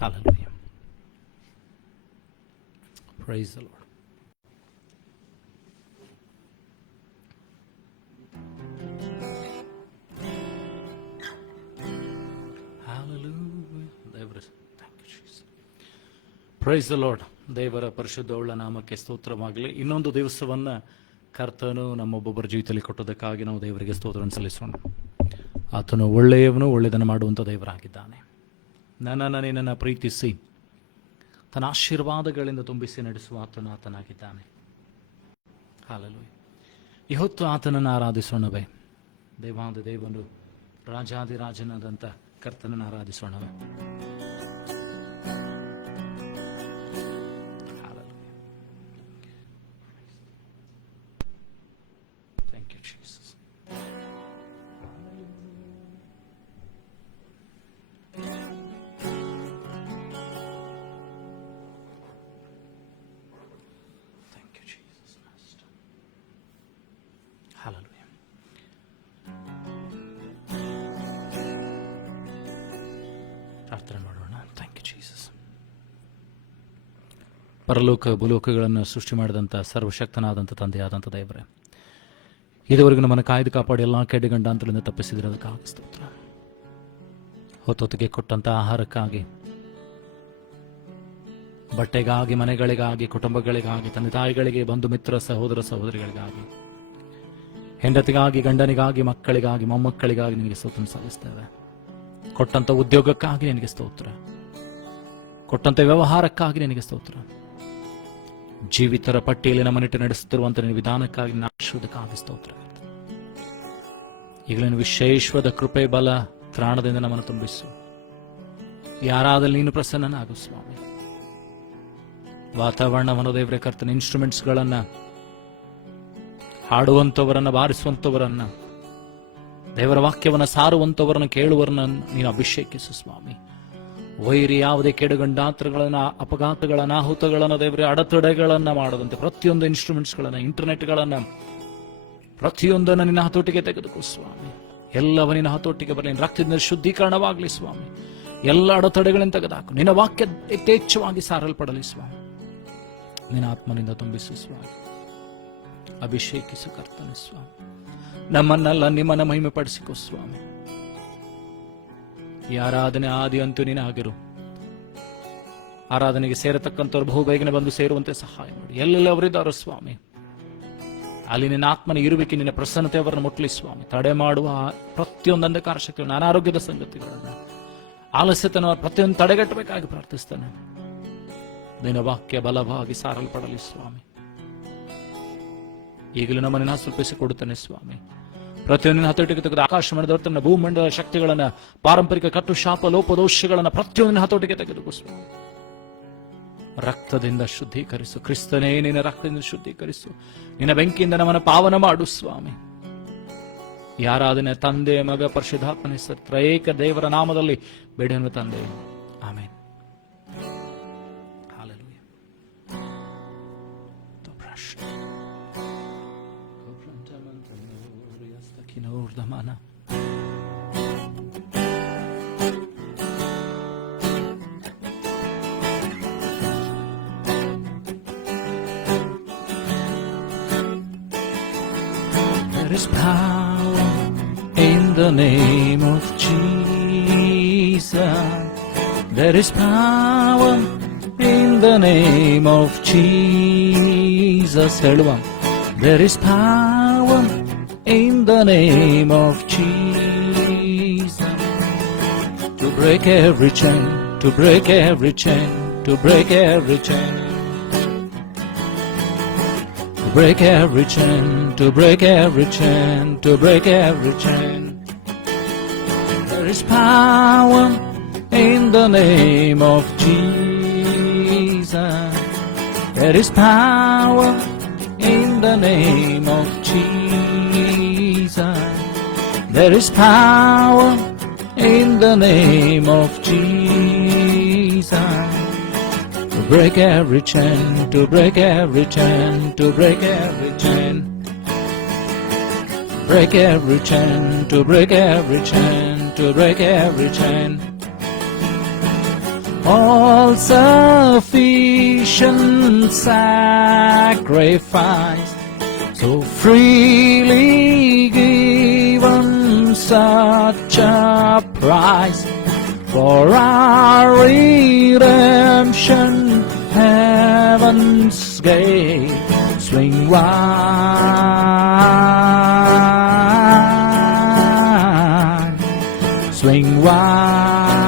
Hallelujah. Praise the Lord. Price the Lord. ದೇವರ ಪರಿಶುದ್ಧವುಳ್ಳ ನಾಮಕ್ಕೆ ಸ್ತೋತ್ರವಾಗಲಿ. ಇನ್ನೊಂದು ದಿವಸವನ್ನು ಕರ್ತನು ನಮ್ಮೊಬ್ಬೊಬ್ಬರ ಜೀವಿತದಲ್ಲಿ ಕೊಟ್ಟೋದಕ್ಕಾಗಿ ನಾವು ದೇವರಿಗೆ ಸ್ತೋತ್ರವನ್ನು ಸಲ್ಲಿಸೋಣ. ಆತನು ಒಳ್ಳೆಯವನು, ಒಳ್ಳೆಯದನ್ನು ಮಾಡುವಂಥ ದೇವರಾಗಿದ್ದಾನೆ. ನಿನ್ನನ್ನು ಪ್ರೀತಿಸಿ ತನ್ನ ಆಶೀರ್ವಾದಗಳಿಂದ ತುಂಬಿಸಿ ನಡೆಸುವ ಆತನಾಗಿದ್ದಾನೆ. ಹಲ್ಲೆಲೂಯಾ. ಇವತ್ತು ಆತನನ್ನು ಆರಾಧಿಸೋಣವೇ. ದೇವಾದ ದೇವನು, ರಾಜಾದಿರಾಜನಾದಂಥ ಕರ್ತನನ್ನು ಆರಾಧಿಸೋಣವೇ. ಪ್ರಾರ್ಥನೆ ಮಾಡೋಣ. Thank you Jesus. ಪರಲೋಕ ಭೂಲೋಕಗಳನ್ನು ಸೃಷ್ಟಿ ಮಾಡಿದಂಥ ಸರ್ವಶಕ್ತನಾದಂಥ ತಂದೆಯಾದಂಥ ದೇವರೇ, ಇದುವರೆಗೂ ನಮ್ಮನ್ನು ಕಾಯ್ದು ಕಾಪಾಡಿ ಎಲ್ಲ ಕೆಡುಗಂಡಾಂತರದಿಂದ ತಪ್ಪಿಸಿದಿರೋದಕ್ಕಾಗಿ ಸ್ತೋತ್ರ. ಹೊತ್ತೊತ್ತಿಗೆ ಕೊಟ್ಟಂಥ ಆಹಾರಕ್ಕಾಗಿ, ಬಟ್ಟೆಗಾಗಿ, ಮನೆಗಳಿಗಾಗಿ, ಕುಟುಂಬಗಳಿಗಾಗಿ, ತಂದೆ ತಾಯಿಗಳಿಗೆ, ಬಂಧು ಮಿತ್ರ, ಸಹೋದರ ಸಹೋದರಿಗಳಿಗಾಗಿ, ಹೆಂಡತಿಗಾಗಿ, ಗಂಡನಿಗಾಗಿ, ಮಕ್ಕಳಿಗಾಗಿ, ಮೊಮ್ಮಕ್ಕಳಿಗಾಗಿ ನಿನಗೆ ಸ್ತೋತ್ರ ಸಲ್ಲಿಸ್ತೇವೆ. ಕೊಟ್ಟಂತ ಉದ್ಯೋಗಕ್ಕಾಗಿ ನಿನಗೆ ಸ್ತೋತ್ರ, ಕೊಟ್ಟಂತ ವ್ಯವಹಾರಕ್ಕಾಗಿ ನಿನಗೆ ಸ್ತೋತ್ರ, ಜೀವಿತರ ಪಟ್ಟಿಯಲ್ಲಿ ನಮ್ಮನ್ನಿಟ್ಟು ನಡೆಸುತ್ತಿರುವಂತಹ ನಿನ್ನ ವಿಧಾನಕ್ಕಾಗಿ ನಾಶುವುದಕ್ಕಾಗಿ ಸ್ತೋತ್ರ. ಈಗಲೂ ವಿಶೇಷವಾದ ಕೃಪೆ, ಬಲ, ತ್ರಾಣದಿಂದ ನಮ್ಮನ್ನು ತುಂಬಿಸು. ಯಾರಾದಲ್ಲಿ ನೀನು ಪ್ರಸನ್ನನಾಗು ಸ್ವಾಮಿ. ವಾತಾವರಣವನ್ನು ದೇವರೇ ಕರ್ತನ ಇನ್ಸ್ಟ್ರೂಮೆಂಟ್ಸ್ಗಳನ್ನ, ಹಾಡುವಂಥವರನ್ನ, ಬಾರಿಸುವಂಥವರನ್ನ, ದೇವರ ವಾಕ್ಯವನ್ನು ಸಾರುವಂಥವರನ್ನು, ಕೇಳುವರನ್ನ ನೀನು ಅಭಿಷೇಕಿಸು ಸ್ವಾಮಿ. ವೈರಿ ಯಾವುದೇ ಕೆಡುಗಂಡಾಂತರಗಳನ್ನ, ಅಪಘಾತಗಳ, ಅನಾಹುತಗಳನ್ನ, ದೇವರ ಅಡೆತಡೆಗಳನ್ನ ಮಾಡದಂತೆ ಪ್ರತಿಯೊಂದು ಇನ್ಸ್ಟ್ರೂಮೆಂಟ್ಸ್ಗಳನ್ನ, ಇಂಟರ್ನೆಟ್ಗಳನ್ನ, ಪ್ರತಿಯೊಂದನ್ನು ನಿನ್ನ ಹತೋಟಿಗೆ ತೆಗೆದುಕೋ ಸ್ವಾಮಿ. ಎಲ್ಲವ ನಿನ್ನ ಹತೋಟಿಗೆ ಬರಲಿ. ರಕ್ತದಿಂದ ಶುದ್ಧೀಕರಣವಾಗಲಿ ಸ್ವಾಮಿ. ಎಲ್ಲ ಅಡೆತಡೆಗಳನ್ನು ತೆಗೆದುಹಾಕು. ನಿನ್ನ ವಾಕ್ಯ ಯಥೇಚ್ಛವಾಗಿ ಸಾರಲ್ಪಡಲಿ ಸ್ವಾಮಿ. ನಿನ್ನ ಆತ್ಮನಿಂದ ತುಂಬಿಸು ಸ್ವಾಮಿ. ಅಭಿಷೇಕಿಸು ಕರ್ತನೆ ಸ್ವಾಮಿ. ನಮ್ಮನ್ನೆಲ್ಲ ನಿಮ್ಮನ್ನ ಮಹಿಮೆ ಪಡಿಸಿಕೋ ಸ್ವಾಮಿ. ಈ ಆರಾಧನೆ ಆದಿ ಅಂತೂ ನೀನು ಆಗಿರು. ಆರಾಧನೆಗೆ ಸೇರತಕ್ಕಂಥವ್ರು ಬಹುಬೇಗನೆ ಬಂದು ಸೇರುವಂತೆ ಸಹಾಯ ಮಾಡಿ. ಎಲ್ಲೆಲ್ಲವರಿದ್ದಾರೋ ಸ್ವಾಮಿ, ಅಲ್ಲಿ ನಿನ್ನ ಆತ್ಮನ ಇರುವಿಕೆ, ನಿನ್ನ ಪ್ರಸನ್ನತೆ ಅವರನ್ನು ಮುಟ್ಲಿ ಸ್ವಾಮಿ. ತಡೆ ಮಾಡುವ ಪ್ರತಿಯೊಂದು ಅಂಧಕಾರ ಶಕ್ತಿಗಳನ್ನು, ಅನಾರೋಗ್ಯದ ಸಂಗತಿಗಳನ್ನು, ಆಲಸ್ಯತನ ಪ್ರತಿಯೊಂದು ತಡೆಗಟ್ಟಬೇಕಾಗಿ ಪ್ರಾರ್ಥಿಸ್ತಾನೆ. ನಿನ್ನ ವಾಕ್ಯ ಬಲವಾಗಿ ಸಾರಲ್ಪಡಲಿ ಸ್ವಾಮಿ. ಈಗಲೂ ನಮ್ಮನ್ನು ಸ್ವಲ್ಪಿಸಿಕೊಡುತ್ತಾನೆ ಸ್ವಾಮಿ. ಪ್ರತಿಯೊಂದಿನ ಹತೋಟಿಗೆ ತೆಗೆದು ಆಕಾಶ ಮಂಡಲ, ತನ್ನ ಭೂಮಂಡಲ ಶಕ್ತಿಗಳನ್ನ, ಪಾರಂಪರಿಕ ಕಟ್ಟು ಶಾಪ ಲೋಪದೋಷಗಳನ್ನ ಪ್ರತಿಯೊಂದಿನ ಹತೋಟಿಗೆ ತೆಗೆದು ಸ್ವಾಮಿ. ರಕ್ತದಿಂದ ಶುದ್ಧೀಕರಿಸು ಕ್ರಿಸ್ತನೇ. ನಿನ್ನ ರಕ್ತದಿಂದ ಶುದ್ಧೀಕರಿಸು. ನಿನ್ನ ಬೆಂಕಿಯಿಂದ ನಮ್ಮನ್ನು ಪಾವನ ಮಾಡು ಸ್ವಾಮಿ. ಯಾರಾದನೆ ತಂದೆ, ಮಗ, ಪರಿಶುದ್ಧಾತ್ಮನ ಹೆಸರು ತ್ರಯೇಕ ದೇವರ ನಾಮದಲ್ಲಿ ಬೇಡನು ತಂದೆ, ಆಮೇನ್. There is power in the name of Jesus. There is power in the name of Jesus. There is power in the name of Jesus. To break every chain, to break every chain, to break every chain. To break every chain, to break every chain, to break every chain. There is power in the name of Jesus. There is power in the name of Jesus. There is power in the name of Jesus. To break every chain, to break every chain, to break every chain. Break every chain, to break every chain, to break every chain. all sufficient sacrifice, so freely given such a price, for our redemption, heaven's gate swing wide, swing wide.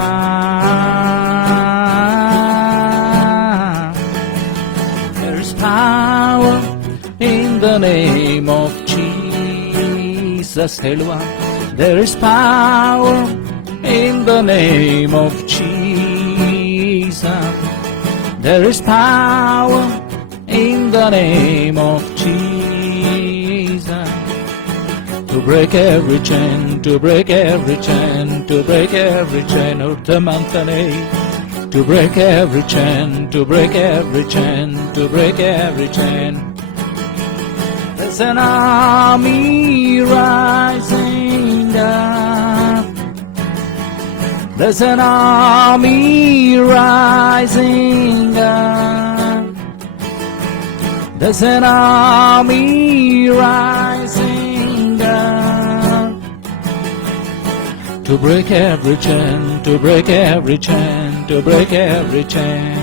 There's power in the name of Jesus. There is power in the name of Jesus. There is power in the name of Jesus, to break every chain, to break every chain, to break every chain of the mountain, to break every chain, to break every chain, to break every chain. There's an army rising up. There's an army rising up. There's an army rising up, to break every chain, to break every chain, to break every chain,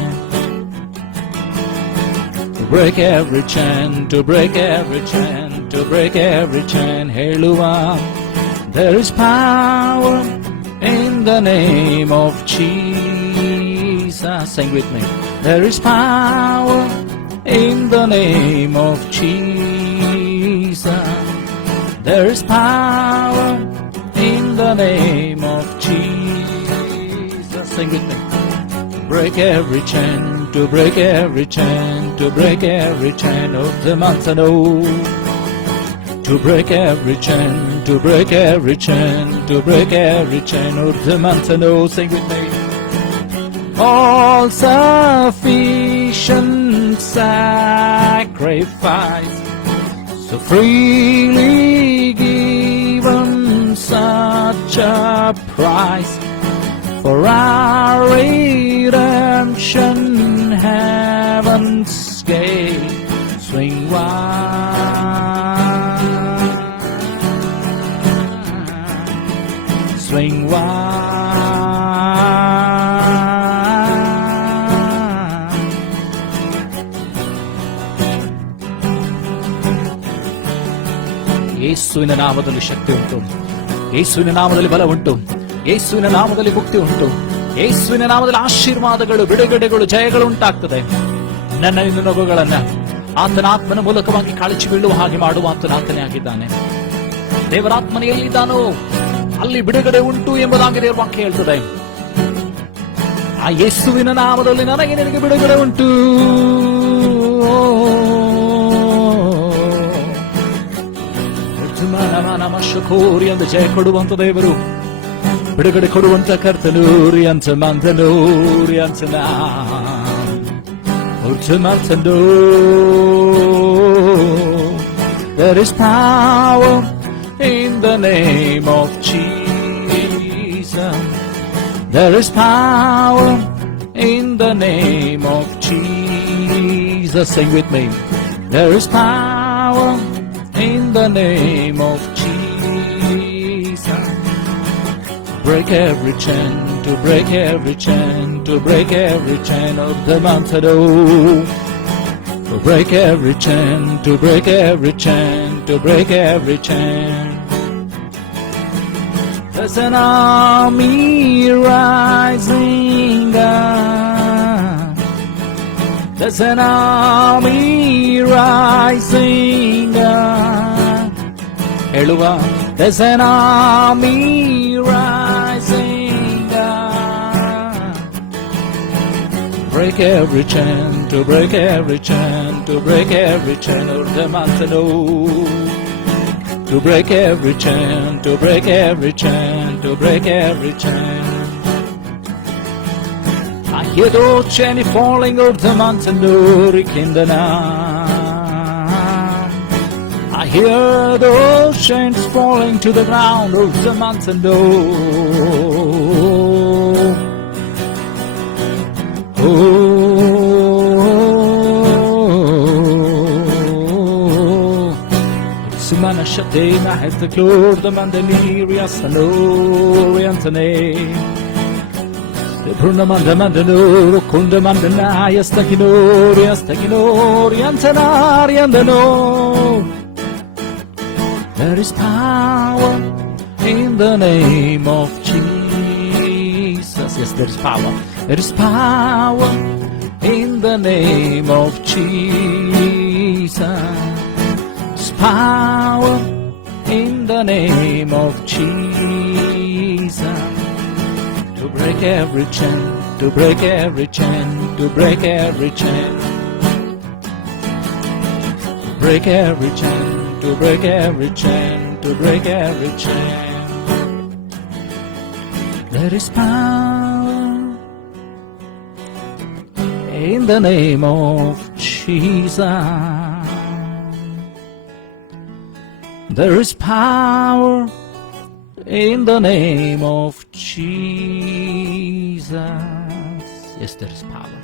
to break every chain, to break every chain, to break every chain. Helua, there is power in the name of Jesus. Sing with me. There is power in the name of Jesus. There is power in the name of Jesus. Sing with me. To break every chain, to break every chain, to break every chain of the mountain. To break every chain, to break every chain, to break every chain of the mountain. Sing with me. All sufficient sacrifice, so freely given such a price, for our redemption, heaven's gate swing wide, swing wide. ಯೇಸುವಿನ ನಾಮದಲ್ಲಿ ಶಕ್ತಿ ಉಂಟು, ಯೇಸುವಿನ ನಾಮದಲ್ಲಿ ಬಲ ಉಂಟು, ಯೇಸುವಿನ ನಾಮದಲ್ಲಿ ಮುಕ್ತಿ ಉಂಟು, ಯೇಸುವಿನ ನಾಮದಲ್ಲಿ ಆಶೀರ್ವಾದಗಳು, ಬಿಡುಗಡೆಗಳು, ಜಯಗಳು ಉಂಟಾಗ್ತದೆ. ನನ್ನ ನಿನ್ನ ನಗುಗಳನ್ನ ಆತನ ಆತ್ಮನ ಮೂಲಕವಾಗಿ ಕಾಳಚಿ ಬೀಳುವ ಹಾಗೆ ಮಾಡುವ ಆತನ ಆತನೇ ಆಗಿದ್ದಾನೆ. ದೇವರಾತ್ಮನ ಎಲ್ಲಿದ್ದಾನೋ ಅಲ್ಲಿ ಬಿಡುಗಡೆ ಉಂಟು ಎಂಬುದಾಗಿ ದೇವರ ವಾಕ್ಯ ಹೇಳ್ತದೆ. ಆ ಯೇಸುವಿನ ನಾಮದಲ್ಲಿ ನನಗೆ ನಿನಗೆ ಬಿಡುಗಡೆ ಉಂಟು. ಶಕೋರಿ ಅಂತ ಜಯ ಕೊಡುವಂತ ದೇವರು, ಬಿಡುಗಡೆ ಕೊಡುವಂತ ಕರ್ತನೂರಿ ಅಂತ ಮಂದನೂರಿ ಅಂತ There is power in the name of Jesus. There is power in the name of Jesus. Sing with me. There is power in the name of Jesus. Break every chain, to break every chain, to break every chain of the mountain. To break every chain, to break every chain, to break every chain. There's an army rising up. There's an army rising up. Eluva, there's an army rising up. Break every chain, to break every chain, to break every chain of the mountain. To break every chain, to break every chain, to break every chain. I hear those chains falling of the mountain, in the night. I hear those chains falling to the ground of the mountain. Shatena has the clothes, the mandeliria, Sanoriantane. The Brunamanda Mandanoro, Kunda Mandanaya, Stakinoria, Stakinoriantanariandano. There is power in the name of Jesus. Yes, there is power. There is power in the name of Jesus. There's power in the name of Jesus. To break every chain, to break every chain, to break every chain. To break every chain, to break every chain, to break every chain. There is power in the name of Jesus. There is power in the name of Jesus. Yes, there is power.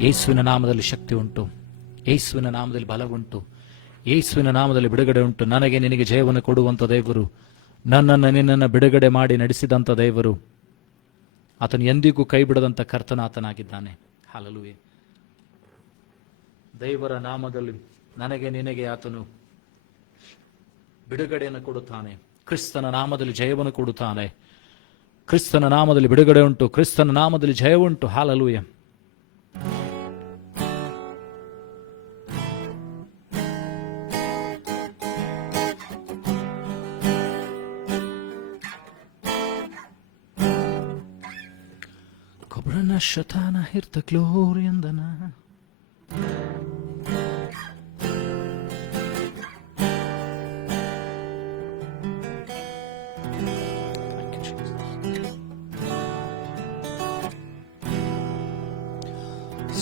ಯೇಸುವಿನ ನಾಮದಲ್ಲಿ ಶಕ್ತಿ ಉಂಟು, ಯೇಸುವಿನ ನಾಮದಲ್ಲಿ ಬಲವುಂಟು, ಯೇಸುವಿನ ನಾಮದಲ್ಲಿ ಬಿಡುಗಡೆ ಉಂಟು. ನನಗೆ ನಿನಗೆ ಜಯವನ್ನು ಕೊಡುವಂಥ ದೇವರು, ನನ್ನನ್ನು ನಿನ್ನನ್ನು ಬಿಡುಗಡೆ ಮಾಡಿ ನಡೆಸಿದಂಥ ದೇವರು, ಆತನು ಎಂದಿಗೂ ಕೈ ಬಿಡದಂಥ ಕರ್ತನಾತನಾಗಿದ್ದಾನೆ. ಹಲ್ಲೆಲೂಯಾ. ದೇವರ ನಾಮದಲ್ಲಿ ನನಗೆ ನಿನಗೆ ಆತನು ಬಿಡುಗಡೆಯನ್ನು ಕೊಡುತ್ತಾನೆ. ಕ್ರಿಸ್ತನ ನಾಮದಲ್ಲಿ ಜಯವನ್ನು ಕೊಡುತ್ತಾನೆ. ಕ್ರಿಸ್ತನ ನಾಮದಲ್ಲಿ ಬಿಡುಗಡೆ ಉಂಟು, ಕ್ರಿಸ್ತನ ನಾಮದಲ್ಲಿ ಜಯವುಂಟು. ಹಲ್ಲೆಲೂಯಾ. Kobrana shatana hirta gloriandana.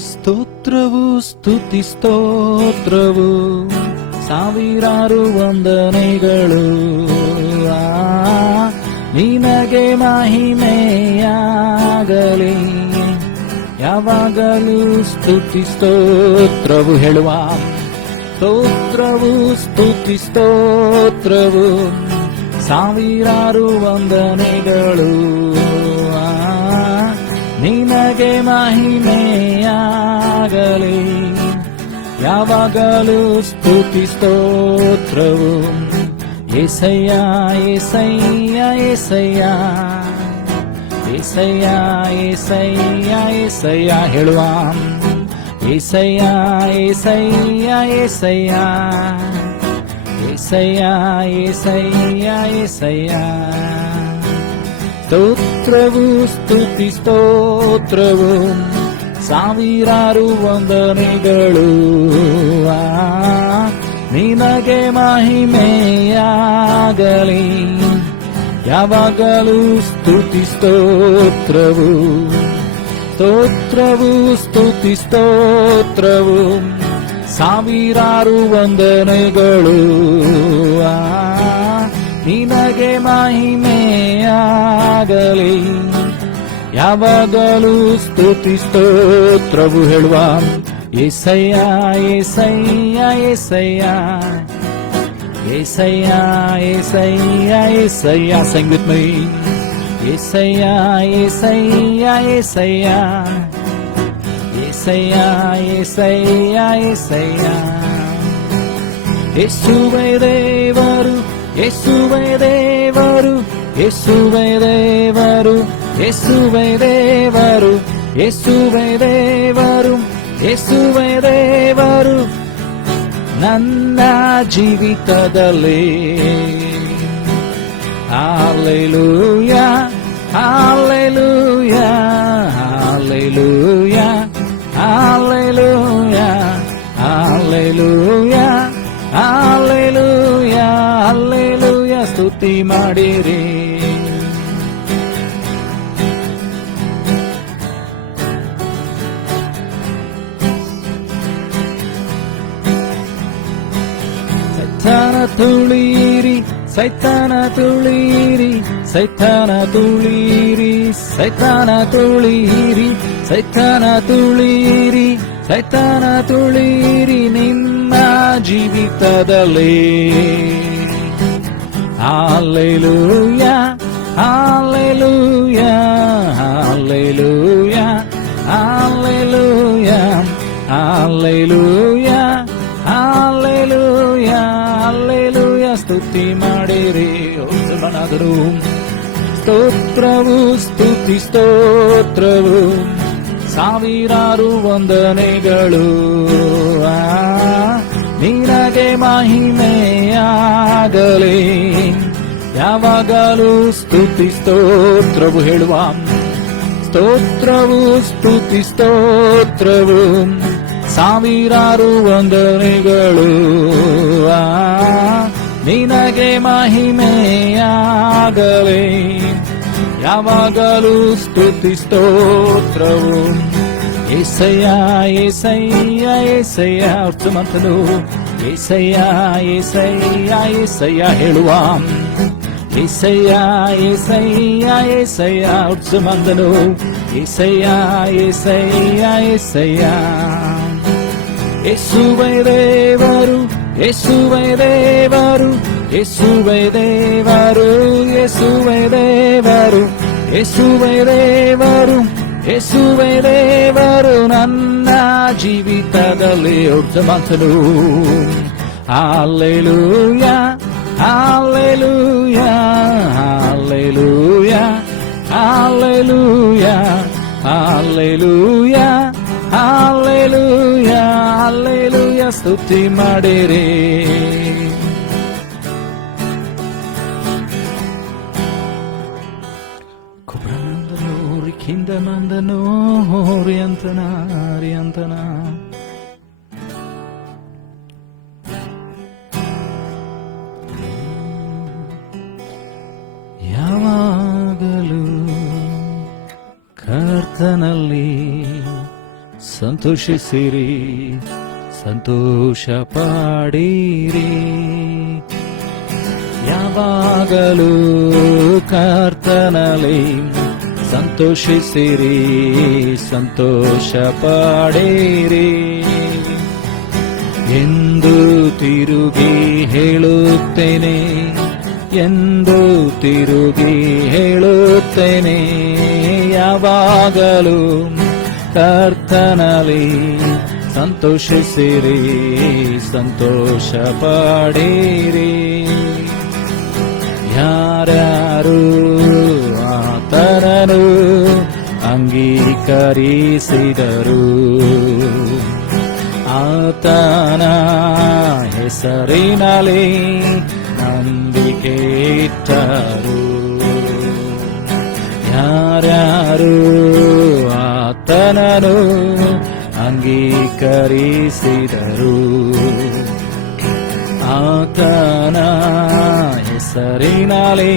ಸ್ತೋತ್ರವು ಸ್ತುತಿ ಸ್ತೋತ್ರವು ಸಾವಿರಾರು ವಂದನೆಗಳು ನಿನಗೆ ಮಹಿಮೆಯಾಗಲಿ. ಯಾವಾಗಲೂ ಸ್ತುತಿ ಸ್ತೋತ್ರವು ಹೇಳುವ, ಸ್ತೋತ್ರವು ಸ್ತುತಿ ಸ್ತೋತ್ರವು ಸಾವಿರಾರು ವಂದನೆಗಳು ನಿನಗೆ ಮಹಿಮೆಯಾಗಲಿ. ಯಾವಾಗಲೂ ಸ್ತುತಿ ಸ್ತೋತ್ರವು యేసయ్య యేసయ్య యేసయ్య యేసయ్య యేసయ్య యేసయ్య ಹೇಳುವ, యేసయ్య యేసయ్య యేసయ్య యేసయ్య యేసయ్య యేసయ్య. ಸ್ತೋತ್ರವು ಸ್ತುತಿ ಸ್ತೋತ್ರವು ಸಾವಿರಾರು ವಂದನೆಗಳು ನಿನಗೆ ಮಹಿಮೆಯಾಗಲಿ. ಯಾವಾಗಲೂ ಸ್ತುತಿ ಸ್ತೋತ್ರವು, ಸ್ತೋತ್ರವು ಸ್ತುತಿ ಸ್ತೋತ್ರವು ಸಾವಿರಾರು ವಂದನೆಗಳು ನಿನಗೆ ಮಹಿಮೆಯಾಗಲಿ. ಯಾವಾಗಲೂ ಸ್ತುತಿ ಸ್ತೋತ್ರವು ಹೇಳುವ, యేసయ్య యేసయ్య యేసయ్య యేసయ్య యేసయ్య యేసయ్య. Sing with me. యేసయ్య యేసయ్య యేసయ్య యేసయ్య యేసయ్య యేసయ్య. యేసువే దేవరు, యేసువే దేవరు, యేసువే దేవరు, యేసువే దేవరు, యేసువే దేవరు, ಯೇಸುವೇ ದೇವರು ನನ್ನ ಜೀವಿತದಲ್ಲಿ. Hallelujah hallelujah hallelujah hallelujah hallelujah hallelujah hallelujah. ಸ್ತುತಿ ಮಾಡಿರಿ. ಸೈತಾನ ತುಳೀರಿ, ಸೈತಾನ ತುಳೀರಿ, ಸೈತಾನ ತುಳೀರಿ, ಸೈತಾನ ತುಳೀರಿ, ಸೈತಾನ ತುಳೀರಿ, ಸೈತಾನ ತುಳೀರಿ. ನಿಮ್ಮ ಜೀವಿತದಲ್ಲಿ. Hallelujah, hallelujah, hallelujah, hallelujah, hallelujah, hallelujah, hallelujah. ಸ್ತುತಿ ಮಾಡಿರಿ ಉತ್ತಮನಾದರು. ಸ್ತೋತ್ರವು ಸ್ತುತಿ ಸ್ತೋತ್ರವು, ಸಾವಿರಾರು ವಂದನೆಗಳು. ನಿನಗೆ ಮಹಿಮೆಯಾಗಲಿ, ಯಾವಾಗಲೂ ಸ್ತುತಿ ಸ್ತೋತ್ರವು ಹೇಳುವ. ಸ್ತೋತ್ರವು ಸ್ತುತಿ ಸ್ತೋತ್ರವು, ಸಾವಿರಾರು ವಂದನೆಗಳು. ನಿನಗೆ ಮಹಿಮೆಯಾಗಲಿ, ಯಾವಾಗಲೂ ಸ್ತುತಿ ಸ್ತೋತ್ರವು. ಏಸಯ್ಯ ಏಸಯ್ಯ ಏಸಯ್ಯ ಉತ್ತಮಂತನು. ಏಸಯ್ಯ ಏಸಯ್ಯ ಏಸಯ್ಯ ಹೇಳುವ. ಏಸಯ್ಯ ಏಸಯ್ಯ ಏಸಯ್ಯ ಉತ್ತಮಂತನು. ಏಸಯ್ಯ ಏಸಯ್ಯ ಏಸಯ್ಯ. ಯೇಸುವೇ ದೇವರು, ಯೇಸುವೇ ದೇವರು, ಯೇಸುವೇ ದೇವರು, ಯೇಸುವೇ ದೇವರು, ಯೇಸುವೇ ದೇವರು, ಯೇಸುವೇ ದೇವರು ನನ್ನ ಜೀವಿತದಲ್ಲಿ ಉತ್ತಮಂತನು. Hallelujah, hallelujah, hallelujah, hallelujah, hallelujah, hallelujah, hallelujah. ಸ್ತುತಿ ಮಾಡಿರಿ. ಕಿಂದನಂದನೋ ರಿಯಂತನ ರಿಯಂತನ. ಯಾವಾಗಲೂ ಕರ್ತನಲ್ಲಿ ಸಂತೋಷಿಸಿರಿ, ಸಂತೋಷ ಪಡಿರಿ. ಯಾವಾಗಲೂ ಕರ್ತನಲ್ಲಿ ಸಂತೋಷಿಸಿರಿ, ಸಂತೋಷ ಪಡಿರಿ ಎಂದು ತಿರುಗಿ ಹೇಳುತ್ತೇನೆ, ಎಂದು ತಿರುಗಿ ಹೇಳುತ್ತೇನೆ. ಯಾವಾಗಲೂ ಕರ್ತನಲ್ಲಿ ಸಂತೋಷಿಸಿರಿ, ಸಂತೋಷ ಪಡಿರಿ. ಯಾರ್ಯಾರು ಆತನನು ಅಂಗೀಕರಿಸಿದರು, ಆತನ ಹೆಸರಿನಲ್ಲಿ ನಂಬಿಕೆ ಇಟ್ಟರು. ಯಾರ್ಯಾರು ಆತನನು ಅಂಗೀಕರಿಸಿದರು, ಆತನ ಹೆಸರಿನಲ್ಲಿ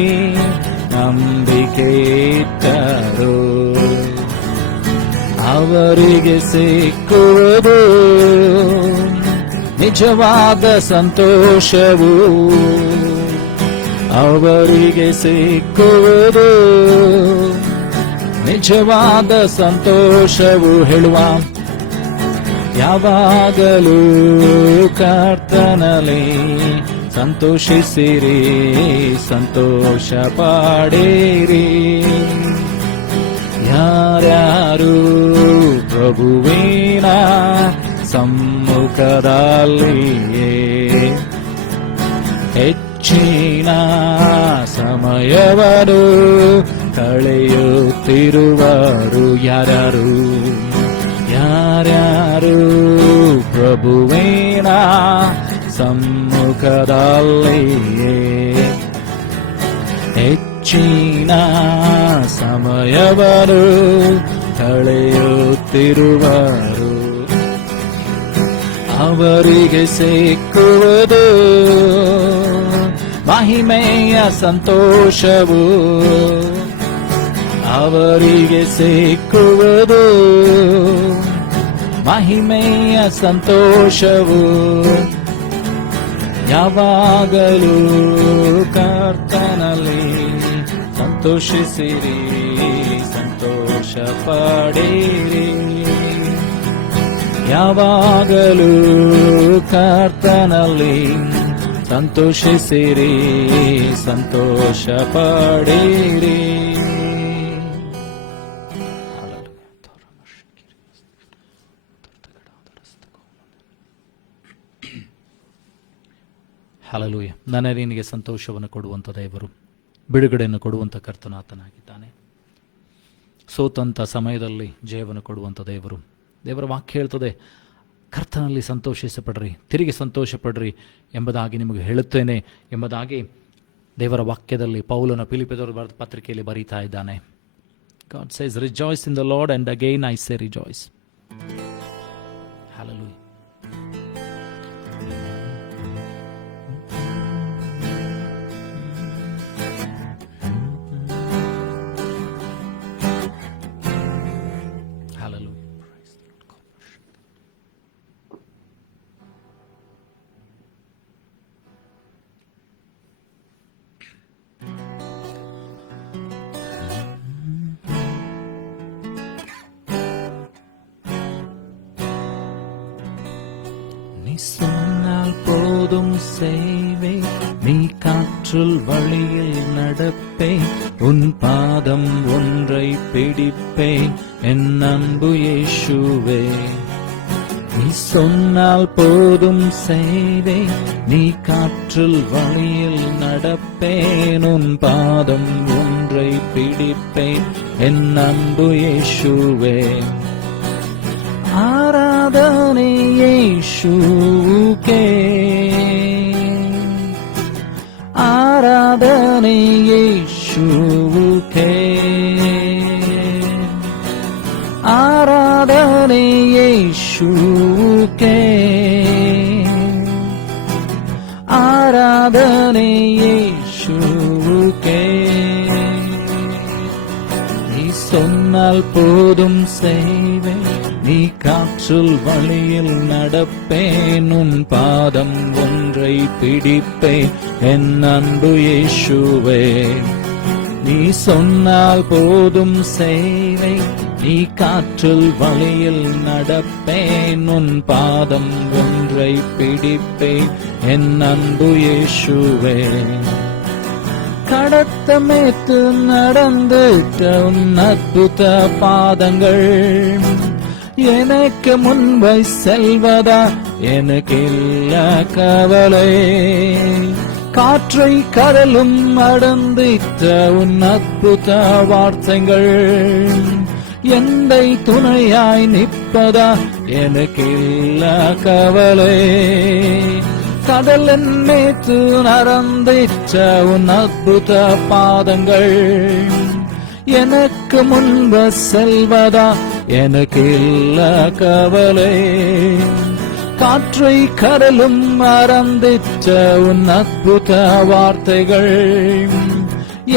ನಂಬಿಕೆ ಇಟ್ಟರು. ಅವರಿಗೆ ಸಿಕ್ಕುವುದು ನಿಜವಾದ ಸಂತೋಷವು, ಅವರಿಗೆ ಸಿಕ್ಕುವುದು ನಿಜವಾದ ಸಂತೋಷವು. ಹೇಳುವ. ಯಾವಾಗಲೂ ಕರ್ತನಲ್ಲಿ ಸಂತೋಷಿಸಿರಿ, ಸಂತೋಷ ಪಡಿರಿ. ಯಾರ್ಯಾರು ಪ್ರಭುವಿನ ಸಮ್ಮುಖದಲ್ಲಿಯೇ ಹೆಚ್ಚಿನ ಸಮಯವನ್ನು ಕಳೆಯುತ್ತಿರುವರು. ಯಾರ್ಯಾರು ಯಾರ್ಯಾರು ಪ್ರಭುವಿನ ಸಮ್ಮುಖದಲ್ಲಿಯೇ ಹೆಚ್ಚಿನ ಸಮಯವನ್ನು ಕಳೆಯುತ್ತಿರುವರು, ಅವರಿಗೆ ಸಿಕ್ಕುವುದು ಮಹಿಮೆಯ ಸಂತೋಷವು, ಅವರಿಗೆ ಸಿಕ್ಕುವುದು ಮಹಿಮೆಯ ಸಂತೋಷವು. ಯಾವಾಗಲೂ ಕರ್ತನಲ್ಲಿ ಸಂತೋಷಿಸಿರಿ, ಸಂತೋಷ ಪಡಿರಿ. ಯಾವಾಗಲೂ ಕರ್ತನಲ್ಲಿ ಸಂತೋಷಿಸಿರಿ, ಸಂತೋಷ ಪಡಿರಿ. ಹಲ್ಲೆಲೂಯಾ. ನನ್ನ ನಿನಗೆ ಸಂತೋಷವನ್ನು ಕೊಡುವಂಥ ದೇವರು, ಬಿಡುಗಡೆಯನ್ನು ಕೊಡುವಂಥ ಕರ್ತನಾತನಾಗಿದ್ದಾನೆ. ಸೋತಂಥ ಸಮಯದಲ್ಲಿ ಜಯವನ್ನು ಕೊಡುವಂಥ ದೇವರು. ದೇವರ ವಾಕ್ಯ ಹೇಳ್ತದೆ, ಕರ್ತನಲ್ಲಿ ಸಂತೋಷಿಸಪಡ್ರಿ, ತಿರುಗಿ ಸಂತೋಷಪಡ್ರಿ ಎಂಬುದಾಗಿ ನಿಮಗೆ ಹೇಳುತ್ತೇನೆ ಎಂಬುದಾಗಿ ದೇವರ ವಾಕ್ಯದಲ್ಲಿ ಪೌಲನ ಫಿಲಿಪ್ಪಿಯದವರು ಬರೆದ ಪತ್ರಿಕೆಯಲ್ಲಿ ಬರೀತಾ ಇದ್ದಾನೆ. God says, rejoice in the Lord, and again I say rejoice. Hallelujah. சொன்னால் போதும் செய்வேன், நீ காற்றுள் வழியில் நடப்பேன், உன் பாதம் ஒன்றை பிடிப்பேன், என் அன்பு இயேசுவே. நீ சொன்னால் போதும் செய்வேன், நீ காற்றுள் வழியில் நடப்பேன், உன் பாதம் ஒன்றை பிடிப்பேன், என் அன்பு இயேசுவே. ஆராதனை இயேசுவுக்கே, ஆராதனை இயேசுவுக்கே, ஆராதனை இயேசுவுக்கே, ஆராதனை இயேசுவுக்கே. நீ சொன்னால் போதும் செய்வேன், நீ காற்றுள் வழியில் நடப்பேன், உன் பாதம் ஒன்றை பிடிப்பேன், என் அன்பு இயேசுவே. நீ சொன்னால் போதும் செய்வேன், நீ காற்றுள் வழியில் நடப்பேன், உன் பாதம் ஒன்றை பிடிப்பேன், என் அன்பு இயேசுவே. கடத்தமேத்து நடந்துட்ட உன் அற்புத பாதங்கள் எனக்கு முன்பை செல்வதா, எனக்கு இல்ல கவலை. காற்றை கடலும் அடர்ந்திட்ட உன் அற்புத வார்த்தைகள் என்னை துணையாய் நிற்பதா, எனக்கு இல்ல கவலை. கடலின் மேத்து நடந்திட்ட உன் அற்புத பாதங்கள் எனக்கு முன்பு செல்வதா, எனக்கு இல்ல கவலை. காற்றை கடலும் மறந்திட்ட உன் அற்புத வார்த்தைகள்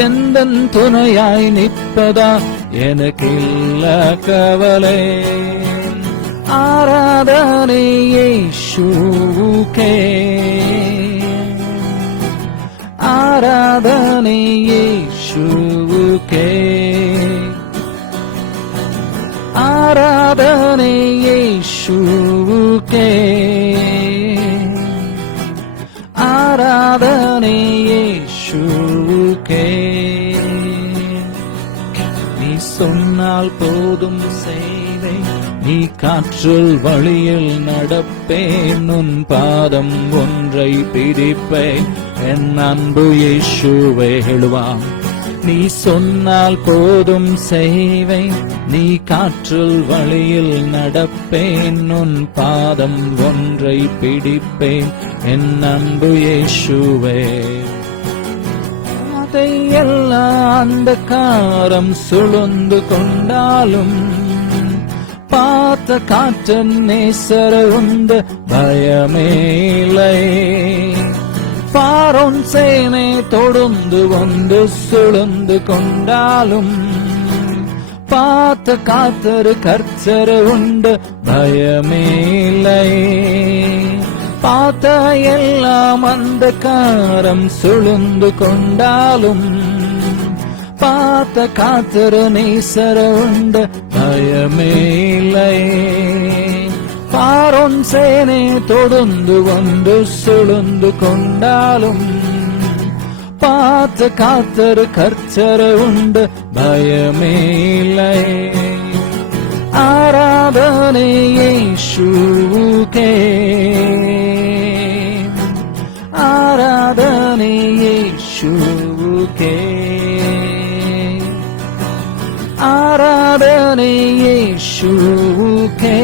எந்த துணையாய் நிற்பதா, எனக்கு இல்ல கவலை. ஆராதனை இயேசுவுக்கே, ஆராதனை இயேசுவுக்கே, ஆராதனை இயேசுவுக்கே, ஆராதனை இயேசுவுக்கே. நீ சொன்னால் போதும் செய்வேன், நீ காற்றுள் வழியில் நடப்பேன், உன் பாதம் ஒன்றை பிடிப்பேன், என் அன்பு இயேசுவே. எழுவாம். நீ சொன்னால் போதும் செய்வேன், நீ காற்றுள் வழியில் நடப்பேன், உன் பாதம் ஒன்றை பிடிப்பேன், என் அன்பு இயேசுவே. அதையெல்லாம் அந்த காரம் சுழந்து கொண்டாலும் பார்த்த காற்றன் நேசர உண்டு பயமேலை. பாரோன் சேனை தொடர்ந்து வந்து சுழந்து கொண்டாலும் பார்த்த காத்தரு கர்த்தர் உண்டு பயமேலை. பார்த்த எல்லாம் அந்த காரம் சுழந்து கொண்டாலும் பார்த்த காத்தரு நேசர உண்டு பயமேலை. சேனை தொடர்ந்து வந்து சுழந்து கொண்டாலும் பார்த்து காத்தரு கர்த்தர் உண்டு, பயமே இல்லை. ஆராதனை இயேசுவுக்கே, ஆராதனை இயேசுவுக்கே, ஆராதனை இயேசுவுக்கே,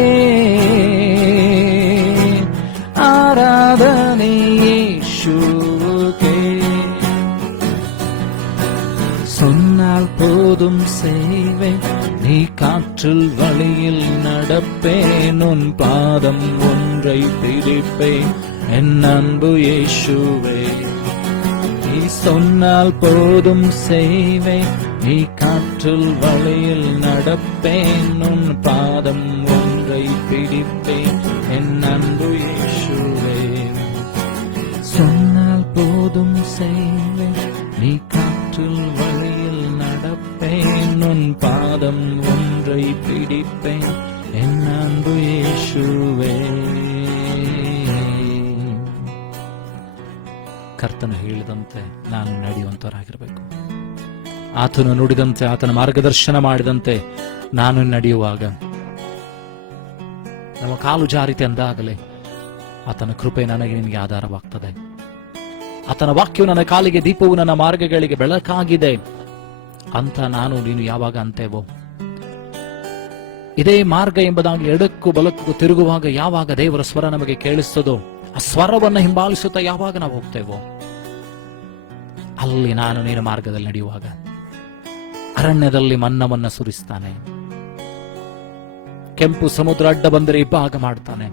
ஆராதனை இயேசுவுக்கே. சொன்னால் போதும் செய்வேன், நீ காற்றில் வழியில் நடப்பேன், உன் பாதம் ஒன்றை பிடிப்பேன், என் அன்பு இயேசுவே. நீ சொன்னால் போதும் செய்வேன், நீ காற்றில் வழியில் நடப்பேன், உன் பாதம் ஒன்றை பிடிப்பேன், என் அன்பு இயேசுவே. சொன்னால் போதும் செய்வேன், நீ காற்றில் வழியில் நடப்பேன், உன் பாதம் ஒன்றை பிடிப்பேன், என் அன்பு இயேசுவே. ಕರ್ತನು ಹೇಳಿದಂತೆ ನಾನು ನಡೆಯುವಂತವರಾಗಿರಬೇಕು. ಆತನು ನುಡಿದಂತೆ, ಆತನ ಮಾರ್ಗದರ್ಶನ ಮಾಡಿದಂತೆ ನಾನು ನಡೆಯುವಾಗ ನಮ್ಮ ಕಾಲು ಜಾರಿತೆ ಅಂದಾಗಲೇ ಆತನ ಕೃಪೆ ನನಗೆ ನಿನಗೆ ಆಧಾರವಾಗ್ತದೆ. ಆತನ ವಾಕ್ಯವು ನನ್ನ ಕಾಲಿಗೆ ದೀಪವು, ನನ್ನ ಮಾರ್ಗಗಳಿಗೆ ಬೆಳಕಾಗಿದೆ ಅಂತ ನಾನು ನೀನು ಯಾವಾಗ ಅಂತೇವೋ, ಇದೇ ಮಾರ್ಗ ಎಂಬುದಾಗಿ ಎಡಕ್ಕೂ ಬಲಕ್ಕೂ ತಿರುಗುವಾಗ ಯಾವಾಗ ದೇವರ ಸ್ವರ ನಮಗೆ ಕೇಳಿಸ್ತದೋ, ಆ ಸ್ವರವನ್ನು ಹಿಂಬಾಲಿಸುತ್ತಾ ಯಾವಾಗ ನಾವು ಹೋಗ್ತೇವೋ, ಅಲ್ಲಿ ನಾನು ನೀನು ಮಾರ್ಗದಲ್ಲಿ ನಡೆಯುವಾಗ ಅರಣ್ಯದಲ್ಲಿ ಮನ್ನವನ್ನ ಸುರಿಸ್ತಾನೆ. ಕೆಂಪು ಸಮುದ್ರ ಅಡ್ಡ ಬಂದರೆ ಇಬ್ಬಾಗ ಮಾಡ್ತಾನೆ.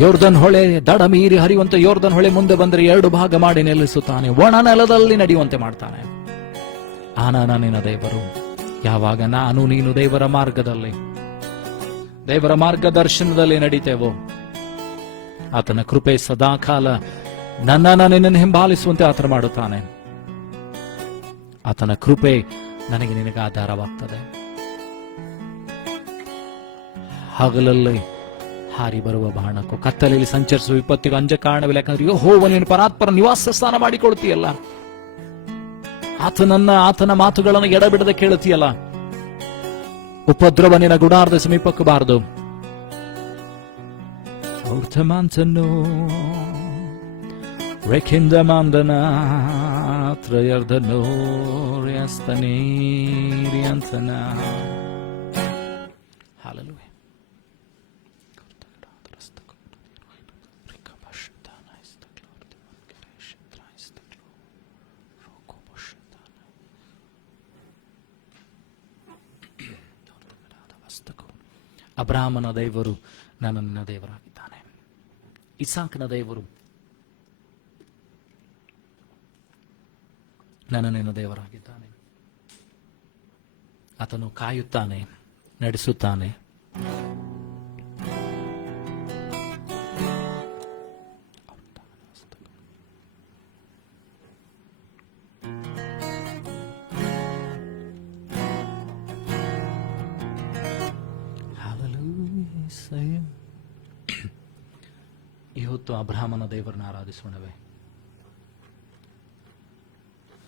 ಯೋರ್ದನ್ ಹೊಳೆ ದಡ ಮೀರಿ ಹರಿಯುವಂತೆ ಯೋರ್ದನ್ ಹೊಳೆ ಮುಂದೆ ಬಂದರೆ 2 ಭಾಗ ಮಾಡಿ ನಿಲ್ಲಿಸುತ್ತಾನೆ. ಒಣ ನೆಲದಲ್ಲಿ ನಡೆಯುವಂತೆ ಮಾಡ್ತಾನೆ. ಆನ ನಿನ್ನ ದೇವರು. ಯಾವಾಗ ನಾನು ನೀನು ದೇವರ ಮಾರ್ಗದಲ್ಲಿ, ದೇವರ ಮಾರ್ಗದರ್ಶನದಲ್ಲಿ ನಡೀತೇವೋ, ಆತನ ಕೃಪೆ ಸದಾಕಾಲ ನಿನ್ನನ್ನು ಹಿಂಬಾಲಿಸುವಂತೆ ಆತನ ಮಾಡುತ್ತಾನೆ. ಆತನ ಕೃಪೆ ನನಗೆ ನಿನಗೆ ಆಧಾರವಾಗ್ತದೆ. ಹಗಲಲ್ಲಿ ಹಾರಿ ಬರುವ ಬಾಣಕ್ಕೂ ಕತ್ತಲೆಯಲ್ಲಿ ಸಂಚರಿಸುವ ವಿಪತ್ತಿಗೂ ಅಂಜ ಕಾರಣವಿಲ್ಲ. ಯಾಕಂದ್ರೆ ಯೆಹೋವನು ನೀನು ಪರಾತ್ಪರ ನಿವಾಸ ಸ್ಥಾನ ಮಾಡಿಕೊಳ್ತೀಯಲ್ಲ, ಆತನ ಮಾತುಗಳನ್ನು ಎಡಬಿಡದೆ ಕೇಳುತ್ತೀಯಲ್ಲ. ಉಪದ್ರವ ನಿನ್ನ ಗುಡಾರದ ಸಮೀಪಕ್ಕೆ ಬಾರದು. ಅಬ್ರಾಹ್ಮನ ದೇವರು ನನ್ನ ದೇವರಾಗಿದ್ದಾನೆ. ಇಸಾಕನ ದೇವರು ನಿನ್ನ ದೇವರಾಗಿದ್ದಾನೆ. ಆತನು ಕಾಯುತ್ತಾನೆ, ನಡೆಸುತ್ತಾನೆ. ಇವತ್ತು ಅಬ್ರಾಹ್ಮನ ದೇವರನ್ನ ಆರಾಧಿಸೋಣವೇ?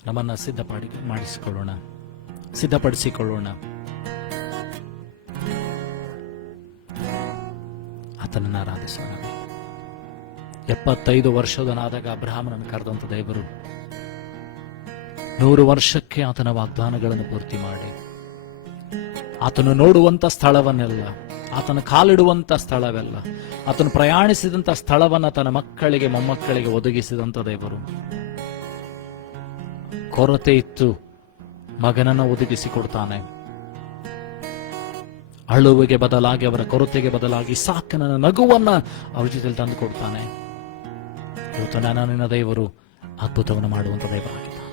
ನಮ್ಮನ್ನ ಸಿದ್ಧಪಡಿಸಿಕೊಳ್ಳೋಣ. ಆತನನ್ನು ಆರಾಧಿಸೋಣ. 75 ವರ್ಷದನಾದಾಗ ಅಬ್ರಾಹ್ಮನನ್ನು ಕರೆದಂತ ದೇವರು 100 ವರ್ಷಕ್ಕೆ ಆತನ ವಾಗ್ದಾನಗಳನ್ನು ಪೂರ್ತಿ ಮಾಡಿ, ಆತನು ನೋಡುವಂತ ಸ್ಥಳವನ್ನೆಲ್ಲ, ಆತನ ಕಾಲಿಡುವಂತ ಸ್ಥಳವೆಲ್ಲ, ಆತನು ಪ್ರಯಾಣಿಸಿದಂತ ಸ್ಥಳವನ್ನ ತನ್ನ ಮಕ್ಕಳಿಗೆ ಮೊಮ್ಮಕ್ಕಳಿಗೆ ಒದಗಿಸಿದಂತ ದೇವರು. ಕೊರತೆ ಇತ್ತು, ಮಗನನ್ನು ಒದಗಿಸಿಕೊಡ್ತಾನೆ. ಅಳುವಿಗೆ ಬದಲಾಗಿ, ಅವರ ಕೊರತೆಗೆ ಬದಲಾಗಿ ಇಸಾಕನ ನಗುವನ್ನ ಅವ್ರ ಜೊತೆಲಿ ತಂದು ಕೊಡ್ತಾನೆ. ಇವತ್ತು ನಿನ್ನ ದೇವರು ಅದ್ಭುತವನ್ನು ಮಾಡುವಂತ ದೇವರಾಗಿದ್ದಾನೆ.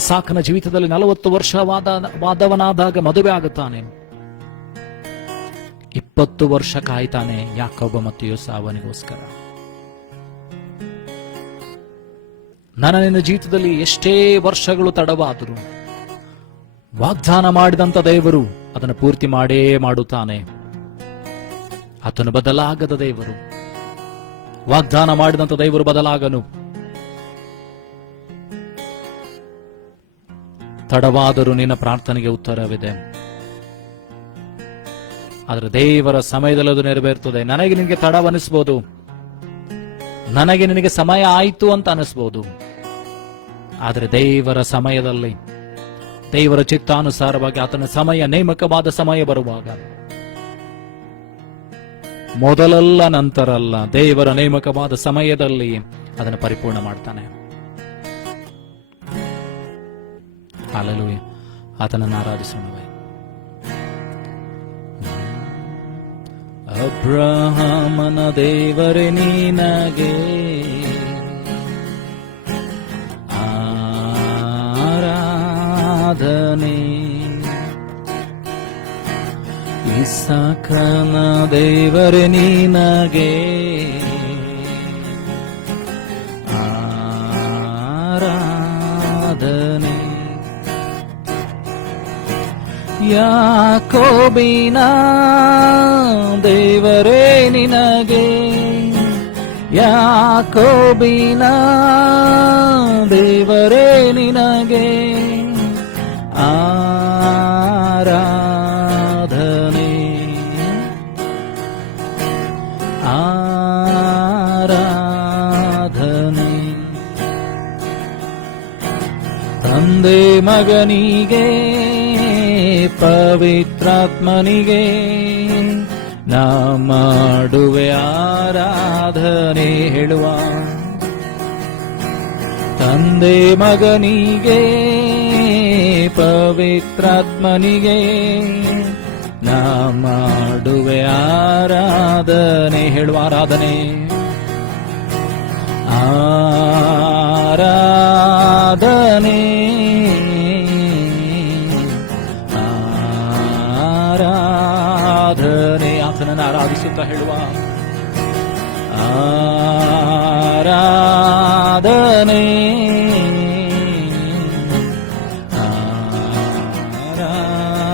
ಇಸಾಕನ ಜೀವಿತದಲ್ಲಿ 40 ವರ್ಷ ವಾದವನಾದಾಗ ಮದುವೆ ಆಗುತ್ತಾನೆ. 20 ವರ್ಷ ಕಾಯ್ತಾನೆ ಯಾಕೋಬ ಮತ್ತು ಯೋಸಾವನಿಗೋಸ್ಕರ. ನಿನ್ನ ಜೀವಿತದಲ್ಲಿ ಎಷ್ಟೇ ವರ್ಷಗಳು ತಡವಾದರೂ ವಾಗ್ದಾನ ಮಾಡಿದಂತ ದೇವರು ಅದನ್ನು ಪೂರ್ತಿ ಮಾಡೇ ಮಾಡುತ್ತಾನೆ. ಆತನು ಬದಲಾಗದ ದೇವರು. ವಾಗ್ದಾನ ಮಾಡಿದಂತ ದೇವರು ಬದಲಾಗನು. ತಡವಾದರೂ ನಿನ್ನ ಪ್ರಾರ್ಥನೆಗೆ ಉತ್ತರವಿದೆ. ಆದರೆ ದೇವರ ಸಮಯದಲ್ಲಿ ಅದು ನೆರವೇರ್ತದೆ. ನನಗೆ ನಿನಗೆ ತಡವನಿಸ್ಬೋದು, ನನಗೆ ನಿನಗೆ ಸಮಯ ಆಯಿತು ಅಂತ ಅನಿಸ್ಬೋದು. ಆದರೆ ದೇವರ ಸಮಯದಲ್ಲಿ, ದೇವರ ಚಿತ್ತಾನುಸಾರವಾಗಿ ಆತನ ಸಮಯ, ನೇಮಕವಾದ ಸಮಯ ಬರುವಾಗ, ಮೊದಲಲ್ಲ ನಂತರ ಅಲ್ಲ, ದೇವರ ನೇಮಕವಾದ ಸಮಯದಲ್ಲಿ ಅದನ್ನು ಪರಿಪೂರ್ಣ ಮಾಡ್ತಾನೆ. ಹಲ್ಲೆಲೂಯಾ. ಆತನನ್ನು ಆರಾಧಿಸೋಣವೇ. ಅಬ್ರಹಾಮನ ದೇವರೇ ನಿನಗೆ ಆರಾಧನೆ, ಇಸಾಕನ ದೇವರೇ ನಿನಗೆ ಆರಾಧನೆ, ಯಾಕೋಬಿನ ದೇವರೇ ನಿನಗೆ, ಯಾಕೋಬಿನ ದೇವರೇ ನಿನಗೆ ಆರಾಧನೆ, ಆರಾಧನೆ. ತಂದೆ ಮಗನಿಗೆ ಪವಿತ್ರಾತ್ಮನಿಗೆ ನಾ ಮಾಡುವೆ ಆರಾಧನೆ ಹೇಳುವ. ತಂದೆ ಮಗನಿಗೆ ಪವಿತ್ರಾತ್ಮನಿಗೆ ನಾ ಮಾಡುವೆ ಆರಾಧನೆ ಹೇಳುವ. ಆರಾಧನೆ, ಆರಾಧನೆ, ಆರಾಧನೆ. ಆತನನ್ನು ಆರಾಧಿಸುತ್ತಾ ಹೇಳುವ. ಆರಾಧನೆ,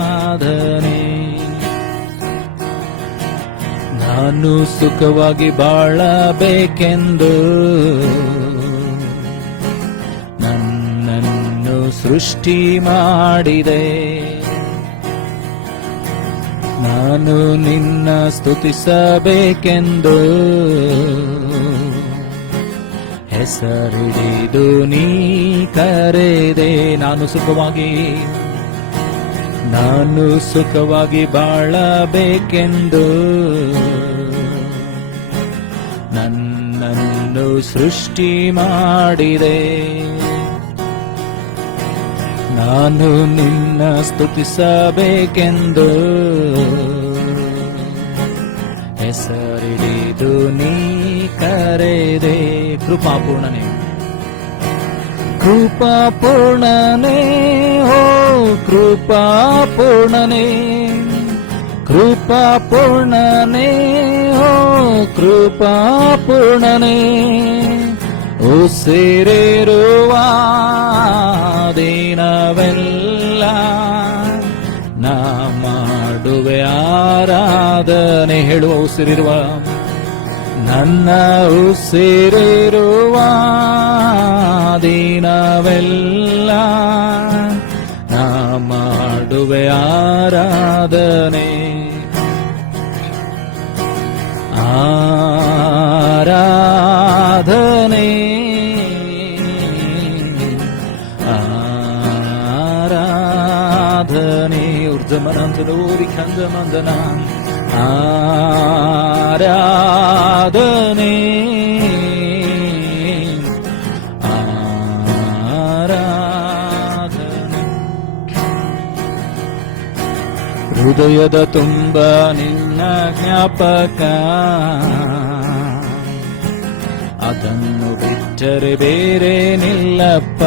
ಆರಾಧನೆ. ನಾನು ಸುಖವಾಗಿ ಬಾಳಬೇಕೆಂದು ನನ್ನನ್ನು ಸೃಷ್ಟಿ ಮಾಡಿದೆ. ನಾನು ನಿನ್ನ ಸ್ತುತಿಸಬೇಕೆಂದು ಹೆಸರಿಡಿದು ನೀ ಕರೆದೆ. ನಾನು ಸುಖವಾಗಿ ಬಾಳಬೇಕೆಂದು ನನ್ನನ್ನು ಸೃಷ್ಟಿ ಮಾಡಿದೆ. ನಾನು ನಿನ್ನ ಸ್ತುತಿಸಬೇಕೆಂದು ಹೆಸರಿಡಿದು ನೀ ಕರೆದೆ. ಕೃಪಾಪೂರ್ಣನೆ, ಕೃಪಾಪೂರ್ಣನೆ, ಓ ಕೃಪಾಪೂರ್ಣನೆ, ಕೃಪಾಪೂರ್ಣನೆ, ಓ ಕೃಪಾಪೂರ್ಣನೆ. ಉಸಿರಿರುವ ದಿನವೆಲ್ಲ ನಾ ಮಾಡುವೆ ಆರಾಧನೆ ಹೇಳುವ. ಉಸಿರಿರುವ, ನನ್ನ ಉಸಿರಿರುವ ದಿನವೆಲ್ಲ ನಾ ಮಾಡುವೆ ಆರಾಧನೆ, ಆರಾಧನೆ, ಆರಾಧನೆ. ಊರ್ಜಮನಂತನೂರಿ ಕಂದಮಂದನ ಆರಾಧನೆ, ಆರಾಧನೆ. ಹೃದಯದ ತುಂಬ ನಿನ್ನ ಜ್ಞಾಪಕ, ಅದನ್ನು ಬಿಟ್ಟರೆ ಬೇರೆ ನಿಲ್ಲಪ್ಪ.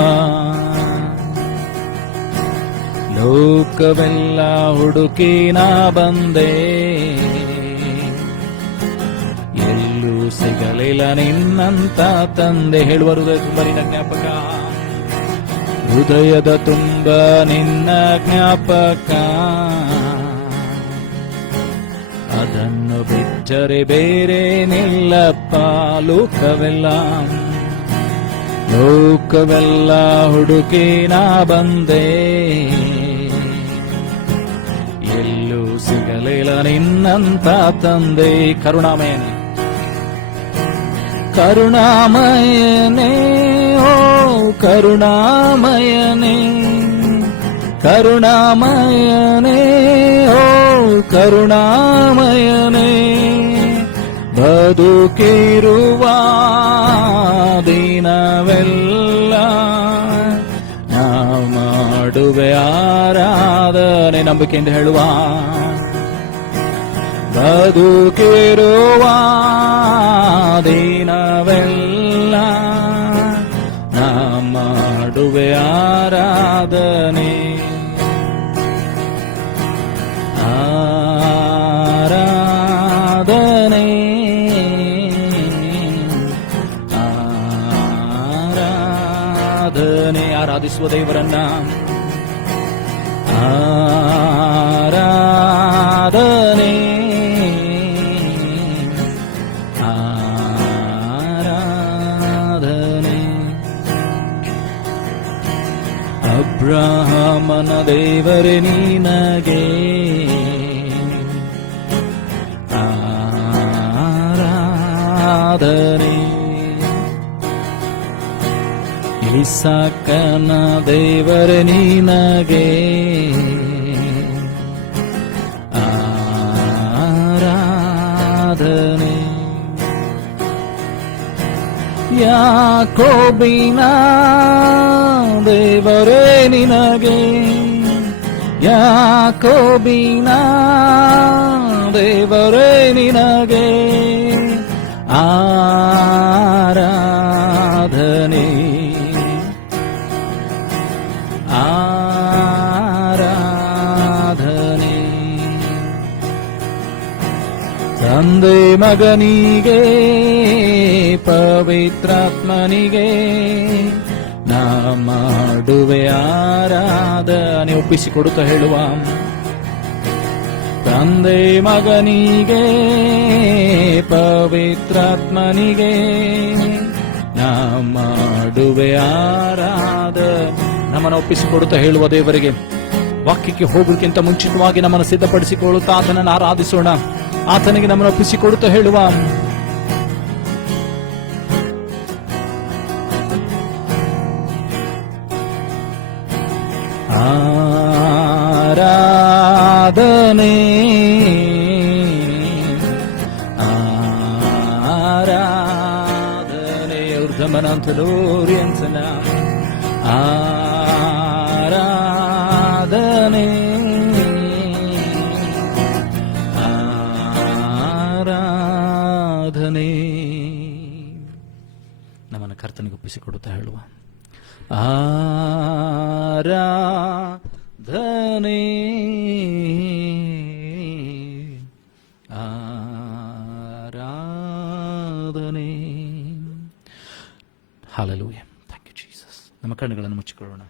ಲೋಕವೆಲ್ಲ ಹುಡುಕಿ ನಾ ಬಂದೆ, ಎಲ್ಲೂ ಸಿಗಲಿಲ್ಲ ನಿನ್ನಂತ ತಂದೆ ಹೇಳುವ. ಹೃದಯ ತುಂಬ ನಿನ್ನ ಜ್ಞಾಪಕ, ಹೃದಯದ ತುಂಬ ನಿನ್ನ ಜ್ಞಾಪಕ, ಅದನ್ನು ಬಿಟ್ಟರೆ ಬೇರೆ ನಿಲ್ಲಪ್ಪ. ಲೋಕವೆಲ್ಲ ಹುಡುಕಿ ನಾ ಬಂದೆ, ಎಲ್ಲೂ ಸಿಗಲಿಲ್ಲ ನಿನ್ನಂತ ತಂದೆ. ಕರುಣಾಮಯನೇ ಕರುಣಾಮಯನೇ ಓ ಕರುಣಾಮಯನೇ, ಕರುಣಾಮಯನೇ ಓ ಕರುಣಾಮಯನೇ, ಬದುಕಿರುವ ದಿನವೆಲ್ಲ ನಾ ಮಾಡುವೆ ಆರಾಧನೆ. ನಂಬಿಕೆಯಿಂದ ಹೇಳುವ, ಬದುಕಿರುವ ದಿನವೆಲ್ಲ ನಾ ಮಾಡುವೆ ಆರಾಧನೆ. ಆರಾಧನೆ ಆರಾಧನೆ, ಆರಾಧಿಸುವ ದೇವರನ್ನ ಆರಾಧನೆ ಆರಾಧನೆ. ಅಬ್ರಹಾಮನ ದೇವರೇ ನಿನಗೆ ಆರಾಧನೆ, ಇಸಾಕನ ದೇವರೇ ನಿನಗೆ ಆರಾಧನೆ, ಯಾಕೋಬಿನ ದೇವರೇ ನಿನಗೆ, ಯಾಕೋಬಿನ ದೇವರೇ ನಿನಗೆ ಆರಾಧನೆ ಆರಾಧನೆ. ತಂದೆ ಮಗನಿಗೆ ಪವಿತ್ರಾತ್ಮನಿಗೆ ನಾ ಮಾಡುವೆ ಆರಾಧನೆ. ಒಪ್ಪಿಸಿಕೊಡುತ್ತಾ ಹೇಳುವ, ತಂದೆ ಮಗನಿಗೆ ಪವಿತ್ರಾತ್ಮನಿಗೆ ನಾ ಮಾಡುವೆ ಆರಾಧನೆ. ನಮ್ಮನ್ನು ಒಪ್ಪಿಸಿಕೊಡುತ್ತಾ ಹೇಳುವ ದೇವರಿಗೆ ವಾಕ್ಯಕ್ಕೆ ಹೋಗೋಕ್ಕಿಂತ ಮುಂಚಿತವಾಗಿ ನಮ್ಮನ್ನು ಸಿದ್ಧಪಡಿಸಿಕೊಳ್ಳುತ್ತಾ ಆತನನ್ನು ಆರಾಧಿಸೋಣ. ಆತನಿಗೆ ನಮ್ಮನ್ನು ಒಪ್ಪಿಸಿಕೊಡುತ್ತಾ ಹೇಳುವ, ಆರಾಧನೆ ಆರಾಧನೆ ಊರ್ಧಮನಂತಲೋರಿಯನ್ಸನ ಆರಾಧನೆ ಆರಾಧನೆ. ನಮ್ಮನ್ನು ಕರ್ತನಿಗೆ ಒಪ್ಪಿಸಿಕೊಡುತ್ತಾ ಹೇಳುವ, ಆರಾಧನೆ ಆರಾಧನೆ. ಹಲ್ಲೆಲೂಯಾ. Thank you Jesus. ನಮ್ಮ ಕಣ್ಣುಗಳನ್ನು ಮುಚ್ಚಿಕೊಳ್ಳೋಣ.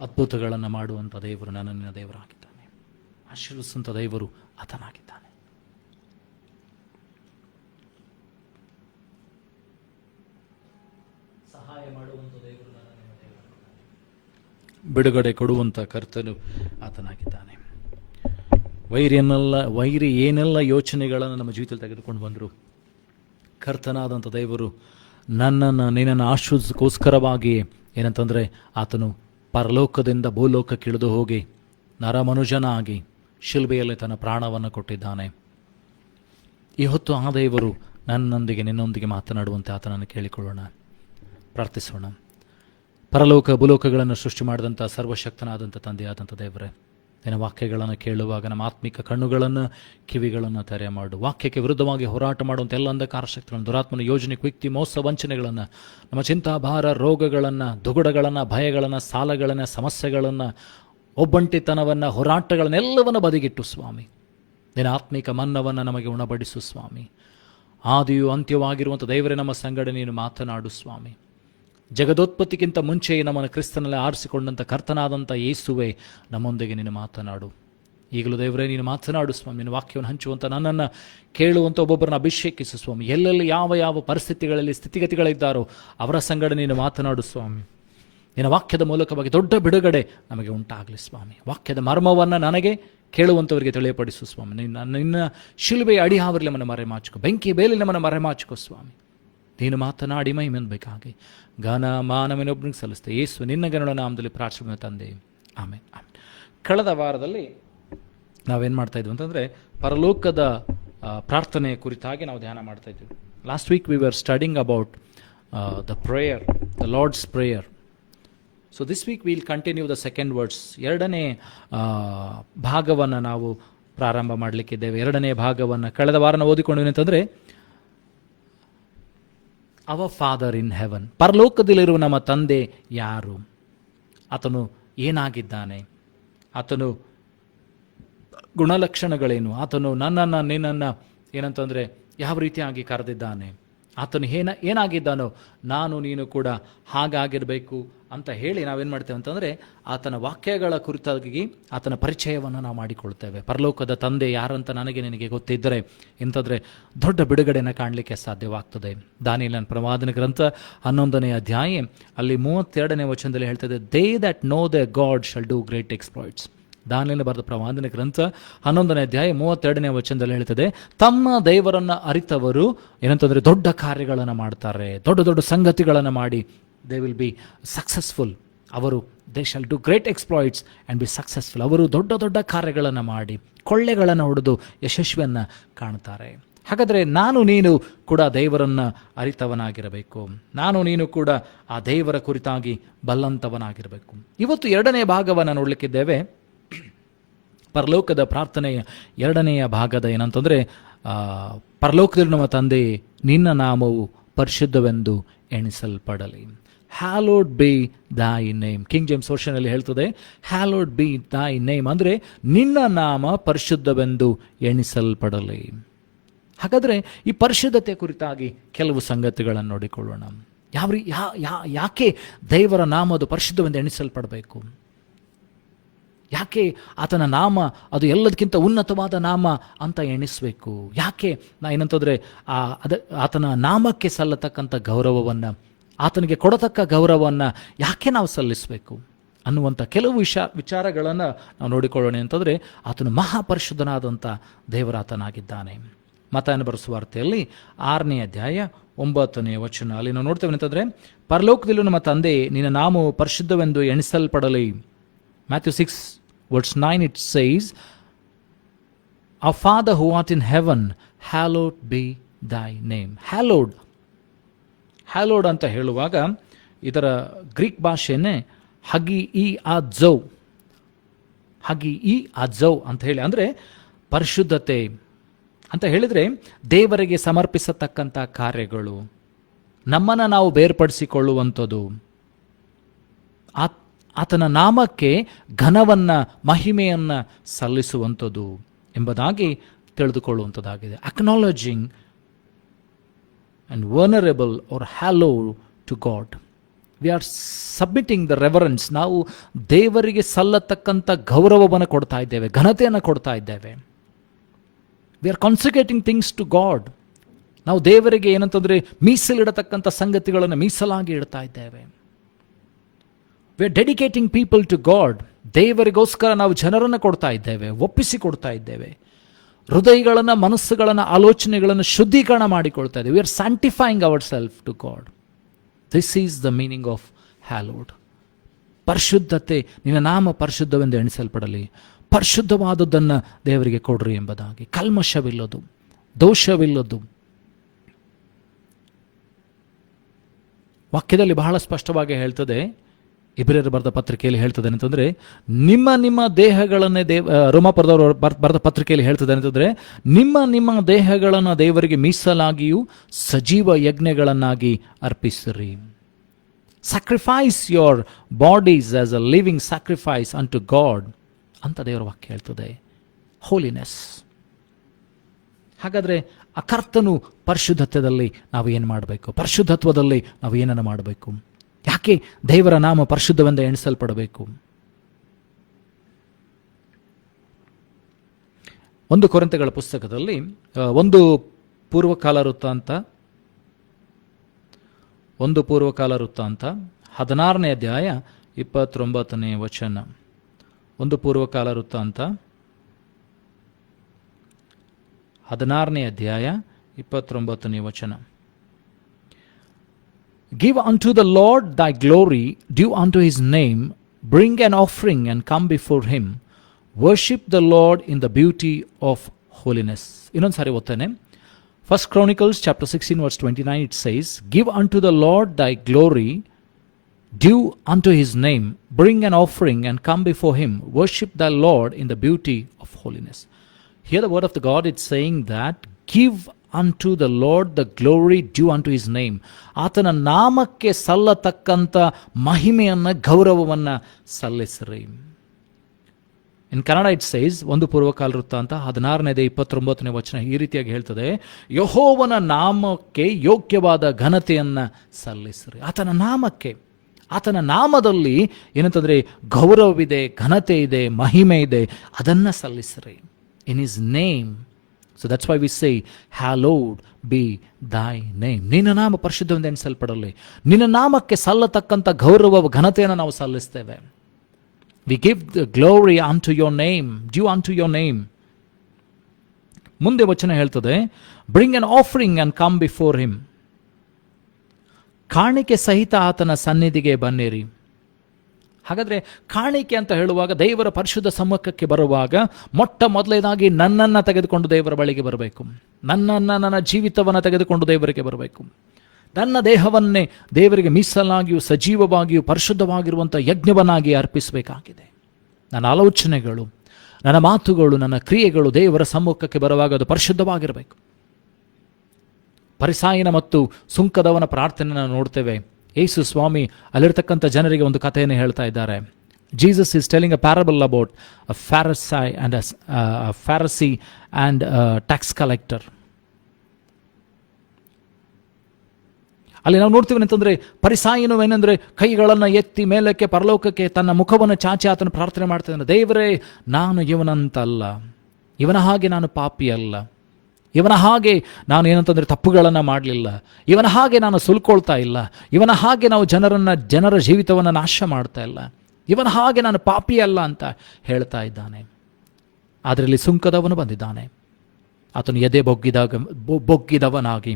ಅದ್ಭುತಗಳನ್ನು ಮಾಡುವಂಥ ದೇವರು ನನ್ನನ್ನ ದೇವರಾಗಿದ್ದಾನೆ. ಆಶೀರ್ವಿಸುವಂಥ ದೇವರು ಆತನಾಗಿದ್ದಾನೆ. ಸಹಾಯ ಮಾಡುವಂಥ ದೇವರು ನನ್ನನ್ನ ದೇವರಾಗಿದ್ದಾನೆ. ಬಿಡುಗಡೆ ಕೊಡುವಂಥ ಕರ್ತನು ಆತನಾಗಿದ್ದಾನೆ. ವೈರಿ ಏನೆಲ್ಲ ಯೋಚನೆಗಳನ್ನು ನಮ್ಮ ಜೀವಿತದಲ್ಲಿ ತೆಗೆದುಕೊಂಡು ಬಂದರು, ಕರ್ತನಾದಂಥ ದೇವರು ನಿನ್ನನ್ನು ಆಶೀರ್ವದಿಸೋಸ್ಕರವಾಗಿ ಏನಂತಂದರೆ ಆತನು ಪರಲೋಕದಿಂದ ಭೂಲೋಕಕ್ಕೆ ಇಳಿದು ಹೋಗಿ ನರಮನುಜನಾಗಿ ಶಿಲ್ಬೆಯಲ್ಲಿ ತನ್ನ ಪ್ರಾಣವನ್ನು ಕೊಟ್ಟಿದ್ದಾನೆ. ಈ ಹೊತ್ತು ಆ ದೇವರು ನನ್ನೊಂದಿಗೆ ನಿನ್ನೊಂದಿಗೆ ಮಾತನಾಡುವಂತೆ ಆತನನ್ನು ಕೇಳಿಕೊಳ್ಳೋಣ, ಪ್ರಾರ್ಥಿಸೋಣ. ಪರಲೋಕ ಭೂಲೋಕಗಳನ್ನು ಸೃಷ್ಟಿ ಮಾಡಿದಂಥ ಸರ್ವಶಕ್ತನಾದಂಥ ತಂದೆಯಾದಂಥ ದೇವರೇ, ನಿನ್ನ ವಾಕ್ಯಗಳನ್ನು ಕೇಳುವಾಗ ನಮ್ಮ ಆತ್ಮಿಕ ಕಣ್ಣುಗಳನ್ನು ಕಿವಿಗಳನ್ನು ತೆರೆ ಮಾಡು. ವಾಕ್ಯಕ್ಕೆ ವಿರುದ್ಧವಾಗಿ ಹೋರಾಟ ಮಾಡುವಂಥ ಎಲ್ಲ ಅಂಧಕಾರ ಶಕ್ತಿಗಳನ್ನು, ದುರಾತ್ಮನ ಯೋಜನೆ, ಕುಯುಕ್ತಿ, ಮೋಸ, ವಂಚನೆಗಳನ್ನು, ನಮ್ಮ ಚಿಂತಾಭಾರ, ರೋಗಗಳನ್ನು, ದುಗುಡಗಳನ್ನು, ಭಯಗಳನ್ನು, ಸಾಲಗಳನ್ನು, ಸಮಸ್ಯೆಗಳನ್ನು, ಒಬ್ಬಂಟಿತನವನ್ನು, ಹೋರಾಟಗಳನ್ನೆಲ್ಲವನ್ನು ಬದಿಗಿಟ್ಟು ಸ್ವಾಮಿ, ನಿನ್ನ ಆತ್ಮಿಕ ಮನ್ನವನ್ನು ನಮಗೆ ಉಣಬಡಿಸು ಸ್ವಾಮಿ. ಆದಿಯು ಅಂತ್ಯವಾಗಿರುವಂಥ ದೇವರೇ, ನಮ್ಮ ಸಂಗಡ ನೀನು ಮಾತನಾಡು ಸ್ವಾಮಿ. ಜಗದೋತ್ಪತ್ತಿಗಿಂತ ಮುಂಚೆ ನಮ್ಮನ್ನು ಕ್ರಿಸ್ತನಲ್ಲಿ ಆರಿಸಿಕೊಂಡಂಥ ಕರ್ತನಾದಂಥ ಯೇಸುವೆ, ನಮ್ಮೊಂದಿಗೆ ನೀನು ಮಾತನಾಡು. ಈಗಲೂ ದೇವರೇ ನೀನು ಮಾತನಾಡು ಸ್ವಾಮಿ. ನಿನ್ನ ವಾಕ್ಯವನ್ನು ಹಂಚುವಂಥ, ನನ್ನನ್ನು ಕೇಳುವಂಥ ಒಬ್ಬೊಬ್ಬರನ್ನ ಅಭಿಷೇಕಿಸು ಸ್ವಾಮಿ. ಎಲ್ಲೆಲ್ಲಿ ಯಾವ ಯಾವ ಪರಿಸ್ಥಿತಿಗಳಲ್ಲಿ ಸ್ಥಿತಿಗತಿಗಳಿದ್ದಾರೋ ಅವರ ಸಂಗಡ ನೀನು ಮಾತನಾಡು ಸ್ವಾಮಿ. ನಿನ್ನ ವಾಕ್ಯದ ಮೂಲಕವಾಗಿ ದೊಡ್ಡ ಬಿಡುಗಡೆ ನಮಗೆ ಉಂಟಾಗಲಿ ಸ್ವಾಮಿ. ವಾಕ್ಯದ ಮರ್ಮವನ್ನು ನನಗೆ ಕೇಳುವಂಥವರಿಗೆ ತಿಳಿಯಪಡಿಸು ಸ್ವಾಮಿ. ನಿನ್ನ ಶಿಲುಬೆಯ ಅಡಿಯಾವರಲ್ಲಿ ನಮ್ಮನ್ನು ಮರೆಮಾಚಿಕೋ, ಬೆಂಕಿ ಬೇಲಿ ನಮ್ಮನ್ನು ಮರೆಮಾಚಿಕೋ ಸ್ವಾಮಿ. ನೀನು ಮಾತನಾಡಿ ಮಹಿಮೆನ್ಬೇಕಾಗಿ ಗಾನ ಮಾನವನೊಬ್ಬನಿಗೆ ಸಲ್ಲಿಸ್ತೆ. ಯೇಸು ನಿನ್ನ ಗಣಗಳ ನಾಮದಲ್ಲಿ ಪ್ರಾರ್ಥನೆ ತಂದೆ, ಆಮೇಲೆ. ಕಳೆದ ವಾರದಲ್ಲಿ ನಾವೇನು ಮಾಡ್ತಾ ಇದ್ವಿ ಅಂತಂದರೆ, ಪರಲೋಕದ ಪ್ರಾರ್ಥನೆಯ ಕುರಿತಾಗಿ ನಾವು ಧ್ಯಾನ ಮಾಡ್ತಾ ಇದ್ವಿ. Last week we were studying about the prayer, the Lord's prayer. So this week will continue the second words. ಎರಡನೇ ಭಾಗವನ್ನು ನಾವು ಪ್ರಾರಂಭ ಮಾಡಲಿಕ್ಕಿದ್ದೇವೆ. ಎರಡನೇ ಭಾಗವನ್ನು ಕಳೆದ ವಾರ ನಾವು ಓದಿಕೊಂಡ್ವಿ ಅಂತಂದರೆ, ಅವರ್ ಫಾದರ್ ಇನ್ ಹೆವನ್, ಪರಲೋಕದಲ್ಲಿರುವ ನಮ್ಮ ತಂದೆ ಯಾರು, ಆತನು ಏನಾಗಿದ್ದಾನೆ, ಆತನು ಗುಣಲಕ್ಷಣಗಳೇನು, ಆತನು ನನ್ನನ್ನು ನಿನ್ನನ್ನು ಏನಂತಂದರೆ ಯಾವ ರೀತಿಯಾಗಿ ಕರೆದಿದ್ದಾನೆ, ಆತನು ಏನಾಗಿದ್ದಾನೋ ನಾನು ನೀನು ಕೂಡ ಹಾಗಾಗಿರಬೇಕು ಅಂತ ಹೇಳಿ ನಾವೇನು ಮಾಡ್ತೇವೆ ಅಂತಂದರೆ, ಆತನ ವಾಕ್ಯಗಳ ಕುರಿತಾಗಿ ಆತನ ಪರಿಚಯವನ್ನು ನಾವು ಮಾಡಿಕೊಳ್ತೇವೆ. ಪರಲೋಕದ ತಂದೆ ಯಾರಂತ ನನಗೆ ನಿನಗೆ ಗೊತ್ತಿದ್ದರೆ ಎಂತಂದರೆ ದೊಡ್ಡ ಬಿಡುಗಡೆಯನ್ನು ಕಾಣಲಿಕ್ಕೆ ಸಾಧ್ಯವಾಗ್ತದೆ. ದಾನಿಯೇಲನ ಪ್ರವಾದನ ಗ್ರಂಥ 11ನೇ ಅಧ್ಯಾಯ ಅಲ್ಲಿ 32ನೇ ವಚನದಲ್ಲಿ ಹೇಳ್ತದೆ, they that know the God shall do great exploits. ದಾನಿಯೇಲನ ಬರೆದ ಪ್ರವಾದನ ಗ್ರಂಥ 11ನೇ ಅಧ್ಯಾಯ 32ನೇ ವಚನದಲ್ಲಿ ಹೇಳ್ತದೆ, ತಮ್ಮ ದೇವರನ್ನು ಅರಿತವರು ಏನಂತಂದರೆ ದೊಡ್ಡ ಕಾರ್ಯಗಳನ್ನು ಮಾಡ್ತಾರೆ, ದೊಡ್ಡ ದೊಡ್ಡ ಸಂಗತಿಗಳನ್ನು ಮಾಡಿ ದೇ ವಿಲ್ ಬಿ ಸಕ್ಸಸ್ಫುಲ್. ಅವರು they shall do great exploits and be successful. ಅವರು ದೊಡ್ಡ ದೊಡ್ಡ ಕಾರ್ಯಗಳನ್ನು ಮಾಡಿ ಕೊಳ್ಳೆಗಳನ್ನು ಹೊಡೆದು ಯಶಸ್ವಿಯನ್ನು ಕಾಣ್ತಾರೆ. ಹಾಗಾದರೆ ನಾನು ನೀನು ಕೂಡ ದೇವರನ್ನು ಅರಿತವನಾಗಿರಬೇಕು. ನಾನು ನೀನು ಕೂಡ ಆ ದೇವರ ಕುರಿತಾಗಿ ಬಲ್ಲಂತವನಾಗಿರಬೇಕು. ಇವತ್ತು ಎರಡನೇ ಭಾಗವನ್ನು ನೋಡಲಿಕ್ಕಿದ್ದೇವೆ. ಪರಲೋಕದ ಪ್ರಾರ್ಥನೆಯ ಎರಡನೆಯ ಭಾಗದ ಏನಂತಂದರೆ, ಪರಲೋಕದಲ್ಲಿ ನಮ್ಮ ತಂದೆ, ನಿನ್ನ ನಾಮವು ಪರಿಶುದ್ಧವೆಂದು ಎಣಿಸಲ್ಪಡಲಿ. ಹ್ಯಾಲೋಡ್ be thy name. King James ವರ್ಷನಲ್ಲಿ ಹೇಳ್ತದೆ, ಹ್ಯಾಲೋಡ್ ಬಿ ದೈ ನೇಮ್ ಅಂದರೆ ನಿನ್ನ ನಾಮ ಪರಿಶುದ್ಧವೆಂದು ಎಣಿಸಲ್ಪಡಲಿ. ಹಾಗಾದರೆ ಈ ಪರಿಶುದ್ಧತೆ ಕುರಿತಾಗಿ ಕೆಲವು ಸಂಗತಿಗಳನ್ನು ನೋಡಿಕೊಳ್ಳೋಣ. ಯಾಕೆ ದೇವರ ನಾಮ ಅದು ಪರಿಶುದ್ಧವೆಂದು ಎಣಿಸಲ್ಪಡಬೇಕು? ಯಾಕೆ ಆತನ ನಾಮ ಅದು ಎಲ್ಲದಕ್ಕಿಂತ ಉನ್ನತವಾದ ನಾಮ ಅಂತ ಎಣಿಸಬೇಕು? ಯಾಕೆ ಏನಂತಂದರೆ ಆತನ ನಾಮಕ್ಕೆ ಸಲ್ಲತಕ್ಕಂಥ ಗೌರವವನ್ನು, ಆತನಿಗೆ ಕೊಡತಕ್ಕ ಗೌರವವನ್ನು ಯಾಕೆ ನಾವು ಸಲ್ಲಿಸಬೇಕು ಅನ್ನುವಂಥ ಕೆಲವು ವಿಚಾರಗಳನ್ನು ನಾವು ನೋಡಿಕೊಳ್ಳೋಣ. ಅಂತಂದರೆ ಆತನು ಮಹಾಪರಿಶುದ್ಧನಾದಂಥ ದೇವರಾತನಾಗಿದ್ದಾನೆ. ಮತ್ತಾಯನ ಬರೆದ ಸುವಾರ್ತೆಯಲ್ಲಿ 6ನೇ ಅಧ್ಯಾಯ 9ನೇ ವಚನ ಅಲ್ಲಿ ನಾವು ನೋಡ್ತೇವೆ ಅಂತಂದರೆ, ಪರಲೋಕದಲ್ಲೂ ನಮ್ಮ ತಂದೆ, ನಿನ್ನ ನಾಮವು ಪರಿಶುದ್ಧವೆಂದು ಎಣಿಸಲ್ಪಡಲಿ. Matthew 6:9 it says, Our Father who art in heaven, hallowed be thy name. ಹ್ಯಾಲೋಡ್ ಅಂತ ಹೇಳುವಾಗ ಇದರ ಗ್ರೀಕ್ ಭಾಷೆನೇ ಹಗಿ ಇ ಅಜೌ ಅಂತ ಹೇಳಿ, ಅಂದರೆ ಪರಿಶುದ್ಧತೆ ಅಂತ ಹೇಳಿದರೆ ದೇವರಿಗೆ ಸಮರ್ಪಿಸತಕ್ಕಂಥ ಕಾರ್ಯಗಳು, ನಮ್ಮನ್ನು ನಾವು ಬೇರ್ಪಡಿಸಿಕೊಳ್ಳುವಂಥದ್ದು, ಆತನ ನಾಮಕ್ಕೆ ಘನವನ್ನು ಮಹಿಮೆಯನ್ನು ಸಲ್ಲಿಸುವಂಥದ್ದು ಎಂಬುದಾಗಿ ತಿಳಿದುಕೊಳ್ಳುವಂಥದ್ದಾಗಿದೆ. Acknowledging and venerable are hallow to God. We are submitting the reverence. ನಾವು ದೇವರಿಗೆ ಸಲ್ಲತಕ್ಕಂಥ ಗೌರವವನ್ನು ಕೊಡ್ತಾ ಇದ್ದೇವೆ, ಘನತೆಯನ್ನು ಕೊಡ್ತಾ ಇದ್ದೇವೆ. We are concentrating things to God. ನಾವು ದೇವರಿಗೆ ಏನಂತಂದರೆ ಮೀಸಲಿಡತಕ್ಕಂಥ ಸಂಗತಿಗಳನ್ನು ಮೀಸಲಾಗಿ ಇಡ್ತಾ ಇದ್ದೇವೆ. We are dedicating people to God. ದೇವರಿಗೋಸ್ಕರ ನಾವು ಜನರನ್ನು ಕೊಡ್ತಾ ಇದ್ದೇವೆ, ಒಪ್ಪಿಸಿ ಕೊಡ್ತಾ ಇದ್ದೇವೆ. ಹೃದಯಗಳನ್ನು, ಮನಸ್ಸುಗಳನ್ನು, ಆಲೋಚನೆಗಳನ್ನು ಶುದ್ಧೀಕರಣ ಮಾಡಿಕೊಳ್ತಾ ಇದ್ದೇವೆ. We are sanctifying ourself to God. This is the meaning of hallowed. ಪರಿಶುದ್ಧತೆ, ನಿನ್ನ ನಾಮ ಪರಿಶುದ್ಧವೆಂದು ಎಣಿಸಲ್ಪಡಲಿ. ಪರಿಶುದ್ಧವಾದದ್ದನ್ನು ದೇವರಿಗೆ ಕೊಡ್ರಿ ಎಂಬುದಾಗಿ, ಕಲ್ಮಶವಿಲ್ಲದು, ದೋಷವಿಲ್ಲದು. ವಾಕ್ಯದಲ್ಲಿ ಬಹಳ ಸ್ಪಷ್ಟವಾಗಿ ಹೇಳ್ತದೆ, ಇಬ್ರಿಯರು ಬರೆದ ಪತ್ರಿಕೆಯಲ್ಲಿ ಹೇಳ್ತದೆ ಅಂತಂದರೆ, ನಿಮ್ಮ ದೇಹಗಳನ್ನೇ ರೋಮಾಪುರದವರು ಬರೆದ ಪತ್ರಿಕೆಯಲ್ಲಿ ಹೇಳ್ತದೆ ಅಂತಂದರೆ, ನಿಮ್ಮ ದೇಹಗಳನ್ನು ದೇವರಿಗೆ ಮೀಸಲಾಗಿಯೂ ಸಜೀವ ಯಜ್ಞಗಳನ್ನಾಗಿ ಅರ್ಪಿಸಿರಿ. Sacrifice your bodies as a living sacrifice unto God ಅಂತ ದೇವರ ವಾಕ್ಯ ಹೇಳ್ತದೆ. ಹೋಲಿನೆಸ್. ಹಾಗಾದರೆ ಆ ಕರ್ತನು ಪರಿಶುದ್ಧತ್ವದಲ್ಲಿ ನಾವು ಏನು ಮಾಡಬೇಕು, ಪರಿಶುದ್ಧತ್ವದಲ್ಲಿ ನಾವು ಏನನ್ನು ಮಾಡಬೇಕು, ಯಾಕೆ ದೇವರ ನಾಮ ಪರಿಶುದ್ಧವೆಂದು ಎಣಿಸಲ್ಪಡಬೇಕು. 1 ಕೊರಿಂಥಗಳ ಪುಸ್ತಕದಲ್ಲಿ ಒಂದು ಪೂರ್ವಕಾಲ ವೃತ್ತಾಂತ 16ನೇ ಅಧ್ಯಾಯ 29ನೇ ವಚನ. 1 ಪೂರ್ವಕಾಲ ವೃತ್ತಾಂತ 16ನೇ ಅಧ್ಯಾಯ 29ನೇ ವಚನ. Give unto the Lord thy glory due unto his name, bring an offering and come before him, worship the Lord in the beauty of holiness. ಇನ್ನೊಂದು ಸಾರಿ ಓದ್ತೇನೆ. 1 Chronicles chapter 16 verse 29 it says, Give unto the Lord thy glory due unto his name, bring an offering and come before him, worship the Lord in the beauty of holiness. Here the word of the God is saying that give unto the Lord the glory due unto his name. ಆತನ ನಾಮಕ್ಕೆ ಸಲ್ಲತಕ್ಕಂಥ ಮಹಿಮೆಯನ್ನು, ಗೌರವವನ್ನು ಸಲ್ಲಿಸ್ರಿ. ಇನ್ Kannada it says, 1 ಪೂರ್ವಕಾಲ ವೃತ್ತಾಂತ 16ನೇ 29ನೇ ವಚನ ಈ ರೀತಿಯಾಗಿ ಹೇಳ್ತದೆ, ಯೆಹೋವನ ನಾಮಕ್ಕೆ ಯೋಗ್ಯವಾದ ಘನತೆಯನ್ನು ಸಲ್ಲಿಸ್ರಿ. ಆತನ ನಾಮಕ್ಕೆ, ಆತನ ನಾಮದಲ್ಲಿ ಏನಂತಂದರೆ ಗೌರವವಿದೆ, ಘನತೆ ಇದೆ, ಮಹಿಮೆ ಇದೆ, ಅದನ್ನು ಸಲ್ಲಿಸ್ರಿ. In his name. So that's why we say hallowed be thy name. ನಿನ್ನ ನಾಮ ಪರಿಶುದ್ಧವೆಂದು ಎಣಿಸಲ್ಪಡಲಿ. ನಿನ್ನ ನಾಮಕ್ಕೆ ಸಲ್ಲತಕ್ಕಂಥ ಗೌರವ, ಘನತೆಯನ್ನು ನಾವು ಸಲ್ಲಿಸ್ತೇವೆ. We give the glory unto your name, due unto your name. ಮುಂದೆ ವಚನ ಹೇಳ್ತದೆ, bring an offering and come before him. ಕಾಣಿಕೆ ಸಹಿತ ಆತನ ಸನ್ನಿಧಿಗೆ ಬನ್ನಿರಿ. ಹಾಗಾದರೆ ಕಾಣಿಕೆ ಅಂತ ಹೇಳುವಾಗ, ದೇವರ ಪರಿಶುದ್ಧ ಸಮ್ಮುಖಕ್ಕೆ ಬರುವಾಗ ಮೊಟ್ಟ ಮೊದಲನೇದಾಗಿ ನನ್ನನ್ನು ತೆಗೆದುಕೊಂಡು ದೇವರ ಬಳಿಗೆ ಬರಬೇಕು. ನನ್ನ ಜೀವಿತವನ್ನು ತೆಗೆದುಕೊಂಡು ದೇವರಿಗೆ ಬರಬೇಕು. ನನ್ನ ದೇಹವನ್ನೇ ದೇವರಿಗೆ ಮೀಸಲಾಗಿಯೂ ಸಜೀವವಾಗಿಯೂ ಪರಿಶುದ್ಧವಾಗಿರುವಂಥ ಯಜ್ಞವನ್ನಾಗಿ ಅರ್ಪಿಸಬೇಕಾಗಿದೆ. ನನ್ನ ಆಲೋಚನೆಗಳು, ನನ್ನ ಮಾತುಗಳು, ನನ್ನ ಕ್ರಿಯೆಗಳು ದೇವರ ಸಮ್ಮುಖಕ್ಕೆ ಬರುವಾಗ ಅದು ಪರಿಶುದ್ಧವಾಗಿರಬೇಕು. ಫರಿಸಾಯನ ಮತ್ತು ಸುಂಕದವನ ಪ್ರಾರ್ಥನೆಯನ್ನು ನೋಡ್ತೇವೆ. ಯೇಸು ಸ್ವಾಮಿ ಅಲ್ಲಿರ್ತಕ್ಕಂಥ ಜನರಿಗೆ ಒಂದು ಕಥೆಯನ್ನು ಹೇಳ್ತಾ ಇದ್ದಾರೆ. Jesus is telling a parable about a Pharisee and a tax collector. ಅಲ್ಲಿ ನಾವು ನೋಡ್ತೀವಿ ಅಂತಂದರೆ, ಫರಿಸಾಯನು ಏನಂದರೆ ಕೈಗಳನ್ನು ಎತ್ತಿ ಮೇಲಕ್ಕೆ ಪರಲೋಕಕ್ಕೆ ತನ್ನ ಮುಖವನ್ನು ಚಾಚಿ ಆತನ ಪ್ರಾರ್ಥನೆ ಮಾಡ್ತಾ ಇದ್ದಾನೆ. ದೇವರೇ, ನಾನು ಇವನಂತಲ್ಲ, ಇವನ ಹಾಗೆ ನಾನು ಪಾಪಿ ಅಲ್ಲ, ಇವನ ಹಾಗೆ ನಾನು ಏನಂತಂದರೆ ತಪ್ಪುಗಳನ್ನು ಮಾಡಲಿಲ್ಲ, ಇವನ ಹಾಗೆ ನಾನು ಸುಲ್ಕೊಳ್ತಾ ಇಲ್ಲ, ಇವನ ಹಾಗೆ ನಾವು ಜನರ ಜೀವಿತವನ್ನು ನಾಶ ಮಾಡ್ತಾ ಇಲ್ಲ, ಇವನ ಹಾಗೆ ನಾನು ಪಾಪಿ ಅಲ್ಲ ಅಂತ ಹೇಳ್ತಾ ಇದ್ದಾನೆ. ಅದರಲ್ಲಿ ಸುಂಕದವನು ಬಂದಿದ್ದಾನೆ. ಆತನು ಎದೆ ಬೊಗ್ಗಿದವನಾಗಿ,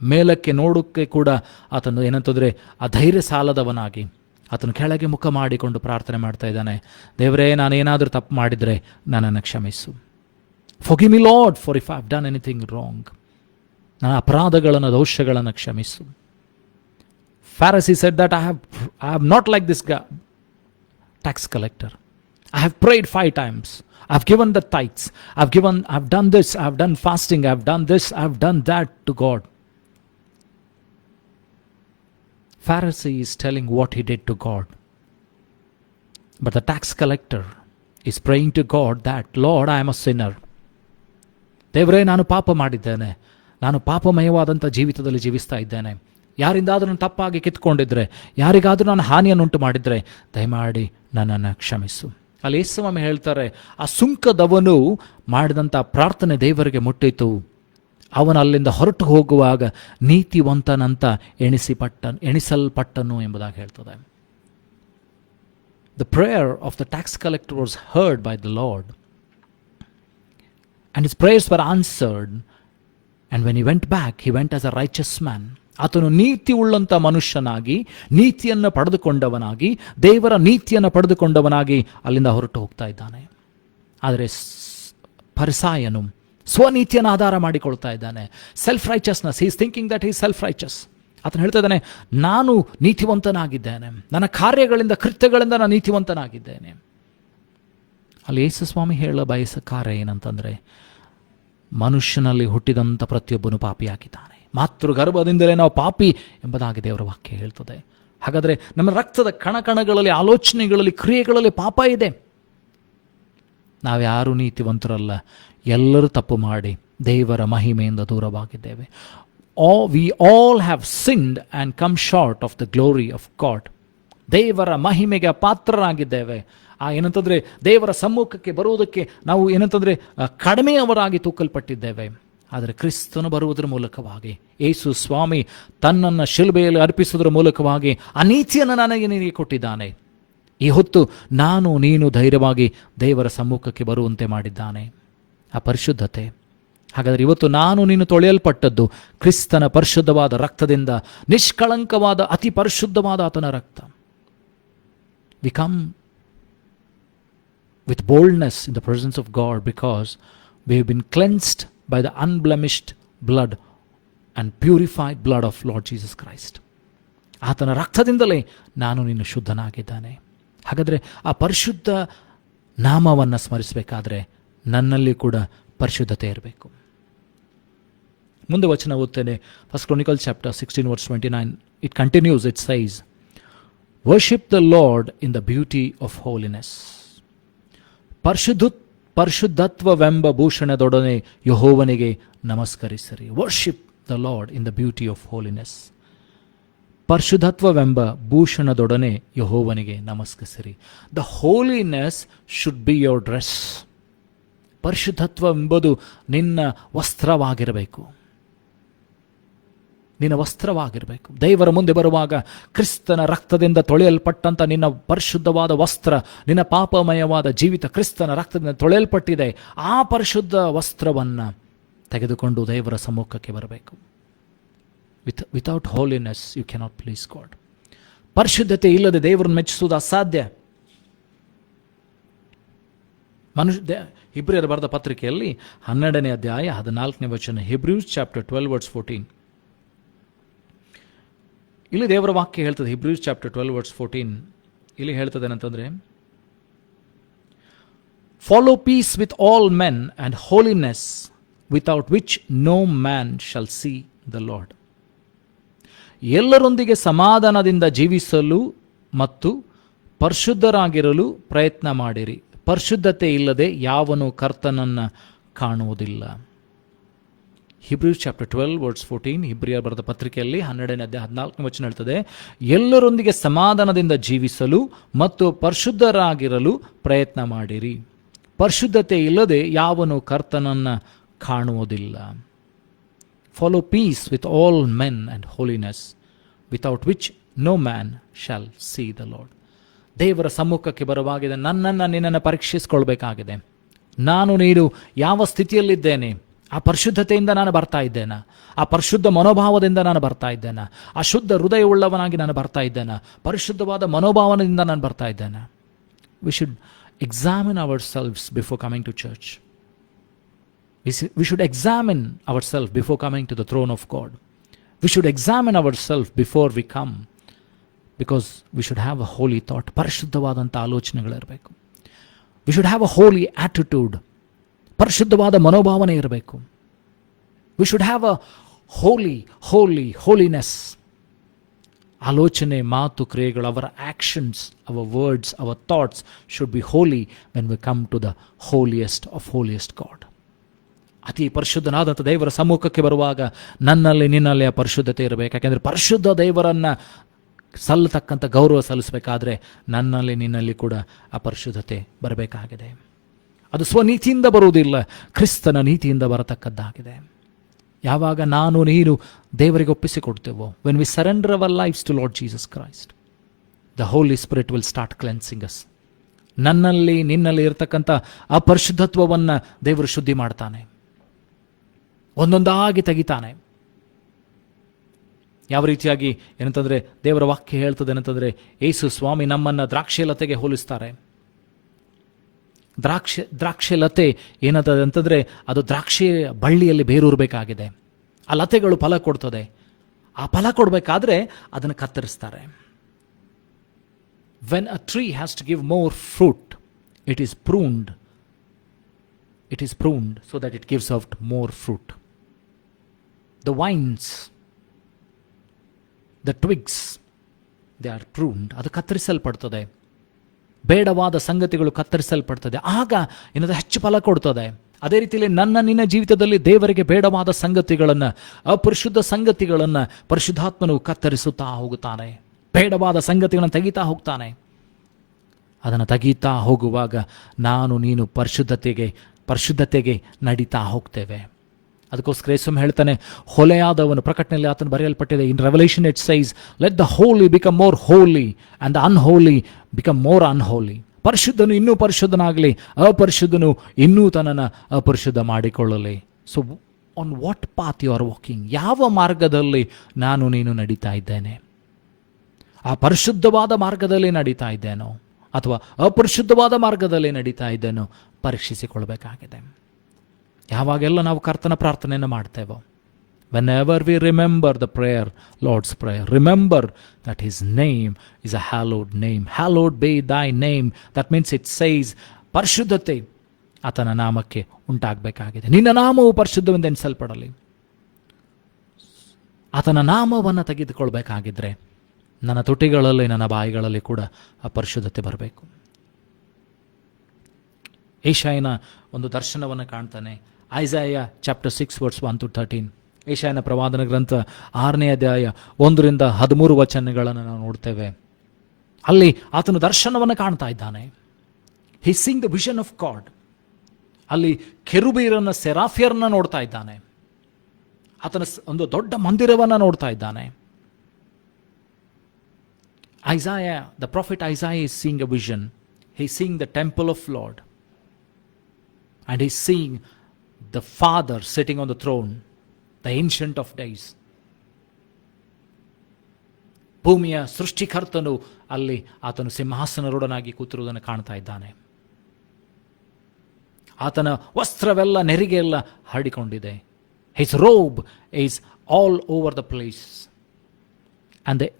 ಮೇಲಕ್ಕೆ ನೋಡೋಕ್ಕೆ ಕೂಡ ಆತನು ಏನಂತಂದರೆ ಅಧೈರ್ಯ ಸಾಲದವನಾಗಿ ಆತನು ಕೆಳಗೆ ಮುಖ ಮಾಡಿಕೊಂಡು ಪ್ರಾರ್ಥನೆ ಮಾಡ್ತಾ ಇದ್ದಾನೆ. ದೇವರೇ, ನಾನೇನಾದರೂ ತಪ್ಪು ಮಾಡಿದರೆ ನನ್ನನ್ನು ಕ್ಷಮಿಸು. Forgive me, Lord, for if I have done anything wrong. ನನ್ನ ಅಪರಾಧಗಳನ್ನು, ದೋಷಗಳನ್ನು ಕ್ಷಮಿಸು. Pharisee said that I have not like this guy, tax collector. I have prayed 5 times. I have given the tithes. I have done this. I have done fasting. I have done this. I have done that to God. Pharisee is telling what he did to God. But the tax collector is praying to God that, Lord, I am a sinner. ದೇವರೇ, ನಾನು ಪಾಪ ಮಾಡಿದ್ದೇನೆ, ನಾನು ಪಾಪಮಯವಾದಂಥ ಜೀವಿತದಲ್ಲಿ ಜೀವಿಸ್ತಾ ಇದ್ದೇನೆ. ಯಾರಿಂದಾದರೂ ನಾನು ತಪ್ಪಾಗಿ ಕಿತ್ಕೊಂಡಿದ್ರೆ, ಯಾರಿಗಾದರೂ ನಾನು ಹಾನಿಯನ್ನುಂಟು ಮಾಡಿದರೆ ದಯಮಾಡಿ ನನ್ನನ್ನು ಕ್ಷಮಿಸು. ಅಲ್ಲಿ ಯೇಸುಸ್ವಾಮಿ ಹೇಳ್ತಾರೆ, ಆ ಸುಂಕದವನು ಮಾಡಿದಂಥ ಪ್ರಾರ್ಥನೆ ದೇವರಿಗೆ ಮುಟ್ಟಿತು. ಅವನು ಅಲ್ಲಿಂದ ಹೊರಟು ಹೋಗುವಾಗ ನೀತಿವಂತನಂತ ಎಣಿಸಲ್ಪಟ್ಟನು ಎಂಬುದಾಗಿ ಹೇಳ್ತದೆ. The prayer of the tax collector was heard by the Lord. And his prayers were answered. And when he went back, he went as a righteous man. ಆತನು ನೀತಿ ಉಳ್ಳಂಥ ಮನುಷ್ಯನಾಗಿ, ನೀತಿಯನ್ನು ಪಡೆದುಕೊಂಡವನಾಗಿ, ದೇವರ ನೀತಿಯನ್ನು ಪಡೆದುಕೊಂಡವನಾಗಿ ಅಲ್ಲಿಂದ ಹೊರಟು ಹೋಗ್ತಾ ಇದ್ದಾನೆ. ಆದರೆ ಫರಿಸಾಯನು ಸ್ವನೀತಿಯನ್ನು ಆಧಾರ ಮಾಡಿಕೊಳ್ತಾ ಇದ್ದಾನೆ. Self righteousness. He is thinking that he is self righteous. ಆತನು ಹೇಳ್ತಾ ಇದ್ದಾನೆ, ನಾನು ನೀತಿವಂತನಾಗಿದ್ದೇನೆ, ನನ್ನ ಕಾರ್ಯಗಳಿಂದ, ಕೃತ್ಯಗಳಿಂದ ನಾನು ನೀತಿವಂತನಾಗಿದ್ದೇನೆ. ಅಲ್ಲಿ ಯೇಸುಸ್ವಾಮಿ ಹೇಳ ಬಯಸ ಕಾರ್ಯ ಏನಂತಂದರೆ, ಮನುಷ್ಯನಲ್ಲಿ ಹುಟ್ಟಿದಂಥ ಪ್ರತಿಯೊಬ್ಬನು ಪಾಪಿಯಾಗಿದ್ದಾನೆ. ಮಾತೃಗರ್ಭದಿಂದಲೇ ನಾವು ಪಾಪಿ ಎಂಬುದಾಗಿ ದೇವರ ವಾಕ್ಯ ಹೇಳ್ತದೆ. ಹಾಗಾದರೆ ನಮ್ಮ ರಕ್ತದ ಕಣಕಣಗಳಲ್ಲಿ, ಆಲೋಚನೆಗಳಲ್ಲಿ, ಕ್ರಿಯೆಗಳಲ್ಲಿ ಪಾಪ ಇದೆ. ನಾವ್ಯಾರೂ ನೀತಿವಂತರಲ್ಲ. ಎಲ್ಲರೂ ತಪ್ಪು ಮಾಡಿ ದೇವರ ಮಹಿಮೆಯಿಂದ ದೂರವಾಗಿದ್ದೇವೆ. We all have sinned and come short of the glory of God. ದೇವರ ಮಹಿಮೆಗೆ ಪಾತ್ರರಾಗಿದ್ದೇವೆ. ಏನಂತಂದರೆ ದೇವರ ಸಮ್ಮುಖಕ್ಕೆ ಬರುವುದಕ್ಕೆ ನಾವು ಏನಂತಂದರೆ ಕಡಿಮೆಯವರಾಗಿ ತೂಕಲ್ಪಟ್ಟಿದ್ದೇವೆ. ಆದರೆ ಕ್ರಿಸ್ತನು ಬರುವುದರ ಮೂಲಕವಾಗಿ, ಯೇಸು ಸ್ವಾಮಿ ತನ್ನನ್ನು ಶಿಲುಬೆಯಲ್ಲಿ ಅರ್ಪಿಸುವುದರ ಮೂಲಕವಾಗಿ ಆ ನೀತಿಯನ್ನು ನನಗೆ ನಿನಗೆ ಕೊಟ್ಟಿದ್ದಾನೆ. ಈ ಹೊತ್ತು ನಾನು ನೀನು ಧೈರ್ಯವಾಗಿ ದೇವರ ಸಮ್ಮುಖಕ್ಕೆ ಬರುವಂತೆ ಮಾಡಿದ್ದಾನೆ. ಆ ಪರಿಶುದ್ಧತೆ. ಹಾಗಾದರೆ ಇವತ್ತು ನಾನು ನೀನು ತೊಳೆಯಲ್ಪಟ್ಟದ್ದು ಕ್ರಿಸ್ತನ ಪರಿಶುದ್ಧವಾದ ರಕ್ತದಿಂದ, ನಿಷ್ಕಳಂಕವಾದ ಅತಿ ಪರಿಶುದ್ಧವಾದ ಆತನ ರಕ್ತ. We come with boldness in the presence of God because we have been cleansed by the unblemished blood and purified blood of Lord Jesus Christ. ಆತನ ರಕ್ತದಿಂದಲೇ ನಾನು ನಿನ್ನ ಶುದ್ಧನಾಗಿದ್ದಾನೆ. ಹಾಗಾದರೆ ಆ ಪರಿಶುದ್ಧ ನಾಮವನ್ನು ಸ್ಮರಿಸಬೇಕಾದ್ರೆ ನನ್ನಲ್ಲಿ ಕೂಡ ಪರಿಶುದ್ಧತೆ ಇರಬೇಕು. ಮುಂದೆ ವಚನ ಓದ್ತೇನೆ. First chronicle chapter 16 verse 29. It continues, it says, worship the Lord in the beauty of holiness. ಪರಿಶುದ್ಧತ್ವವೆಂಬ ಭೂಷಣದೊಡನೆ ಯೆಹೋವನಿಗೆ ನಮಸ್ಕರಿಸಿರಿ. Worship the Lord in the beauty of holiness. ಪರಿಶುದ್ಧತ್ವವೆಂಬ ಭೂಷಣದೊಡನೆ ಯೆಹೋವನಿಗೆ ನಮಸ್ಕರಿಸಿರಿ. The holiness should be your dress. ಪರಿಶುದ್ಧತ್ವ ಎಂಬುದು ನಿನ್ನ ವಸ್ತ್ರವಾಗಿರಬೇಕು. ನಿನ್ನ ವಸ್ತ್ರವಾಗಿರಬೇಕು. ದೇವರ ಮುಂದೆ ಬರುವಾಗ ಕ್ರಿಸ್ತನ ರಕ್ತದಿಂದ ತೊಳೆಯಲ್ಪಟ್ಟಂಥ ನಿನ್ನ ಪರಿಶುದ್ಧವಾದ ವಸ್ತ್ರ, ನಿನ್ನ ಪಾಪಮಯವಾದ ಜೀವಿತ ಕ್ರಿಸ್ತನ ರಕ್ತದಿಂದ ತೊಳೆಯಲ್ಪಟ್ಟಿದೆ. ಆ ಪರಿಶುದ್ಧ ವಸ್ತ್ರವನ್ನು ತೆಗೆದುಕೊಂಡು ದೇವರ ಸಮ್ಮುಖಕ್ಕೆ ಬರಬೇಕು. Without holiness you cannot please God. ಪರಿಶುದ್ಧತೆ ಇಲ್ಲದೆ ದೇವರನ್ನು ಮೆಚ್ಚಿಸುವುದು ಅಸಾಧ್ಯ. ಹಿಬ್ರಿಯರು ಬರೆದ ಪತ್ರಿಕೆಯಲ್ಲಿ 12ನೇ ಅಧ್ಯಾಯ 14ನೇ ವಚನ, ಹಿಬ್ರೂಸ್ ಚಾಪ್ಟರ್ 12 verse 14. ಇಲ್ಲಿ ದೇವರ ವಾಕ್ಯ ಹೇಳ್ತದೆ, ಹಿಬ್ರೂಸ್ ಚಾಪ್ಟರ್ 12 verse 14. ಇಲ್ಲಿ ಹೇಳ್ತದೆ ಏನಂತಂದರೆ, follow peace with all men and holiness without which no man shall see the Lord. ಎಲ್ಲರೊಂದಿಗೆ ಸಮಾಧಾನದಿಂದ ಜೀವಿಸಲು ಮತ್ತು ಪರಿಶುದ್ಧರಾಗಿರಲು ಪ್ರಯತ್ನ ಮಾಡಿರಿ. ಪರಿಶುದ್ಧತೆ ಇಲ್ಲದೆ ಯಾವನು ಕರ್ತನನ್ನು ಕಾಣುವುದಿಲ್ಲ. ಹಿಬ್ರೂಸ್ ಚಾಪ್ಟರ್ 12 verse 14. ಹಿಬ್ರಿಯರು ಬರೆದ ಪತ್ರಿಕೆಯಲ್ಲಿ 12ನೇ ಅಧ್ಯಾಯ 14ನೇ ವಚನ ಹೇಳ್ತದೆ, ಎಲ್ಲರೊಂದಿಗೆ ಸಮಾಧಾನದಿಂದ ಜೀವಿಸಲು ಮತ್ತು ಪರಿಶುದ್ಧರಾಗಿರಲು ಪ್ರಯತ್ನ ಮಾಡಿರಿ. ಪರಿಶುದ್ಧತೆ ಇಲ್ಲದೆ ಯಾವನು ಕರ್ತನನ್ನು ಕಾಣುವುದಿಲ್ಲ. Follow peace with all men and holiness without which no man shall see the Lord. ದೇವರ ಸಮ್ಮುಖಕ್ಕೆ ಬರುವಾಗಿದೆ ನನ್ನನ್ನು ನಿನ್ನನ್ನು ಪರೀಕ್ಷಿಸಿಕೊಳ್ಬೇಕಾಗಿದೆ. ನಾನು ನೀನು ಯಾವ ಸ್ಥಿತಿಯಲ್ಲಿದ್ದೇನೆ? ಆ ಪರಿಶುದ್ಧತೆಯಿಂದ ನಾನು ಬರ್ತಾ ಇದ್ದೇನೆ? ಆ ಪರಿಶುದ್ಧ ಮನೋಭಾವದಿಂದ ನಾನು ಬರ್ತಾ ಇದ್ದೇನೆ? ಆ ಶುದ್ಧ ಹೃದಯವುಳ್ಳವನಾಗಿ ನಾನು ಬರ್ತಾ ಇದ್ದೇನೆ? ಪರಿಶುದ್ಧವಾದ ಮನೋಭಾವನೆಯಿಂದ ನಾನು ಬರ್ತಾ ಇದ್ದೇನೆ? We should examine ourselves before coming to church. We should examine ourselves before coming to the throne of God. We should examine ourselves before we come, because we should have a holy thought. ಪರಿಶುದ್ಧವಾದಂಥ ಆಲೋಚನೆಗಳಿರಬೇಕು. We should have a holy attitude. ಪರಿಶುದ್ಧವಾದ ಮನೋಭಾವನೆ ಇರಬೇಕು. We should have a holiness. ಆಲೋಚನೆ, ಮಾತು, ಕ್ರಿಯೆಗಳು, ಅವರ actions, our words, our thoughts should be holy when we come to the holiest of holiest God. ಅತಿ ಪರಿಶುದ್ಧನಾದಂಥ ದೇವರ ಸಮ್ಮುಖಕ್ಕೆ ಬರುವಾಗ ನನ್ನಲ್ಲಿ ನಿನ್ನಲ್ಲಿ ಆ ಪರಿಶುದ್ಧತೆ ಇರಬೇಕು. ಯಾಕೆಂದರೆ ಪರಿಶುದ್ಧ ದೇವರನ್ನು ಸಲ್ಲತಕ್ಕಂಥ ಗೌರವ ಸಲ್ಲಿಸಬೇಕಾದ್ರೆ ನನ್ನಲ್ಲಿ ನಿನ್ನಲ್ಲಿ ಕೂಡ ಆ ಪರಿಶುದ್ಧತೆ ಬರಬೇಕಾಗಿದೆ. ಅದು ಸ್ವನೀತಿಯಿಂದ ಬರುವುದಿಲ್ಲ, ಕ್ರಿಸ್ತನ ನೀತಿಯಿಂದ ಬರತಕ್ಕದ್ದಾಗಿದೆ. ಯಾವಾಗ ನಾನು ನೀನು ದೇವರಿಗೆ ಒಪ್ಪಿಸಿಕೊಡ್ತೇವೋ, when we surrender our lives to Lord Jesus Christ, the Holy Spirit will start cleansing us. ನನ್ನಲ್ಲಿ ನಿನ್ನಲ್ಲಿ ಇರತಕ್ಕಂಥ ಆ ಪರಿಶುದ್ಧತ್ವವನ್ನು ದೇವರು ಶುದ್ಧಿ ಮಾಡ್ತಾನೆ, ಒಂದೊಂದಾಗಿ ತೆಗಿತಾನೆ. ಯಾವ ರೀತಿಯಾಗಿ ಏನಂತಂದರೆ ದೇವರ ವಾಕ್ಯ ಹೇಳ್ತದೆ ಏನಂತಂದರೆ, ಯೇಸು ಸ್ವಾಮಿ ನಮ್ಮನ್ನು ದ್ರಾಕ್ಷಿ ಹೋಲಿಸ್ತಾರೆ. ದ್ರಾಕ್ಷಿ ಲತೆ ಏನಂತದೆ ಅಂತಂದರೆ ಅದು ದ್ರಾಕ್ಷಿ ಬಳ್ಳಿಯಲ್ಲಿ ಬೇರೂರಬೇಕಾಗಿದೆ. ಆ ಲತೆಗಳು ಫಲ ಕೊಡ್ತದೆ. ಆ ಫಲ ಕೊಡಬೇಕಾದ್ರೆ ಅದನ್ನು ಕತ್ತರಿಸ್ತಾರೆ. When a tree has to give more fruit, it is pruned so that it gives out more fruit. The vines, the twigs, they are pruned. ಅದು ಕತ್ತರಿಸಲ್ಪಡ್ತದೆ. ಬೇಡವಾದ ಸಂಗತಿಗಳು ಕತ್ತರಿಸಲ್ಪಡ್ತದೆ. ಆಗ ಏನದು ಹೆಚ್ಚು ಫಲ ಕೊಡ್ತದೆ. ಅದೇ ರೀತಿಯಲ್ಲಿ ನಿನ್ನ ಜೀವಿತದಲ್ಲಿ ದೇವರಿಗೆ ಬೇಡವಾದ ಸಂಗತಿಗಳನ್ನು, ಅಪರಿಶುದ್ಧ ಸಂಗತಿಗಳನ್ನು ಪರಿಶುದ್ಧಾತ್ಮನು ಕತ್ತರಿಸುತ್ತಾ ಹೋಗುತ್ತಾನೆ. ಬೇಡವಾದ ಸಂಗತಿಗಳನ್ನು ತೆಗಿತಾ ಹೋಗ್ತಾನೆ. ಅದನ್ನು ತೆಗೀತಾ ಹೋಗುವಾಗ ನಾನು ನೀನು ಪರಿಶುದ್ಧತೆಗೆ ನಡೀತಾ ಹೋಗ್ತೇವೆ. ಅದಕ್ಕೋಸ್ಕರ ಯೇಸು ಹೇಳ್ತಾನೆ, ಹೊಲೆಯಾದವನು, ಪ್ರಕಟಣೆಯಲ್ಲಿ ಆತನು ಬರೆಯಲ್ಪಟ್ಟಿದೆ, in Revelation it says, let the holy become more holy and the unholy become more unholy. ಪರಿಶುದ್ಧನು ಇನ್ನೂ ಪರಿಶುದ್ಧನಾಗಲಿ, ಅಪರಿಶುದ್ಧನು ಇನ್ನೂ ತನ್ನನ್ನು ಅಪರಿಶುದ್ಧ ಮಾಡಿಕೊಳ್ಳಲಿ. So on what path you are walking? ಯಾವ ಮಾರ್ಗದಲ್ಲಿ ನಾನು ನೀನು ನಡೀತಾ ಇದ್ದೇನೆ? ಆ ಪರಿಶುದ್ಧವಾದ ಮಾರ್ಗದಲ್ಲಿ ನಡೀತಾ ಇದ್ದೇನೋ ಅಥವಾ ಅಪರಿಶುದ್ಧವಾದ ಮಾರ್ಗದಲ್ಲಿ ನಡೀತಾ ಇದ್ದೇನೋ ಪರೀಕ್ಷಿಸಿಕೊಳ್ಬೇಕಾಗಿದೆ. ಯಾವಾಗೆಲ್ಲ ನಾವು ಕರ್ತನ ಪ್ರಾರ್ಥನೆಯನ್ನು ಮಾಡ್ತೇವೋ, whenever we remember the prayer, Lord's Prayer, remember that His name is a hallowed name. Hallowed be thy name. That means it says, ಪರಿಶುದ್ಧತೆ ಆತನ ನಾಮಕ್ಕೆ ಉಂಟಾಗಬೇಕಾಗಿದೆ. ನಿನ್ನ ನಾಮವು ಪರಿಶುದ್ಧವೆಂದು ಎಣಿಸಲ್ಪಡಲಿ. ಆತನ ನಾಮವನ್ನು ತೆಗೆದುಕೊಳ್ಬೇಕಾಗಿದ್ರೆ ನನ್ನ ತುಟಿಗಳಲ್ಲಿ, ನನ್ನ ಬಾಯಿಗಳಲ್ಲಿ ಕೂಡ ಆ ಪರಿಶುದ್ಧತೆ ಬರಬೇಕು. ಏಷಾಯನ ಒಂದು ದರ್ಶನವನ್ನು ಕಾಣ್ತಾನೆ. ಐಸಾಯ ಚಾಪ್ಟರ್ 6 ವರ್ಸ್ 1-13. ಏಷಾಯನ ಪ್ರವಾದನ ಗ್ರಂಥ 6ನೇ ಅಧ್ಯಾಯ 1-13 ವಚನಗಳನ್ನು ನಾವು ನೋಡ್ತೇವೆ. ಅಲ್ಲಿ ಆತನು ದರ್ಶನವನ್ನು ಕಾಣ್ತಾ ಇದ್ದಾನೆ. He seeing the vision of God. ಅಲ್ಲಿ ಕೆರೂಬಿಯರನ್ನ, ಸೆರಾಫಿಯರನ್ನ ನೋಡ್ತಾ ಇದ್ದಾನೆ. ಆತನ ಒಂದು ದೊಡ್ಡ ಮಂದಿರವನ್ನು ನೋಡ್ತಾ ಇದ್ದಾನೆ. Isaiah, the prophet Isaiah is seeing a vision. He's seeing the temple of Lord. And he's seeing the Father sitting on the throne, the Ancient of Days. ಭೂಮಿಯ ಸೃಷ್ಟಿಕರ್ತನು ಅಲ್ಲಿ ಆತನು ಸಿಂಹಾಸನರೂಢನಾಗಿ ಕೂತಿರುವುದನ್ನು ಕಾಣ್ತಾ ಇದ್ದಾನೆ. ಆತನ ವಸ್ತ್ರವೆಲ್ಲ, ನೆರಿಗೆಲ್ಲ ಹರಡಿಕೊಂಡಿದೆ. His robe is all over the place. And the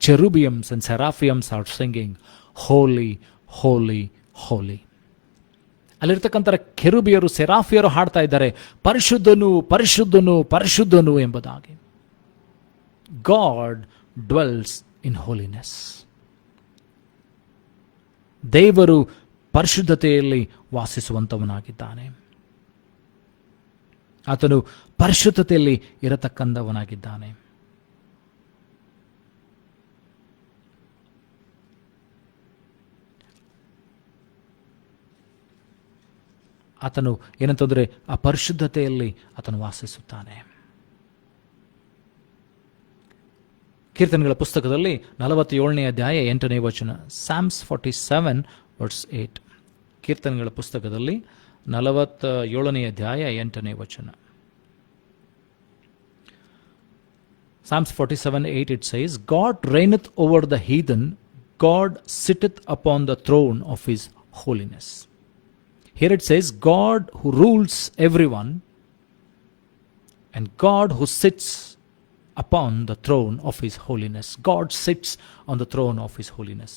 cherubims and seraphims are singing, holy, holy, holy. ಅಲ್ಲಿರ್ತಕ್ಕಂಥ ಕೆರೂಬಿಯರು, ಸೆರಾಫಿಯರು ಹಾಡ್ತಾ ಇದ್ದಾರೆ, ಪರಿಶುದ್ಧನು, ಪರಿಶುದ್ಧನು, ಪರಿಶುದ್ಧನು ಎಂಬುದಾಗಿ. God dwells in holiness. ದೇವರು ಪರಿಶುದ್ಧತೆಯಲ್ಲಿ ವಾಸಿಸುವಂತವನಾಗಿದ್ದಾನೆ. ಆತನು ಪರಿಶುದ್ಧತೆಯಲ್ಲಿ ಇರತಕ್ಕಂಥವನಾಗಿದ್ದಾನೆ. ಆತನು ಏನಂತಂದರೆ ಆ ಪರಿಶುದ್ಧತೆಯಲ್ಲಿ ಆತನು ವಾಸಿಸುತ್ತಾನೆ. ಕೀರ್ತನೆಗಳ ಪುಸ್ತಕದಲ್ಲಿ 47ನೇ ಅಧ್ಯಾಯ 8ನೇ ವಚನ, Psalms 47 verse 8. ಕೀರ್ತನೆಗಳ ಪುಸ್ತಕದಲ್ಲಿ 47ನೇ ಅಧ್ಯಾಯ 8ನೇ ವಚನ. Psalms 47:8 it says, God reigneth over the heathen, God sitteth upon the throne of His holiness. Here it says, God who rules everyone and God who sits upon the throne of His holiness. God sits on the throne of His holiness.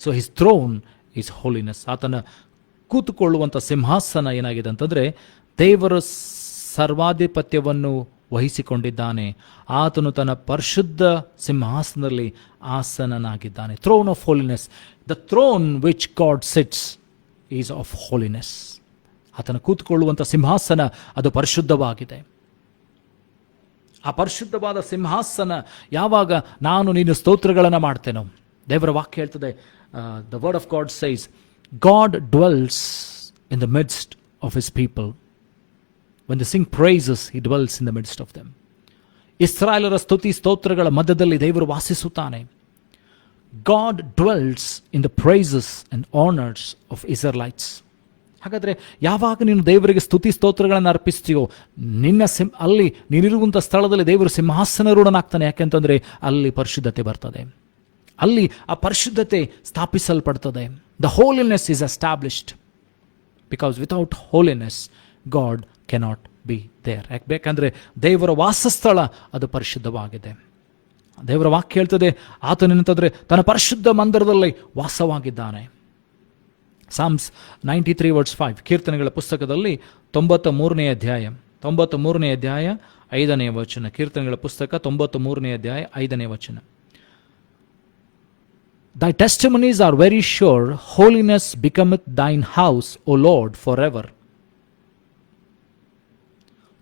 So His throne is holiness. ಆತನ ಕೂತುಕೊಳ್ಳುವಂಥ ಸಿಂಹಾಸನ ಏನಾಗಿದೆ ಅಂತಂದರೆ, ದೇವರ ಸರ್ವಾಧಿಪತ್ಯವನ್ನು ವಹಿಸಿಕೊಂಡಿದ್ದಾನೆ. ಆತನು ತನ್ನ ಪರಿಶುದ್ಧ ಸಿಂಹಾಸನದಲ್ಲಿ ಆಸನನಾಗಿದ್ದಾನೆ. Throne of holiness. The throne which God sits is of holiness. ಆತನ ಕೂತ್ಕೊಳ್ಳುವಂಥ ಸಿಂಹಾಸನ ಅದು ಪರಿಶುದ್ಧವಾಗಿದೆ. ಆ ಪರಿಶುದ್ಧವಾದ ಸಿಂಹಾಸನ ಯಾವಾಗ ನಾನು ನೀನು ಸ್ತೋತ್ರಗಳನ್ನು ಮಾಡ್ತೇನೋ, ದೇವರ ವಾಕ್ಯ ಹೇಳ್ತದೆ, the word of God says, God dwells in the midst of his people. when they sing praises, he dwells in the midst of them. ಇಸ್ರಾಯೇಲರ ಸ್ತುತಿ ಸ್ತೋತ್ರಗಳ ಮಧ್ಯದಲ್ಲಿ ದೇವರು ವಾಸಿಸುತ್ತಾನೆ. God dwells in the praises and honors of Israelites. ಹಾಗಾದರೆ ಯಾವಾಗ ನೀನು ದೇವರಿಗೆ ಸ್ತುತಿ ಸ್ತೋತ್ರಗಳನ್ನು ಅರ್ಪಿಸ್ತೀಯೋ, ಅಲ್ಲಿ ನೀನಿರುವಂಥ ಸ್ಥಳದಲ್ಲಿ ದೇವರು ಸಿಂಹಾಸನರೂಢನಾಗ್ತಾನೆ. ಯಾಕೆಂತಂದರೆ ಅಲ್ಲಿ ಪರಿಶುದ್ಧತೆ ಬರ್ತದೆ, ಅಲ್ಲಿ ಆ ಪರಿಶುದ್ಧತೆ ಸ್ಥಾಪಿಸಲ್ಪಡ್ತದೆ. The holiness is established, because without holiness God cannot be there. ಯಾಕಬೇಕಂದ್ರೆ ದೇವರ ವಾಸಸ್ಥಳ ಅದು ಪರಿಶುದ್ಧವಾಗಿದೆ. ದೇವರ ವಾಕ್ಯ ಹೇಳ್ತದೆ, ಆತನೇನಂತಂದರೆ ತನ್ನ ಪರಿಶುದ್ಧ ಮಂದಿರದಲ್ಲಿ ವಾಸವಾಗಿದ್ದಾನೆ. Psalms 93 verse 5, ಕೀರ್ತನೆಗಳ ಪುಸ್ತಕದಲ್ಲಿ 93ನೇ ಅಧ್ಯಾಯ 5ನೇ ವಚನ. ಕೀರ್ತನೆಗಳ ಪುಸ್ತಕ 93ನೇ ಅಧ್ಯಾಯ 5ನೇ ವಚನ. Thy testimonies are very sure, holiness becometh thine house, O Lord, forever.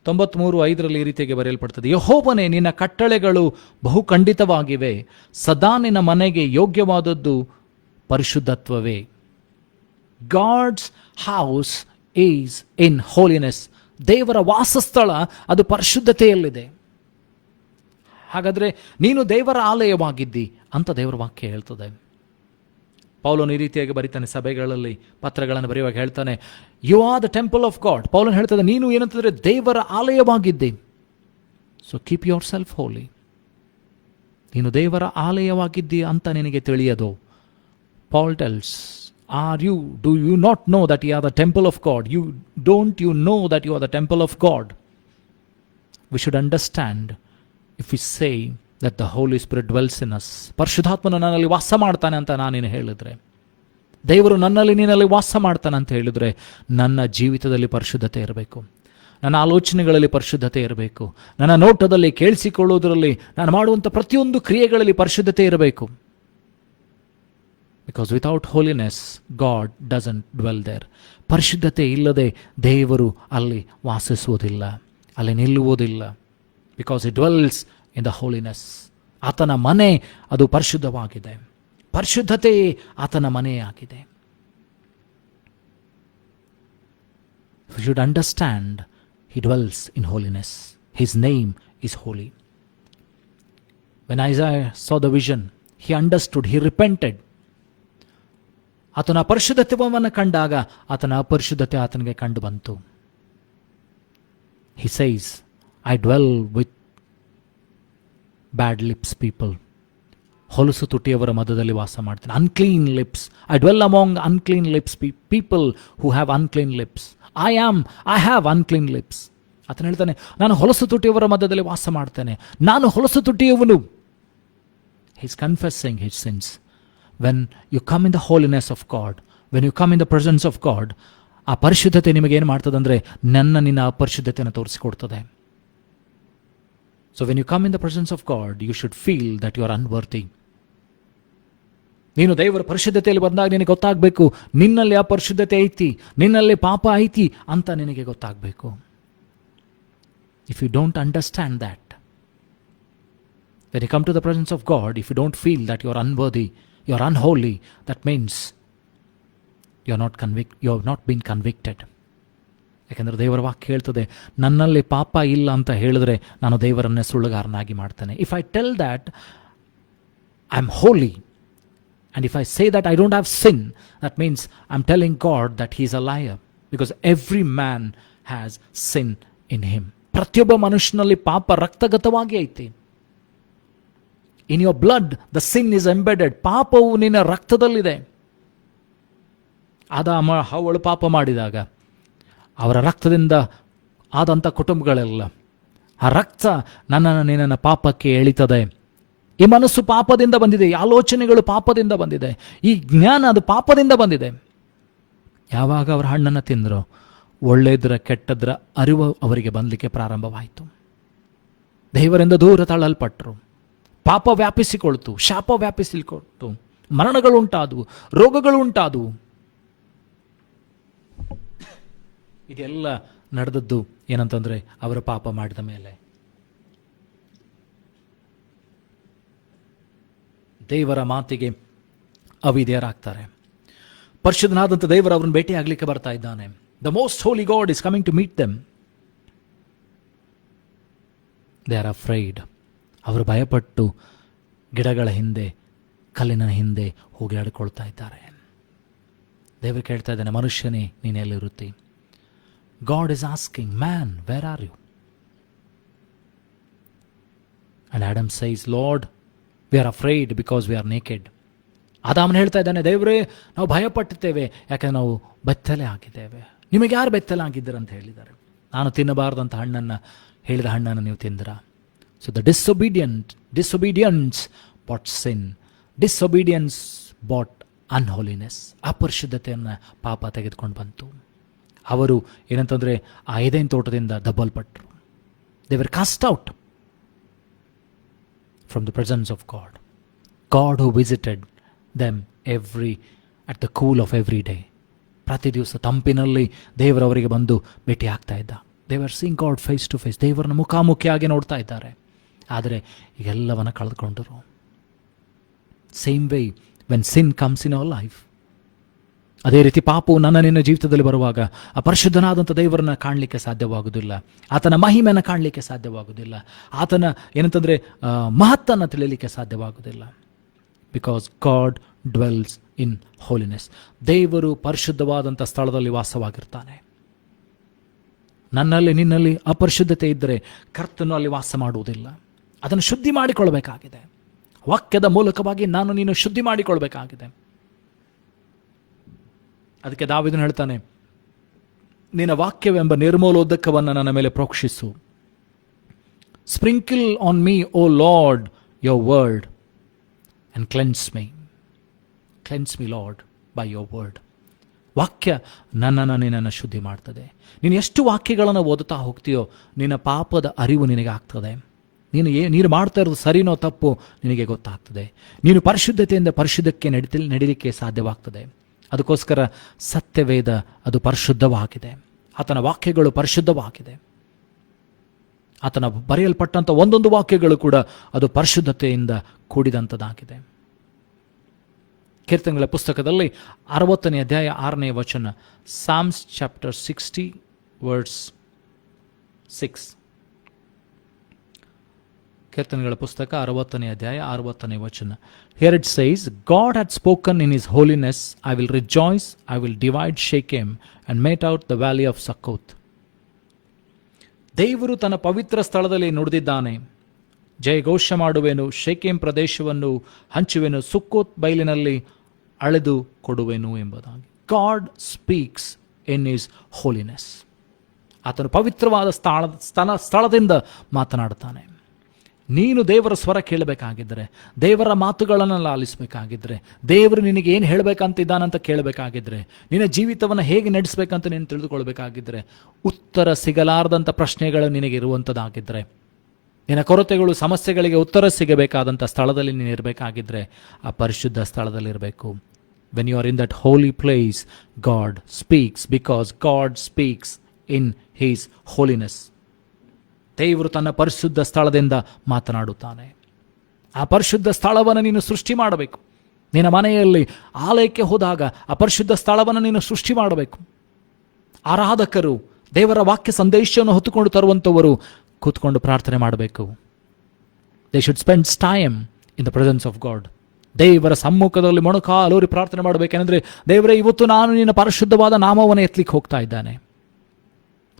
93:5 ಈ ರೀತಿಯಾಗಿ ಬರೆಯಲ್ಪಡ್ತದೆ, ಯೆಹೋವನೇ ನಿನ್ನ ಕಟ್ಟಳೆಗಳು ಬಹು ಖಂಡಿತವಾಗಿವೆ, ಸದಾ ನಿನ್ನ ಮನೆಗೆ ಯೋಗ್ಯವಾದದ್ದು ಪರಿಶುದ್ಧತ್ವವೇ. God's house is in holiness. ದೇವರ ವಾಸಸ್ಥಳ ಅದು ಪರಿಶುದ್ಧತೆಯಲ್ಲಿದೆ. ಹಾಗಾದ್ರೆ ನೀನು ದೇವರ ಆಲಯವಾಗಿದ್ದಿ ಅಂತ ದೇವರ ವಾಕ್ಯ ಹೇಳ್ತದೆ. ಪೌಲನು ಈ ರೀತಿಯಾಗಿ ಬರೀತಾನೆ, ಸಭೆಗಳಲ್ಲಿ ಪತ್ರಗಳನ್ನು ಬರೆಯುವಾಗ ಹೇಳ್ತಾನೆ, you are the temple of God. ಪೌಲನು ಹೇಳ್ತಾನೆ, ನೀನು ಏನಂತಂದ್ರೆ ದೇವರ ಆಲಯವಾಗಿದ್ದಿ. So keep yourself holy. ನೀನು ದೇವರ ಆಲಯವಾಗಿದ್ದಿ ಅಂತ ನಿನಗೆ ತಿಳಿಯದು. Paul tells, do you not know that you are the temple of God? Don't you know that you are the temple of God? We should understand if we say that the Holy Spirit dwells in us. ಪರಿಶುದ್ಧಾತ್ಮನು ನನ್ನಲ್ಲಿ ವಾಸ ಮಾಡ್ತಾನೆ ಅಂತ ನಾನೇನು ಹೇಳಿದ್ರೆ, ದೇವರು ನನ್ನಲ್ಲಿ ನಿನ್ನಲ್ಲಿ ವಾಸ ಮಾಡ್ತಾನೆ ಅಂತ ಹೇಳಿದ್ರೆ, ನನ್ನ ಜೀವಿತದಲ್ಲಿ ಪರಿಶುದ್ಧತೆ ಇರಬೇಕು, ನನ್ನ ಆಲೋಚನೆಗಳಲ್ಲಿ ಪರಿಶುದ್ಧತೆ ಇರಬೇಕು, ನನ್ನ ನೋಟದಲ್ಲಿ, ಕೇಳಿಸಿಕೊಳ್ಳುವುದರಲ್ಲಿ, ನಾನು ಮಾಡುವಂಥ ಪ್ರತಿಯೊಂದು ಕ್ರಿಯೆಗಳಲ್ಲಿ ಪರಿಶುದ್ಧತೆ ಇರಬೇಕು. Because without holiness, God doesn't dwell there. ಪರಿಶುದ್ಧತೆ ಇಲ್ಲದೆ ದೇವರು ಅಲ್ಲಿ ವಾಸಿಸುವುದಿಲ್ಲ, ಅಲ್ಲಿ ನಿಲ್ಲುವುದಿಲ್ಲ. Because he dwells in the holiness. ಆತನ ಮನೆ ಅದು ಪರಿಶುದ್ಧವಾಗಿದೆ, ಪರಿಶುದ್ಧತೆಯೇ ಆತನ ಮನೆಯಾಗಿದೆ. We should understand he dwells in holiness. His name is holy. When Isaiah saw the vision, he understood, he repented. ಆತನ ಅಪರಿಶುದ್ಧತ್ವವನ್ನು ಕಂಡಾಗ ಆತನ ಅಪರಿಶುದ್ಧತೆ ಆತನಿಗೆ ಕಂಡು ಬಂತು. He says, I dwell with bad lips people. ಹೊಲಸು ತುಟಿಯವರ ಮಧ್ಯದಲ್ಲಿ ವಾಸ ಮಾಡ್ತಾನೆ. Unclean lips. I dwell among unclean lips, people who have unclean lips. I have unclean lips. ಆತನ ಹೇಳ್ತಾನೆ, ನಾನು ಹೊಲಸು ತುಟಿಯವರ ಮಧ್ಯದಲ್ಲಿ ವಾಸ ಮಾಡ್ತೇನೆ, ನಾನು ಹೊಲಸು ತುಟಿಯವನು. He's confessing his sins. When you come in the holiness of God, when you come in the presence of God, ಆ ಪರಿಶುದ್ಧತೆ ನಿಮಗೆ ಏನು ಮಾಡ್ತದಂದ್ರೆ ನಿನ್ನ ಅಪರಿಶುದ್ಧತೆಯನ್ನು ತೋರಿಸಿಕೊಡ್ತದೆ. So when you come in the presence of God, you should feel that you are unworthy. ನೀನು ದೇವರ ಪರಿಶುದ್ಧತೆಯಲ್ಲಿ ಬಂದಾಗ ನಿನಗೆ ಗೊತ್ತಾಗಬೇಕು, ನಿನ್ನಲ್ಲಿ ಅಪರಿಶುದ್ಧತೆ ಐತಿ, ನಿನ್ನಲ್ಲಿ ಪಾಪ ಐತಿ ಅಂತ ನಿನಗೆ ಗೊತ್ತಾಗಬೇಕು. If you don't understand that, when you come to the presence of God, if you don't feel that you are unworthy, you are unholy, that means you have not been convicted. ಯಾಕೆಂದರೆ ದೇವರ ವಾಕ್ಯ ಹೇಳ್ತದೆ, ನನ್ನಲ್ಲಿ ಪಾಪ ಇಲ್ಲ ಅಂತ ಹೇಳಿದ್ರೆ ನಾನು ದೇವರನ್ನೇ ಸುಳ್ಳುಗಾರನಾಗಿ ಮಾಡ್ತೇನೆ. If I tell that I am holy and if I say that I don't have sin, that means I'm telling God that he is a liar, because every man has sin in him. ಪ್ರತಿಯೊಬ್ಬ ಮನುಷ್ಯನಲ್ಲಿ ಪಾಪ ರಕ್ತಗತವಾಗಿ ಐತಿ. In your blood, the sin is embedded. ಪಾಪವು ನಿನ್ನ ರಕ್ತದಲ್ಲಿದೆ. ಹವ್ವಳು ಪಾಪ ಮಾಡಿದಾಗ ಅವರ ರಕ್ತದಿಂದ ಆದಂಥ ಕುಟುಂಬಗಳೆಲ್ಲ, ಆ ರಕ್ತ ನಿನ್ನ ಪಾಪಕ್ಕೆ ಎಳಿತದೆ. ಈ ಮನಸ್ಸು ಪಾಪದಿಂದ ಬಂದಿದೆ, ಈ ಆಲೋಚನೆಗಳು ಪಾಪದಿಂದ ಬಂದಿದೆ, ಈ ಜ್ಞಾನ ಅದು ಪಾಪದಿಂದ ಬಂದಿದೆ. ಯಾವಾಗ ಅವರ ಹಣ್ಣನ್ನು ತಿಂದರೋ ಒಳ್ಳೆಯದರ ಕೆಟ್ಟದ್ದರ ಅರಿವು ಅವರಿಗೆ ಬಂದಲಿಕ್ಕೆ ಪ್ರಾರಂಭವಾಯಿತು. ದೇವರಿಂದ ದೂರ ತಳ್ಳಲ್ಪಟ್ಟರು. ಪಾಪ ವ್ಯಾಪಿಸಿಕೊಳ್ತು, ಶಾಪ ವ್ಯಾಪಿಸಿಕೊಳ್ತು, ಮರಣಗಳುಂಟಾದವು, ರೋಗಗಳುಂಟಾದವು. ಇದೆಲ್ಲ ನಡೆದದ್ದು ಏನಂತಂದ್ರೆ ಅವರ ಪಾಪ ಮಾಡಿದ ಮೇಲೆ. ದೇವರ ಮಾತಿಗೆ ಅವಿಧೇಯರಾಗ್ತಾರೆ. ಪರಿಶುದ್ಧನಾದಂಥ ದೇವರು ಅವರನ್ನು ಭೇಟಿ ಆಗ್ಲಿಕ್ಕೆ ಬರ್ತಾ ಇದ್ದಾನೆ. The most holy God is coming to meet them. They are afraid. ಅವರು ಭಯಪಟ್ಟು ಗಿಡಗಳ ಹಿಂದೆ, ಕಲ್ಲಿನ ಹಿಂದೆ ಹೋಗಿ ಆಡಿಕೊಳ್ತಾ ಇದ್ದಾರೆ. ದೇವರು ಕೇಳ್ತಾ ಇದ್ದಾನೆ, ಮನುಷ್ಯನೇ ನೀನು ಎಲ್ಲಿರುತ್ತಿ? God is asking, man where are you? And Adam says, Lord we are afraid because we are naked. ಆದಾಮನ ಹೇಳ್ತಾ ಇದ್ದಾನೆ, ದೇವರೇ ನಾವು ಭಯಪಟ್ಟಿದ್ದೇವೆ ಯಾಕಂದ್ರೆ ನಾವು ಬೆತ್ತಲೆ ಆಗಿದ್ದೇವೆ. ನಿಮಗೆ ಯಾರು ಬೆತ್ತಲೆ ಆಗಿದ್ದೀರಂತ ಹೇಳಿದ್ದಾರೆ? ನಾನು ತಿನ್ನಬಾರ್ದಂಥ ಹೇಳಿದ ಹಣ್ಣನ್ನು ನೀವು ತಿಂದಿರಾ? So the disobedience brought sin. Disobedience brought unholiness. ಅಪರಿಶುದ್ಧತೆಯನ್ನು ಪಾಪ ತೆಗೆದುಕೊಂಡು ಬಂತು. ಅವರು ಏನಂತಂದರೆ ಆ Eden ತೋಟದಿಂದ ದಬ್ಬಲ್ಪಟ್ಟರು. They were cast out from the presence of God. God who visited them at the cool of every day. ಪ್ರತಿ ದಿವಸ ತಂಪಿನಲ್ಲಿ ದೇವರವರಿಗೆ ಬಂದು ಭೇಟಿ ಆಗ್ತಾ ಇದ್ದ. They are seeing God face to face. ದೇವರನ್ನ ಮುಖಾಮುಖಿಯಾಗಿ ನೋಡ್ತಾ ಇದ್ದಾರೆ. ಆದರೆ ಎಲ್ಲವನ್ನ ಕಳೆದುಕೊಂಡರು. Same way when sin comes in our life, ಅದೇ ರೀತಿ ಪಾಪವು ನಿನ್ನ ಜೀವಿತದಲ್ಲಿ ಬರುವಾಗ ಆ ಪರಿಶುದ್ಧನಾದಂಥ ದೇವರನ್ನ ಕಾಣಲಿಕ್ಕೆ ಸಾಧ್ಯವಾಗುವುದಿಲ್ಲ, ಆತನ ಮಹಿಮೆಯನ್ನು ಕಾಣಲಿಕ್ಕೆ ಸಾಧ್ಯವಾಗುವುದಿಲ್ಲ, ಆತನ ಏನಂತಂದರೆ ಮಹತ್ತನ್ನು ತಿಳಿಯಲಿಕ್ಕೆ ಸಾಧ್ಯವಾಗುವುದಿಲ್ಲ. Because God dwells in holiness. ದೇವರು ಪರಿಶುದ್ಧವಾದಂಥ ಸ್ಥಳದಲ್ಲಿ ವಾಸವಾಗಿರ್ತಾನೆ. ನನ್ನಲ್ಲಿ ನಿನ್ನಲ್ಲಿ ಅಪರಿಶುದ್ಧತೆ ಇದ್ದರೆ ಕರ್ತನು ಅಲ್ಲಿ ವಾಸ ಮಾಡುವುದಿಲ್ಲ. ಅದನ್ನು ಶುದ್ಧಿ ಮಾಡಿಕೊಳ್ಬೇಕಾಗಿದೆ. ವಾಕ್ಯದ ಮೂಲಕವಾಗಿ ನೀನು ಶುದ್ಧಿ ಮಾಡಿಕೊಳ್ಬೇಕಾಗಿದೆ. ಅದಕ್ಕೆ ದಾವೀದನು ಹೇಳ್ತಾನೆ, ನಿನ್ನ ವಾಕ್ಯವೆಂಬ ನಿರ್ಮೂಲೋದಕವನ್ನು ನನ್ನ ಮೇಲೆ ಪ್ರೋಕ್ಷಿಸು. Sprinkle on me O Lord your word and cleanse me Lord by your word. ವಾಕ್ಯ ನಿನ್ನನ್ನು ಶುದ್ಧಿ ಮಾಡ್ತದೆ. ನೀನು ಎಷ್ಟು ವಾಕ್ಯಗಳನ್ನು ಓದುತ್ತಾ ಹೋಗ್ತೀಯೋ ನಿನ್ನ ಪಾಪದ ಅರಿವು ನಿನಗೆ ಆಗ್ತದೆ. ನೀನು ಮಾಡ್ತಾ ಇರೋದು ಸರಿನೋ ತಪ್ಪು ನಿನಗೆ ಗೊತ್ತಾಗ್ತದೆ. ನೀನು ಪರಿಶುದ್ಧತೆಯಿಂದ ಪರಿಶುದ್ಧಕ್ಕೆ ನಡೀಲಿಕ್ಕೆ ಸಾಧ್ಯವಾಗ್ತದೆ. ಅದಕ್ಕೋಸ್ಕರ ಸತ್ಯವೇದ ಅದು ಪರಿಶುದ್ಧವಾಗಿದೆ. ಆತನ ವಾಕ್ಯಗಳು ಪರಿಶುದ್ಧವಾಗಿದೆ. ಆತನ ಬರೆಯಲ್ಪಟ್ಟಂಥ ಒಂದೊಂದು ವಾಕ್ಯಗಳು ಕೂಡ ಅದು ಪರಿಶುದ್ಧತೆಯಿಂದ ಕೂಡಿದಂಥದ್ದಾಗಿದೆ. ಕೀರ್ತನೆಗಳ ಪುಸ್ತಕದಲ್ಲಿ 60ನೇ ಅಧ್ಯಾಯ 6ನೇ ವಚನ, ಸಾಮ್ಸ್ ಚಾಪ್ಟರ್ 60 ವರ್ಸ್ 6. ಕೀರ್ತನೆಗಳ ಪುಸ್ತಕ 60ನೇ ಅಧ್ಯಾಯ 60ನೇ ವಚನ. Here it says, God had spoken in his holiness, I will rejoice, I will divide Shechem and mete out the valley of Succoth. ದೇವರು ತನ್ನ ಪವಿತ್ರ ಸ್ಥಳದಲ್ಲಿ ನುಡಿದಿದ್ದಾನೆ, ಜಯಘೋಷ ಮಾಡುವೆನು, ಶೇಕೆಂ ಪ್ರದೇಶವನ್ನು ಹಂಚುವೆನು, ಸುಕ್ಕೋತ್ ಬಯಲಿನಲ್ಲಿ ಅಳೆದು ಕೊಡುವೆನು ಎಂಬುದಾಗಿ. God speaks in his holiness. ಆತನು ಪವಿತ್ರವಾದ ಸ್ಥಳದಿಂದ ಮಾತನಾಡುತ್ತಾನೆ. ನೀನು ದೇವರ ಸ್ವರ ಕೇಳಬೇಕಾಗಿದ್ದರೆ, ದೇವರ ಮಾತುಗಳನ್ನು ಆಲಿಸಬೇಕಾಗಿದ್ದರೆ, ದೇವರು ನಿನಗೆ ಏನು ಹೇಳಬೇಕಂತಿದ್ದಾನಂತ ಕೇಳಬೇಕಾಗಿದ್ದರೆ, ನಿನ್ನ ಜೀವಿತವನ್ನು ಹೇಗೆ ನಡೆಸಬೇಕಂತ ನೀನು ತಿಳಿದುಕೊಳ್ಬೇಕಾಗಿದ್ದರೆ, ಉತ್ತರ ಸಿಗಲಾರದಂಥ ಪ್ರಶ್ನೆಗಳು ನಿನಗೆ ಇರುವಂಥದ್ದಾಗಿದ್ದರೆ, ನಿನ್ನ ಕೊರತೆಗಳು ಸಮಸ್ಯೆಗಳಿಗೆ ಉತ್ತರ ಸಿಗಬೇಕಾದಂಥ ಸ್ಥಳದಲ್ಲಿ ನೀನು ಇರಬೇಕಾಗಿದ್ದರೆ ಆ ಪರಿಶುದ್ಧ ಸ್ಥಳದಲ್ಲಿರಬೇಕು. When you are in that holy place, God speaks, because God speaks in his holiness. ದೇವರು ತನ್ನ ಪರಿಶುದ್ಧ ಸ್ಥಳದಿಂದ ಮಾತನಾಡುತ್ತಾನೆ. ಆ ಪರಿಶುದ್ಧ ಸ್ಥಳವನ್ನು ನೀನು ಸೃಷ್ಟಿ ಮಾಡಬೇಕು. ನಿನ್ನ ಮನೆಯಲ್ಲಿ ಆಲಯಕ್ಕೆ ಹೋದಾಗ ಆ ಪರಿಶುದ್ಧ ಸ್ಥಳವನ್ನು ನೀನು ಸೃಷ್ಟಿ ಮಾಡಬೇಕು. ಆರಾಧಕರು, ದೇವರ ವಾಕ್ಯ ಸಂದೇಶವನ್ನು ಹೊತ್ತುಕೊಂಡು ತರುವಂಥವರು ಕೂತ್ಕೊಂಡು ಪ್ರಾರ್ಥನೆ ಮಾಡಬೇಕು. They should spend time in the presence of God. ದೇವರ ಸಮ್ಮುಖದಲ್ಲಿ ಮೊಣಕಾಲೂರಿ ಪ್ರಾರ್ಥನೆ ಮಾಡಬೇಕೆಂದರೆ, ದೇವರೇ, ಇವತ್ತು ನಾನು ನಿನ್ನ ಪರಿಶುದ್ಧವಾದ ನಾಮವನ್ನು ಎತ್ತಲಿಕ್ಕೆ ಹೋಗ್ತಾ ಇದ್ದಾನೆ.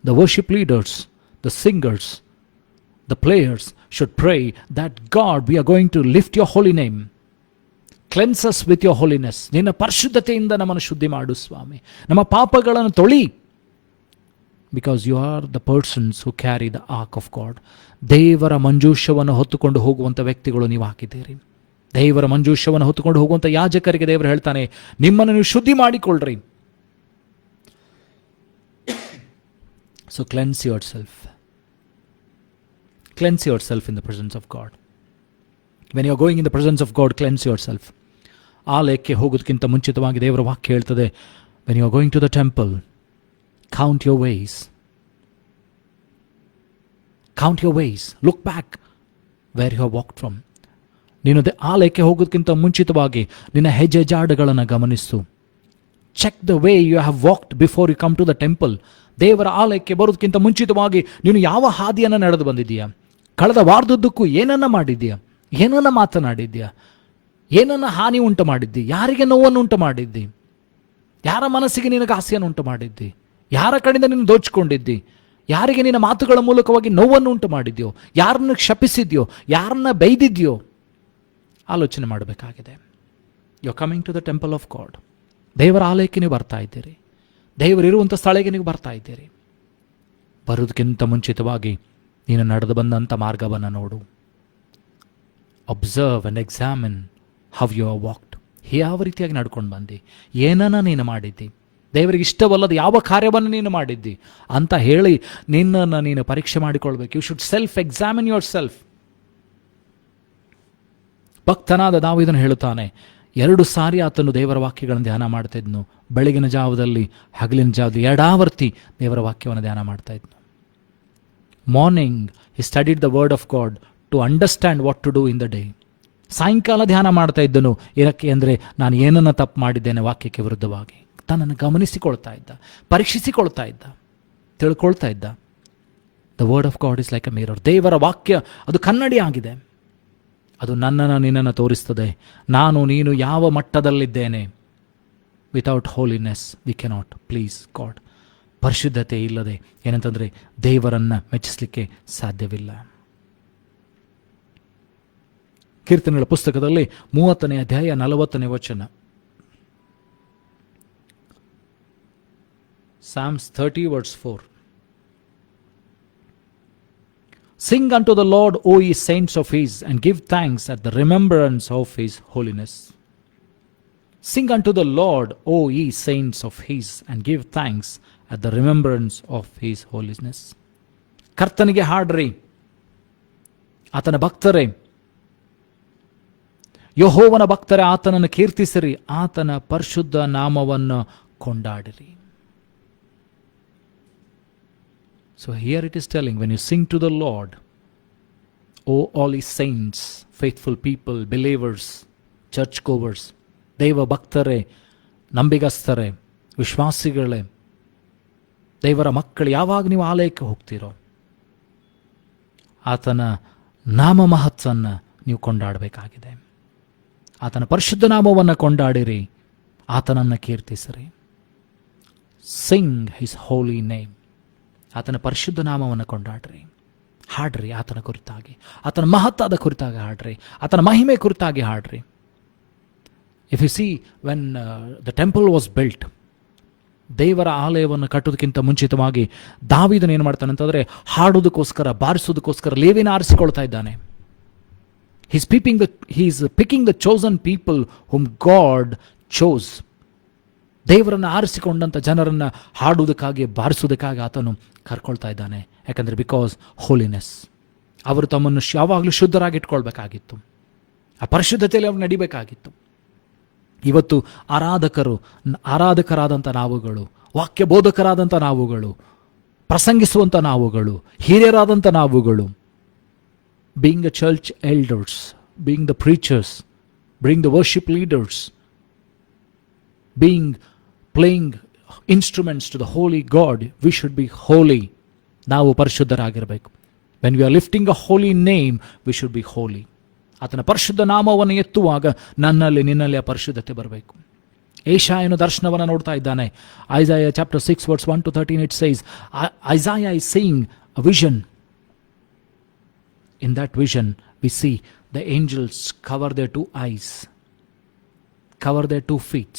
The worship leaders, the singers, the players should pray that God, we are going to lift your holy name. Cleanse us with your holiness. ನಿನ್ನ ಪರಿಶುದ್ಧತೆಯಿಂದ ನಮ್ಮನ್ನು ಶುದ್ಧಿ ಮಾಡು ಸ್ವಾಮಿ, ನಮ್ಮ ಪಾಪಗಳನ್ನು ತೊಳಿ. Because you are the persons who carry the ark of God. ದೇವರ ಮಂಜೂಷವನ್ನು ಹೊತ್ತುಕೊಂಡು ಹೋಗುವಂಥ ವ್ಯಕ್ತಿಗಳು ನೀವು ಹಾಕಿದ್ದೀರಿ. ದೇವರ ಮಂಜೂಷವನ್ನು ಹೊತ್ತುಕೊಂಡು ಹೋಗುವಂಥ ಯಾಜಕರಿಗೆ ದೇವರು ಹೇಳ್ತಾನೆ, ನಿಮ್ಮನ್ನು ನೀವು ಶುದ್ಧಿ ಮಾಡಿಕೊಳ್ಳ್ರಿ. So cleanse yourself. Cleanse yourself in the presence of God. When you are going in the presence of God, cleanse yourself. ಆಲಯಕ್ಕೆ ಹೋಗೋದಕ್ಕಿಂತ ಮುಂಚಿತವಾಗಿ ದೇವರ ವಾಕ್ಯ ಹೇಳ್ತದೆ, when you are going to the temple, count your ways. Count your ways. Look back where you have walked from. ನೀನು ಆಲಯಕ್ಕೆ ಹೋಗೋದಕ್ಕಿಂತ ಮುಂಚಿತವಾಗಿ ನಿನ್ನ ಹೆಜ್ಜೆ ಜಾಡುಗಳನ್ನು ಗಮನಿಸು. Check the way you have walked before you come to the temple. ದೇವರ ಆಲಯಕ್ಕೆ ಬರೋದಕ್ಕಿಂತ ಮುಂಚಿತವಾಗಿ ನೀನು ಯಾವ ಹಾದಿಯನ್ನು ನಡೆದು ಬಂದಿದ್ದೀಯಾ? ಕಳೆದ ವಾರದುದ್ದಕ್ಕೂ ಏನನ್ನ ಮಾಡಿದ್ದೀಯಾ? ಏನನ್ನ ಮಾತನಾಡಿದ್ದೀಯಾ? ಏನನ್ನ ಹಾನಿ ಉಂಟು ಮಾಡಿದ್ದಿ? ಯಾರಿಗೆ ನೋವನ್ನು ಉಂಟು ಮಾಡಿದ್ದಿ? ಯಾರ ಮನಸ್ಸಿಗೆ ನಿನಗೆ ಆಸೆಯನ್ನು ಉಂಟು ಮಾಡಿದ್ದಿ? ಯಾರ ಕಡೆಯಿಂದ ನೀನು ದೋಚಿಕೊಂಡಿದ್ದಿ? ಯಾರಿಗೆ ನಿನ್ನ ಮಾತುಗಳ ಮೂಲಕವಾಗಿ ನೋವನ್ನು ಉಂಟು ಮಾಡಿದ್ಯೋ? ಯಾರನ್ನು ಶಪಿಸಿದ್ಯೋ? ಯಾರನ್ನ ಬೈದಿದ್ಯೋ? ಆಲೋಚನೆ ಮಾಡಬೇಕಾಗಿದೆ. You are coming to the temple of God. ದೇವರ ಆಲಯಕ್ಕೆ ನೀವು ಬರ್ತಾ ಇದ್ದೀರಿ. ದೇವರಿರುವಂಥ ಸ್ಥಳಕ್ಕೆ ನೀವು ಬರ್ತಾ ಇದ್ದೀರಿ. ಬರೋದಕ್ಕಿಂತ ಮುಂಚಿತವಾಗಿ ನೀನು ನಡೆದು ಬಂದಂಥ ಮಾರ್ಗವನ್ನು ನೋಡು. Observe and examine how you are walked. ಯಾವ ರೀತಿಯಾಗಿ ನಡ್ಕೊಂಡು ಬಂದಿ? ಏನನ್ನ ನೀನು ಮಾಡಿದ್ದಿ? ದೇವರಿಗೆ ಇಷ್ಟವಲ್ಲದ ಯಾವ ಕಾರ್ಯವನ್ನು ನೀನು ಮಾಡಿದ್ದಿ ಅಂತ ಹೇಳಿ ನಿನ್ನನ್ನು ನೀನು ಪರೀಕ್ಷೆ ಮಾಡಿಕೊಳ್ಬೇಕು. You should self examine yourself. ಭಕ್ತನಾದ ದಾವೀದನು ಹೇಳುತ್ತಾನೆ, 2 ಸಾರಿ ಆತನು ದೇವರ ವಾಕ್ಯಗಳನ್ನು ಧ್ಯಾನ ಮಾಡ್ತಾ ಇದ್ನು. ಬೆಳಗಿನ ಜಾವದಲ್ಲಿ, ಹಗಲಿನ ಜಾವದಲ್ಲಿ 2 ಆವರ್ತಿ ದೇವರ ವಾಕ್ಯವನ್ನು ಧ್ಯಾನ ಮಾಡ್ತಾ ಇದ್ನು. Morning he studied the word of God to understand what to do in the day. ಸಾಯಂಕಾಲ ಧ್ಯಾನ ಮಾಡ್ತಾ ಇದ್ದನು. ಏನಕ್ಕೆ ಅಂದರೆ ನಾನು ಏನನ್ನು ತಪ್ಪು ಮಾಡಿದ್ದೇನೆ ವಾಕ್ಯಕ್ಕೆ ವಿರುದ್ಧವಾಗಿ. ತನ್ನನ್ನು ಗಮನಿಸಿಕೊಳ್ತಾ ಇದ್ದ, ಪರೀಕ್ಷಿಸಿಕೊಳ್ತಾ ಇದ್ದ, ತಿಳ್ಕೊಳ್ತಾ ಇದ್ದ. The word of god is like a mirror. ದೇವರ ವಾಕ್ಯ ಅದು ಕನ್ನಡಿ ಆಗಿದೆ. ಅದು ನನ್ನನ್ನು ನಿನ್ನನ್ನು ತೋರಿಸ್ತದೆ. ನಾನು ನೀನು ಯಾವ ಮಟ್ಟದಲ್ಲಿದ್ದೇನೆ. Without holiness we cannot please God. ಪರಿಶುದ್ಧತೆ ಇಲ್ಲದೆ ಏನಂತಂದರೆ ದೇವರನ್ನು ಮೆಚ್ಚಿಸಲಿಕ್ಕೆ ಸಾಧ್ಯವಿಲ್ಲ. ಕೀರ್ತನೆಗಳ ಪುಸ್ತಕದಲ್ಲಿ 30ನೇ ಅಧ್ಯಾಯ 40ನೇ ವಚನ. Psalms 30 verse 4. Sing unto the Lord, O ye saints of his, and give thanks at the remembrance of his holiness. Sing unto the Lord, O ye saints of his, and give thanks at the remembrance of his holiness. ಕರ್ತನಿಗೆ ಹಾಡ್ರಿ, ಆತನ ಭಕ್ತರೇ, ಯೆಹೋವನ ಭಕ್ತರೇ, ಆತನನ್ನು ಕೀರ್ತಿಸಿರಿ, ಆತನ ಪರಿಶುದ್ಧ ನಾಮವನ್ನು ಕೊಂಡಾಡಿರಿ. So here it is telling, when you sing to the Lord, O all his saints, faithful people, believers, churchgoers, ದೈವ ಭಕ್ತರೇ, ನಂಬಿಗಸ್ತರೇ, ವಿಶ್ವಾಸಿಗಳೇ, ದೇವರ ಮಕ್ಕಳು, ಯಾವಾಗ ನೀವು ಆಲಯಕ್ಕೆ ಹೋಗ್ತೀರೋ ಆತನ ನಾಮ ಮಹತ್ವವನ್ನು ನೀವು ಕೊಂಡಾಡಬೇಕಾಗಿದೆ. ಆತನ ಪರಿಶುದ್ಧ ನಾಮವನ್ನು ಕೊಂಡಾಡಿರಿ, ಆತನನ್ನು ಕೀರ್ತಿಸಿರಿ. Sing his holy name. ಆತನ ಪರಿಶುದ್ಧ ನಾಮವನ್ನು ಕೊಂಡಾಡ್ರಿ, ಹಾಡ್ರಿ, ಆತನ ಕುರಿತಾಗಿ, ಆತನ ಮಹತ್ವದ ಕುರಿತಾಗಿ ಹಾಡ್ರಿ, ಆತನ ಮಹಿಮೆ ಕುರಿತಾಗಿ ಹಾಡ್ರಿ. If you see, when the temple was built, ದೇವರ ಆಲಯವನ್ನು ಕಟ್ಟೋದಕ್ಕಿಂತ ಮುಂಚಿತವಾಗಿ ದಾವೀದನು ಏನು ಮಾಡ್ತಾನೆ ಅಂತಂದರೆ, ಹಾಡೋದಕ್ಕೋಸ್ಕರ, ಬಾರಿಸೋದಕ್ಕೋಸ್ಕರ ಲೇವಿನ ಆರಿಸಿಕೊಳ್ತಾ ಇದ್ದಾನೆ. He's picking the chosen people whom God chose. ದೇವರನ್ನು ಆರಿಸಿಕೊಂಡಂಥ ಜನರನ್ನು ಹಾಡುವುದಕ್ಕಾಗಿ, ಬಾರಿಸುವುದಕ್ಕಾಗಿ ಆತನು ಕರ್ಕೊಳ್ತಾ ಇದ್ದಾನೆ. ಯಾಕಂದರೆ ಬಿಕಾಸ್ ಹೋಲಿನೆಸ್, ಅವರು ತಮ್ಮನ್ನು ಯಾವಾಗಲೂ ಶುದ್ಧರಾಗಿಟ್ಕೊಳ್ಬೇಕಾಗಿತ್ತು. ಆ ಪರಿಶುದ್ಧತೆಯಲ್ಲಿ ಅವರು ನಡಿಬೇಕಾಗಿತ್ತು. ಇವತ್ತು ಆರಾಧಕರಾದಂಥ ನಾವುಗಳು, ವಾಕ್ಯ ಬೋಧಕರಾದಂಥ ನಾವುಗಳು, ಪ್ರಸಂಗಿಸುವಂಥ ನಾವುಗಳು, ಹಿರಿಯರಾದಂಥ ನಾವುಗಳು, being the church elders, being the preachers, being the worship leaders, playing instruments to the holy God, we should be holy. ನಾವು ಪರಿಶುದ್ಧರಾಗಿರಬೇಕು. When we are lifting a holy name, we should be holy. ಆತನ ಪರಿಶುದ್ಧ ನಾಮವನ್ನು ಎತ್ತುವಾಗ ನನ್ನಲ್ಲಿ ನಿನ್ನಲ್ಲಿ ಆ ಪರಿಶುದ್ಧತೆ ಬರಬೇಕು. ಏಷಾಯನು ದರ್ಶನವನ್ನು ನೋಡ್ತಾ ಇದ್ದಾನೆ. Isaiah chapter 6 verse 1 to 13 it says, Isaiah is seeing a vision. In that vision we see the angels cover their 2 eyes, cover their 2 feet.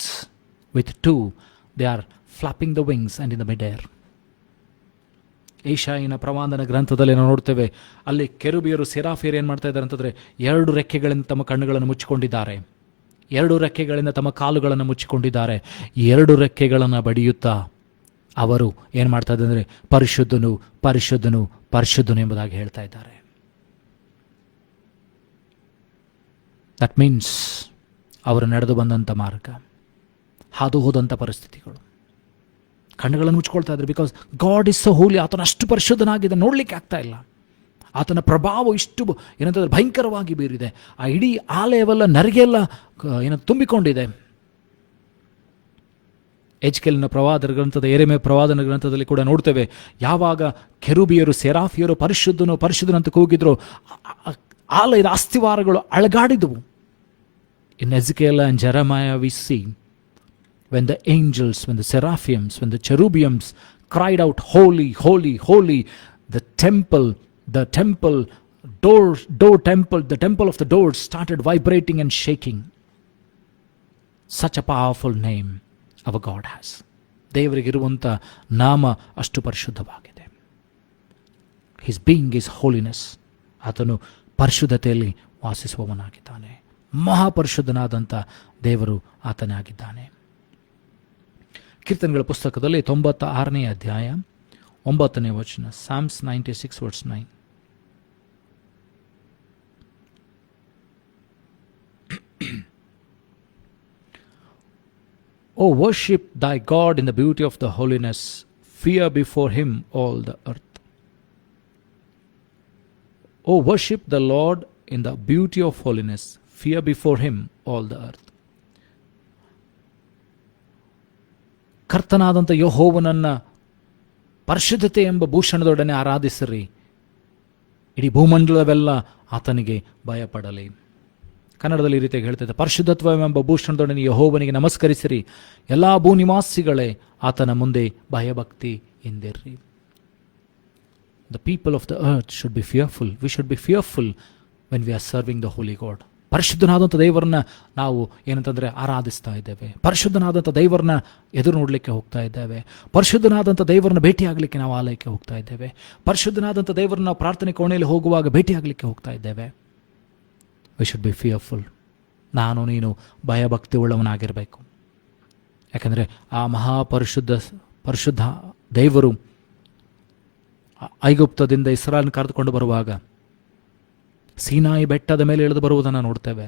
With 2 they are flapping the wings and in the mid-air. ಏಷಾಯನ ಪ್ರವಾದನ ಗ್ರಂಥದಲ್ಲಿ ನಾವು ನೋಡ್ತೇವೆ, ಅಲ್ಲಿ ಕೆರೂಬಿಯರು, ಸೆರಾಫಿಯರು ಏನು ಮಾಡ್ತಾ ಇದ್ದಾರೆ ಅಂತಂದರೆ, 2 ರೆಕ್ಕೆಗಳಿಂದ ತಮ್ಮ ಕಣ್ಣುಗಳನ್ನು ಮುಚ್ಚಿಕೊಂಡಿದ್ದಾರೆ, 2 ರೆಕ್ಕೆಗಳಿಂದ ತಮ್ಮ ಕಾಲುಗಳನ್ನು ಮುಚ್ಚಿಕೊಂಡಿದ್ದಾರೆ. 2 ರೆಕ್ಕೆಗಳನ್ನು ಬಡಿಯುತ್ತಾ ಅವರು ಏನು ಮಾಡ್ತಾ ಇದ್ದಾರೆ ಅಂದರೆ, ಪರಿಶುದ್ಧನು ಪರಿಶುದ್ಧನು ಪರಿಶುದ್ಧನು ಎಂಬುದಾಗಿ ಹೇಳ್ತಾ ಇದ್ದಾರೆ. ದಟ್ ಮೀನ್ಸ್ ಅವರು ನಡೆದು ಬಂದಂಥ ಮಾರ್ಗ, ಹಾದು ಹೋದಂಥ ಪರಿಸ್ಥಿತಿಗಳು, ಕಣ್ಣುಗಳನ್ನು ಮುಚ್ಕೊಳ್ತಾ ಇದ್ದಾರೆ. ಬಿಕಾಸ್ ಗಾಡ್ ಇಸ್ ಸೊ ಹೋಲಿ. ಆತನ ಅಷ್ಟು ಪರಿಶುದ್ಧನಾಗಿದೆ, ನೋಡಲಿಕ್ಕೆ ಆಗ್ತಾ ಇಲ್ಲ. ಆತನ ಪ್ರಭಾವ ಇಷ್ಟು ಏನಂತಂದರೆ ಭಯಂಕರವಾಗಿ ಬೀರಿದೆ. ಆ ಇಡೀ ಆಲಯವೆಲ್ಲ ನರಿಗೆಲ್ಲ ತುಂಬಿಕೊಂಡಿದೆ. ಎಜ್ಕೇಲಿನ ಪ್ರವಾದನ ಗ್ರಂಥದ, ಯೆರೆಮೀಯ ಪ್ರವಾದನ ಗ್ರಂಥದಲ್ಲಿ ಕೂಡ ನೋಡ್ತೇವೆ, ಯಾವಾಗ ಕೆರೂಬಿಯರು, ಸೆರಾಫಿಯರು ಪರಿಶುದ್ಧನು ಪರಿಶುದ್ಧನು ಅಂತ ಕೂಗಿದ್ರು, ಆಲಯದ ಅಸ್ಥಿವಾರಗಳು ಅಳಗಾಡಿದವು. In Ezekiel and Jeremiah we see, when the angels, when the seraphims, when the cherubims cried out, holy, holy, holy, the temple the temple of the doors started vibrating and shaking. Such a powerful name our God has. ದೇವರಿಗಿರುವಂಥ ನಾಮ ಅಷ್ಟು ಪರಿಶುದ್ಧವಾಗಿದೆ. His being is holiness. ಆತನು ಪರಿಶುದ್ಧತೆಯಲ್ಲಿ ವಾಸಿಸುವವನಾಗಿದ್ದಾನೆ. ಮಹಾಪರಿಶುದ್ಧನಾದಂಥ ದೇವರು ಆತನೇ ಆಗಿದ್ದಾನೆ. ಕೀರ್ತನೆಗಳ ಪುಸ್ತಕದಲ್ಲಿ 96ನೇ ಅಧ್ಯಾಯ 9ನೇ ವಚನ, Psalms 96 verse 9. O worship thy God in the beauty of the holiness, fear before him all the earth. O worship the Lord in the beauty of holiness, fear before him all the earth. ಕರ್ತನಾದಂಥ ಯೆಹೋವನನ್ನ ಪರಿಶುದ್ಧತೆ ಎಂಬ ಭೂಷಣದೊಡನೆ ಆರಾಧಿಸಿರಿ, ಇಡೀ ಭೂಮಂಡಲವೆಲ್ಲ ಆತನಿಗೆ ಭಯಪಡಲಿ. ಕನ್ನಡದಲ್ಲಿ ಈ ರೀತಿಯಾಗಿ ಹೇಳ್ತಿದ್ದೆ, ಪರಿಶುದ್ಧತ್ವ ಎಂಬ ಭೂಷಣದೊಡನೆ ಯೆಹೋವನಿಗೆ ನಮಸ್ಕರಿಸಿರಿ, ಎಲ್ಲ ಭೂನಿವಾಸಿಗಳೇ ಆತನ ಮುಂದೆ ಭಯಭಕ್ತಿ ಎಂದಿರ್ರಿ. The people of the earth should be fearful. We should be fearful when we are serving the holy God. ಪರಿಶುದ್ಧನಾದಂಥ ದೇವರನ್ನ ನಾವು ಏನಂತಂದರೆ ಆರಾಧಿಸ್ತಾ ಇದ್ದೇವೆ, ಪರಿಶುದ್ಧನಾದಂಥ ದೇವರನ್ನ ಎದುರು ನೋಡಲಿಕ್ಕೆ ಹೋಗ್ತಾ ಇದ್ದೇವೆ, ಪರಿಶುದ್ಧನಾದಂಥ ದೇವರನ್ನ ಭೇಟಿಯಾಗಲಿಕ್ಕೆ ನಾವು ಆಲಯಕ್ಕೆ ಹೋಗ್ತಾ ಇದ್ದೇವೆ, ಪರಿಶುದ್ಧನಾದಂಥ ದೇವರನ್ನ ಪ್ರಾರ್ಥನೆ ಕೋಣೆಯಲ್ಲಿ ಹೋಗುವಾಗ ಭೇಟಿಯಾಗಲಿಕ್ಕೆ ಹೋಗ್ತಾ ಇದ್ದೇವೆ. We should be fearful. ನಾನು ನೀನು ಭಯಭಕ್ತಿ ಉಳ್ಳವನಾಗಿರಬೇಕು. ಯಾಕಂದರೆ ಆ ಪರಿಶುದ್ಧ ದೇವರು ಐಗುಪ್ತದಿಂದ ಇಸ್ರಾಯೇಲನ್ನು ಕರೆದುಕೊಂಡು ಬರುವಾಗ ಸೀನಾಯಿ ಬೆಟ್ಟದ ಮೇಲೆ ಇಳಿದು ಬರುವುದನ್ನು ನೋಡ್ತೇವೆ.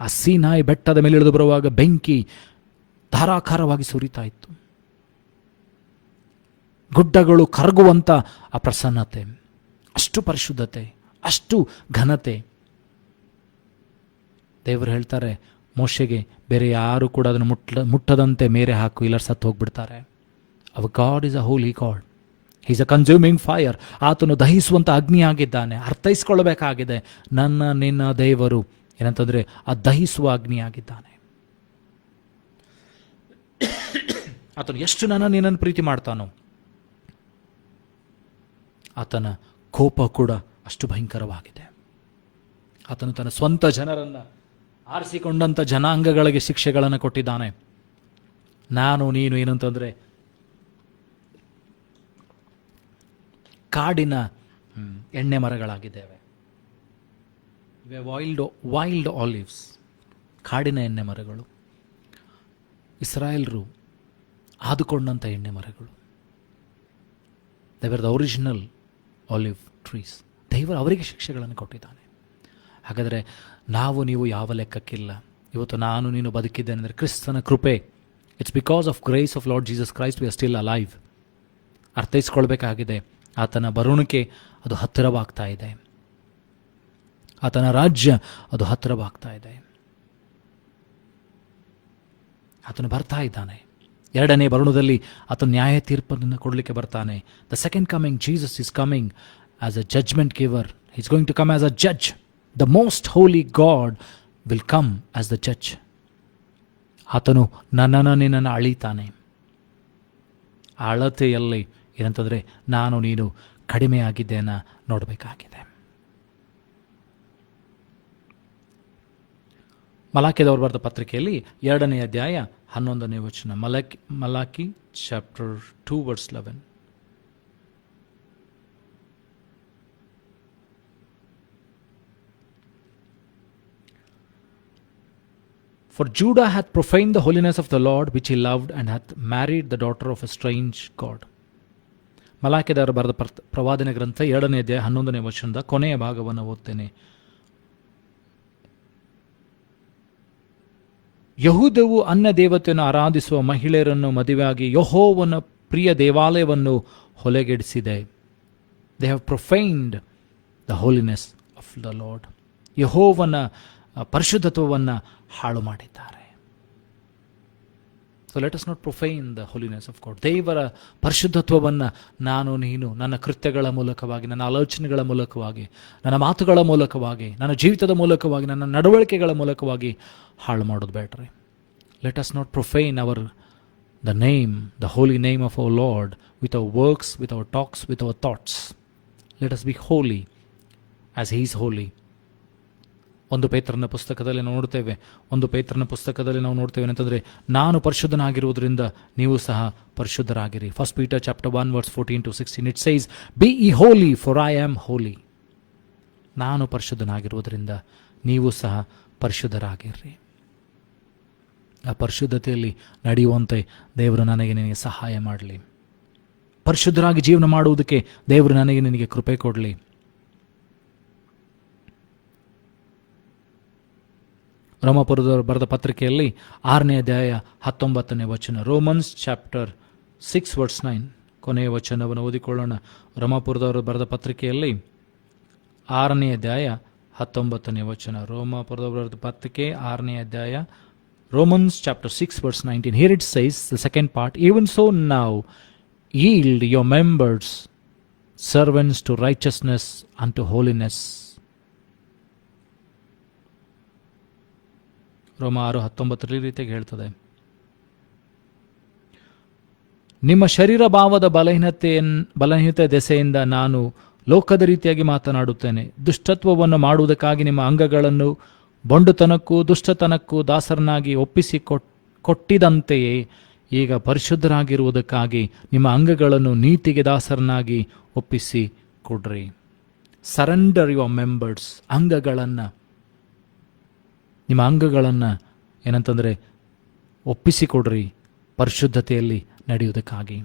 ಆ ಸೀನಾಯಿ ಬೆಟ್ಟದ ಮೇಲೆ ಇಳಿದು ಬರುವಾಗ ಬೆಂಕಿ ಧಾರಾಕಾರವಾಗಿ ಸುರಿತಾ ಇತ್ತು. ಗುಡ್ಡಗಳು ಕರಗುವಂಥ ಆ ಪ್ರಸನ್ನತೆ, ಅಷ್ಟು ಪರಿಶುದ್ಧತೆ, ಅಷ್ಟು ಘನತೆ. ದೇವರು ಹೇಳ್ತಾರೆ ಮೋಶೆಗೆ, ಬೇರೆ ಯಾರು ಕೂಡ ಅದನ್ನು ಮುಟ್ಟದಂತೆ ಮೇರೆ ಹಾಕು, ಇಲ್ಲರ ಸತ್ತು ಹೋಗ್ಬಿಡ್ತಾರೆ. Our God is a holy God. Is a consuming fire. ಆತನು ದಹಿಸುವಂಥ ಅಗ್ನಿಯಾಗಿದ್ದಾನೆ. ಅರ್ಥೈಸ್ಕೊಳ್ಬೇಕಾಗಿದೆ, ನಿನ್ನ ದೇವರು ಏನಂತಂದರೆ ಆ ದಹಿಸುವ ಅಗ್ನಿಯಾಗಿದ್ದಾನೆ. ಆತನು ಎಷ್ಟು ನಿನ್ನನ್ನು ಪ್ರೀತಿ ಮಾಡ್ತಾನೋ, ಆತನ ಕೋಪ ಕೂಡ ಅಷ್ಟು ಭಯಂಕರವಾಗಿದೆ. ಆತನು ತನ್ನ ಸ್ವಂತ ಜನರನ್ನು ಆರಿಸಿಕೊಂಡಂಥ ಜನಾಂಗಗಳಿಗೆ ಶಿಕ್ಷೆಗಳನ್ನು ಕೊಟ್ಟಿದ್ದಾನೆ. ನಾನು ನೀನು ಏನಂತಂದರೆ ಕಾಡಿನ ಎಣ್ಣೆ ಮರಗಳಾಗಿದ್ದೇವೆ. ವೈಲ್ಡ್ ಆಲಿವ್ಸ್, ಕಾಡಿನ ಎಣ್ಣೆ ಮರಗಳು. ಇಸ್ರಾಯೇಲ್ರು ಆದುಕೊಂಡಂಥ ಎಣ್ಣೆ ಮರಗಳು. They were the original olive trees. ದೇವರು ಅವರಿಗೆ ಶಿಕ್ಷೆಗಳನ್ನು ಕೊಟ್ಟಿದ್ದಾನೆ. ಹಾಗಾದರೆ ನಾವು ನೀವು ಯಾವ ಲೆಕ್ಕಕ್ಕಿಲ್ಲ. ಇವತ್ತು ನಾನು ನೀನು ಬದುಕಿದ್ದೇನೆ ಅಂದರೆ ಕ್ರಿಸ್ತನ ಕೃಪೆ. It's because of grace of Lord Jesus Christ we are still alive. ಅರ್ಥೈಸ್ಕೊಳ್ಬೇಕಾಗಿದೆ, ಆತನ ಬರುಣಿಕೆ ಅದು ಹತ್ತಿರವಾಗ್ತಾ ಇದೆ, ಆತನ ರಾಜ್ಯ ಅದು ಹತ್ತಿರವಾಗ್ತಾ ಇದೆ. ಆತನು ಬರ್ತಾ ಇದ್ದಾನೆ. ಎರಡನೇ ಬರುಣದಲ್ಲಿ ಆತನ ನ್ಯಾಯ ತೀರ್ಪನ್ನು ಕೊಡಲಿಕ್ಕೆ ಬರ್ತಾನೆ. The second coming, Jesus is coming as a judgement giver. He is going to come as a judge. The most holy God will come as the judge. ಆತನು ನಿನ್ನನ್ನು ಅಳೀತಾನೆ. ಆ ಅಳತೆಯಲ್ಲಿ ಏನಂತಂದರೆ ನಾನು ನೀನು ಕಡಿಮೆ ಆಗಿದ್ದೇನ ನೋಡಬೇಕಾಗಿದೆ. ಮಲಾಕಿದವರು ಬರೆದ ಪತ್ರಿಕೆಯಲ್ಲಿ 2ನೇ ಅಧ್ಯಾಯ 11ನೇ ವಚನ. Malachi chapter 2 verse 11. For Judah hath profaned the holiness of the Lord which he loved, and hath married the daughter of a strange god. ಮಲಾಕಿದವರು ಬರೆದ ಪ್ರವಾದನೆ ಗ್ರಂಥ 2ನೇ ಅಧ್ಯಾಯ 11ನೇ ವಚನದ ಕೊನೆಯ ಭಾಗವನ್ನು ಓದ್ತೇನೆ. ಯಹೂದವು ಅನ್ಯ ದೇವತೆಯನ್ನು ಆರಾಧಿಸುವ ಮಹಿಳೆಯರನ್ನು ಮದುವೆಯಾಗಿ ಯೆಹೋವನ ಪ್ರಿಯ ದೇವಾಲಯವನ್ನು ಹೊಲೆಗೆಡಿಸಿದೆ. They have profaned the holiness of the Lord. ಯೆಹೋವನ ಪರಿಶುದ್ಧತ್ವವನ್ನು ಹಾಳು ಮಾಡಿದ್ದಾರೆ. So let us not profane the holiness of God. ದೇವರ ಪರಿಶುದ್ಧತ್ವವನ್ನು ನಾನು ನೀನು ನನ್ನ ಕೃತ್ಯಗಳ ಮೂಲಕವಾಗಿ, ನನ್ನ ಆಲೋಚನೆಗಳ ಮೂಲಕವಾಗಿ, ನನ್ನ ಮಾತುಗಳ ಮೂಲಕವಾಗಿ, ನನ್ನ ಜೀವಿತದ ಮೂಲಕವಾಗಿ, ನನ್ನ ನಡವಳಿಕೆಗಳ ಮೂಲಕವಾಗಿ ಹಾಳು ಮಾಡೋದು ಬೇಡ್ರಿ. Let us not profane the name, the holy name of our Lord with our works, with our talks, with our thoughts. Let us be holy as he is holy. ಒಂದು ಪೇತ್ರನ ಪುಸ್ತಕದಲ್ಲಿ ನಾವು ನೋಡ್ತೇವೆ ಅಂತಂದರೆ, ನಾನು ಪರಿಶುದ್ಧನಾಗಿರುವುದರಿಂದ ನೀವು ಸಹ ಪರಿಶುದ್ಧರಾಗಿರಿ. 1 Peter chapter 1 verse 14-16. It says, Be ye holy, for I am holy. ನಾನು ಪರಿಶುದ್ಧನಾಗಿರುವುದರಿಂದ ನೀವು ಸಹ ಪರಿಶುದ್ಧರಾಗಿರ್ರಿ. ಆ ಪರಿಶುದ್ಧತೆಯಲ್ಲಿ ನಡೆಯುವಂತೆ ದೇವರು ನಿನಗೆ ಸಹಾಯ ಮಾಡಲಿ. ಪರಿಶುದ್ಧರಾಗಿ ಜೀವನ ಮಾಡುವುದಕ್ಕೆ ದೇವರು ನಿನಗೆ ಕೃಪೆ ಕೊಡಲಿ. ರೋಮಾಪುರದವರು ಬರೆದ ಪತ್ರಿಕೆಯಲ್ಲಿ 6ನೇ ಅಧ್ಯಾಯ 19ನೇ ವಚನ. ರೋಮನ್ಸ್ ಚಾಪ್ಟರ್ 6 ವರ್ಸ್ 9 ಕೊನೆಯ ವಚನವನ್ನು ಓದಿಕೊಳ್ಳೋಣ. ರೋಮಾಪುರದವರು ಬರೆದ ಪತ್ರಿಕೆಯಲ್ಲಿ 6ನೇ ಅಧ್ಯಾಯ 19ನೇ ವಚನ. ರೋಮಾಪುರದ ಪತ್ರಿಕೆ 6ನೇ ಅಧ್ಯಾಯ, Romans chapter 6 verse 19. Here it says, the second part, even so now yield your members servants to righteousness unto holiness. ರೋಮ 6:19 ಈ ರೀತಿಯಾಗಿ ಹೇಳ್ತದೆ, ನಿಮ್ಮ ಶರೀರ ಭಾವದ ಬಲಹೀನತೆ ದೆಸೆಯಿಂದ ನಾನು ಲೋಕದ ರೀತಿಯಾಗಿ ಮಾತನಾಡುತ್ತೇನೆ. ದುಷ್ಟತ್ವವನ್ನು ಮಾಡುವುದಕ್ಕಾಗಿ ನಿಮ್ಮ ಅಂಗಗಳನ್ನು ಬಂಡುತನಕ್ಕೂ ದುಷ್ಟತನಕ್ಕೂ ದಾಸರನ್ನಾಗಿ ಕೊಟ್ಟಿದಂತೆಯೇ ಈಗ ಪರಿಶುದ್ಧರಾಗಿರುವುದಕ್ಕಾಗಿ ನಿಮ್ಮ ಅಂಗಗಳನ್ನು ನೀತಿಗೆ ದಾಸರನ್ನಾಗಿ ಒಪ್ಪಿಸಿ ಕೊಡ್ರಿ. Surrender your members. ನಿಮ್ಮ ಅಂಗಗಳನ್ನು ಏನಂತಂದರೆ ಒಪ್ಪಿಸಿಕೊಡ್ರಿ ಪರಿಶುದ್ಧತೆಯಲ್ಲಿ ನಡೆಯುವುದಕ್ಕಾಗಿ.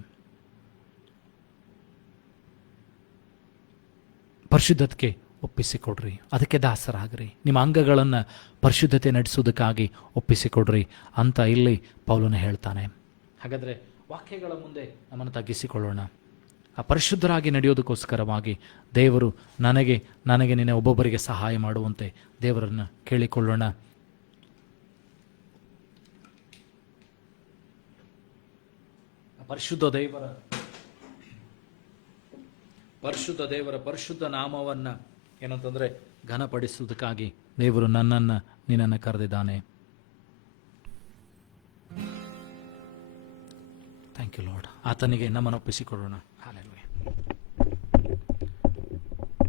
ಪರಿಶುದ್ಧತೆಗೆ ಒಪ್ಪಿಸಿಕೊಡ್ರಿ, ಅದಕ್ಕೆ ದಾಸರಾಗ್ರಿ. ನಿಮ್ಮ ಅಂಗಗಳನ್ನು ಪರಿಶುದ್ಧತೆ ನಡೆಸುವುದಕ್ಕಾಗಿ ಒಪ್ಪಿಸಿಕೊಡ್ರಿ ಅಂತ ಇಲ್ಲಿ ಪೌಲನು ಹೇಳ್ತಾನೆ. ಹಾಗಾದರೆ ವಾಕ್ಯಗಳ ಮುಂದೆ ನಮ್ಮನ್ನು ತಗ್ಗಿಸಿಕೊಳ್ಳೋಣ. ಆ ಪರಿಶುದ್ಧರಾಗಿ ನಡೆಯೋದಕ್ಕೋಸ್ಕರವಾಗಿ ದೇವರು ನನಗೆ ನಿನ್ನೆ ಒಬ್ಬೊಬ್ಬರಿಗೆ ಸಹಾಯ ಮಾಡುವಂತೆ ದೇವರನ್ನು ಕೇಳಿಕೊಳ್ಳೋಣ. ಪರಿಶುದ್ಧ ದೇವರ ಪರಿಶುದ್ಧ ನಾಮವನ್ನು ಏನಂತಂದರೆ ಘನಪಡಿಸುವುದಕ್ಕಾಗಿ ದೇವರು ನಿನ್ನನ್ನು ಕರೆದಿದ್ದಾನೆ. Thank you lord. ಆತನಿಗೆ ನಮ್ಮನ್ನು ಒಪ್ಪಿಸಿಕೊಳ್ಳೋಣ. ಹಲ್ಲೆಲೂಯಾ.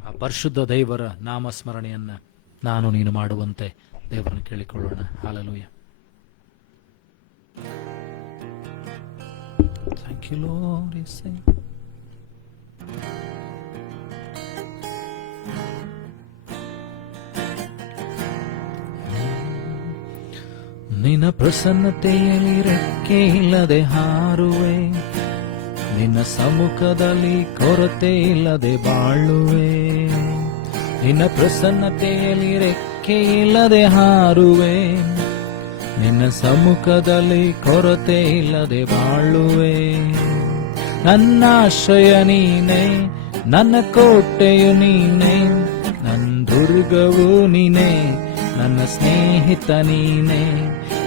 ಆ ಪರಿಶುದ್ಧ ದೇವರ ನಾಮಸ್ಮರಣೆಯನ್ನು ನಾನು ನೀನು ಮಾಡುವಂತೆ ದೇವರನ್ನು ಕೇಳಿಕೊಳ್ಳೋಣ. Hallelujah. Thank you, Lord. You say. ನಿನ್ನ ಪ್ರಸನ್ನತೆಯಲ್ಲಿ ರೆಕ್ಕೆ ಇಲ್ಲದೆ ಹಾರುವೆ, ನಿನ್ನ ಸಮ್ಮುಖದಲ್ಲಿ ಕೊರತೆ ಇಲ್ಲದೆ ಬಾಳುವೆ. ನಿನ್ನ ಪ್ರಸನ್ನತೆಯಲ್ಲಿ ರೆಕ್ಕೆ ಇಲ್ಲದೆ ಹಾರುವೆ, ನಿನ್ನ ಸಮ್ಮುಖದಲ್ಲಿ ಕೊರತೆ ಇಲ್ಲದೆ ಬಾಳುವೆ. ನನ್ನ ಆಶ್ರಯ ನೀನೆ, ನನ್ನ ಕೋಟೆಯು ನೀನೆ, ನನ್ನ ದುರ್ಗವು ನೀನೆ, ನನ್ನ ಸ್ನೇಹಿತ ನೀನೆ.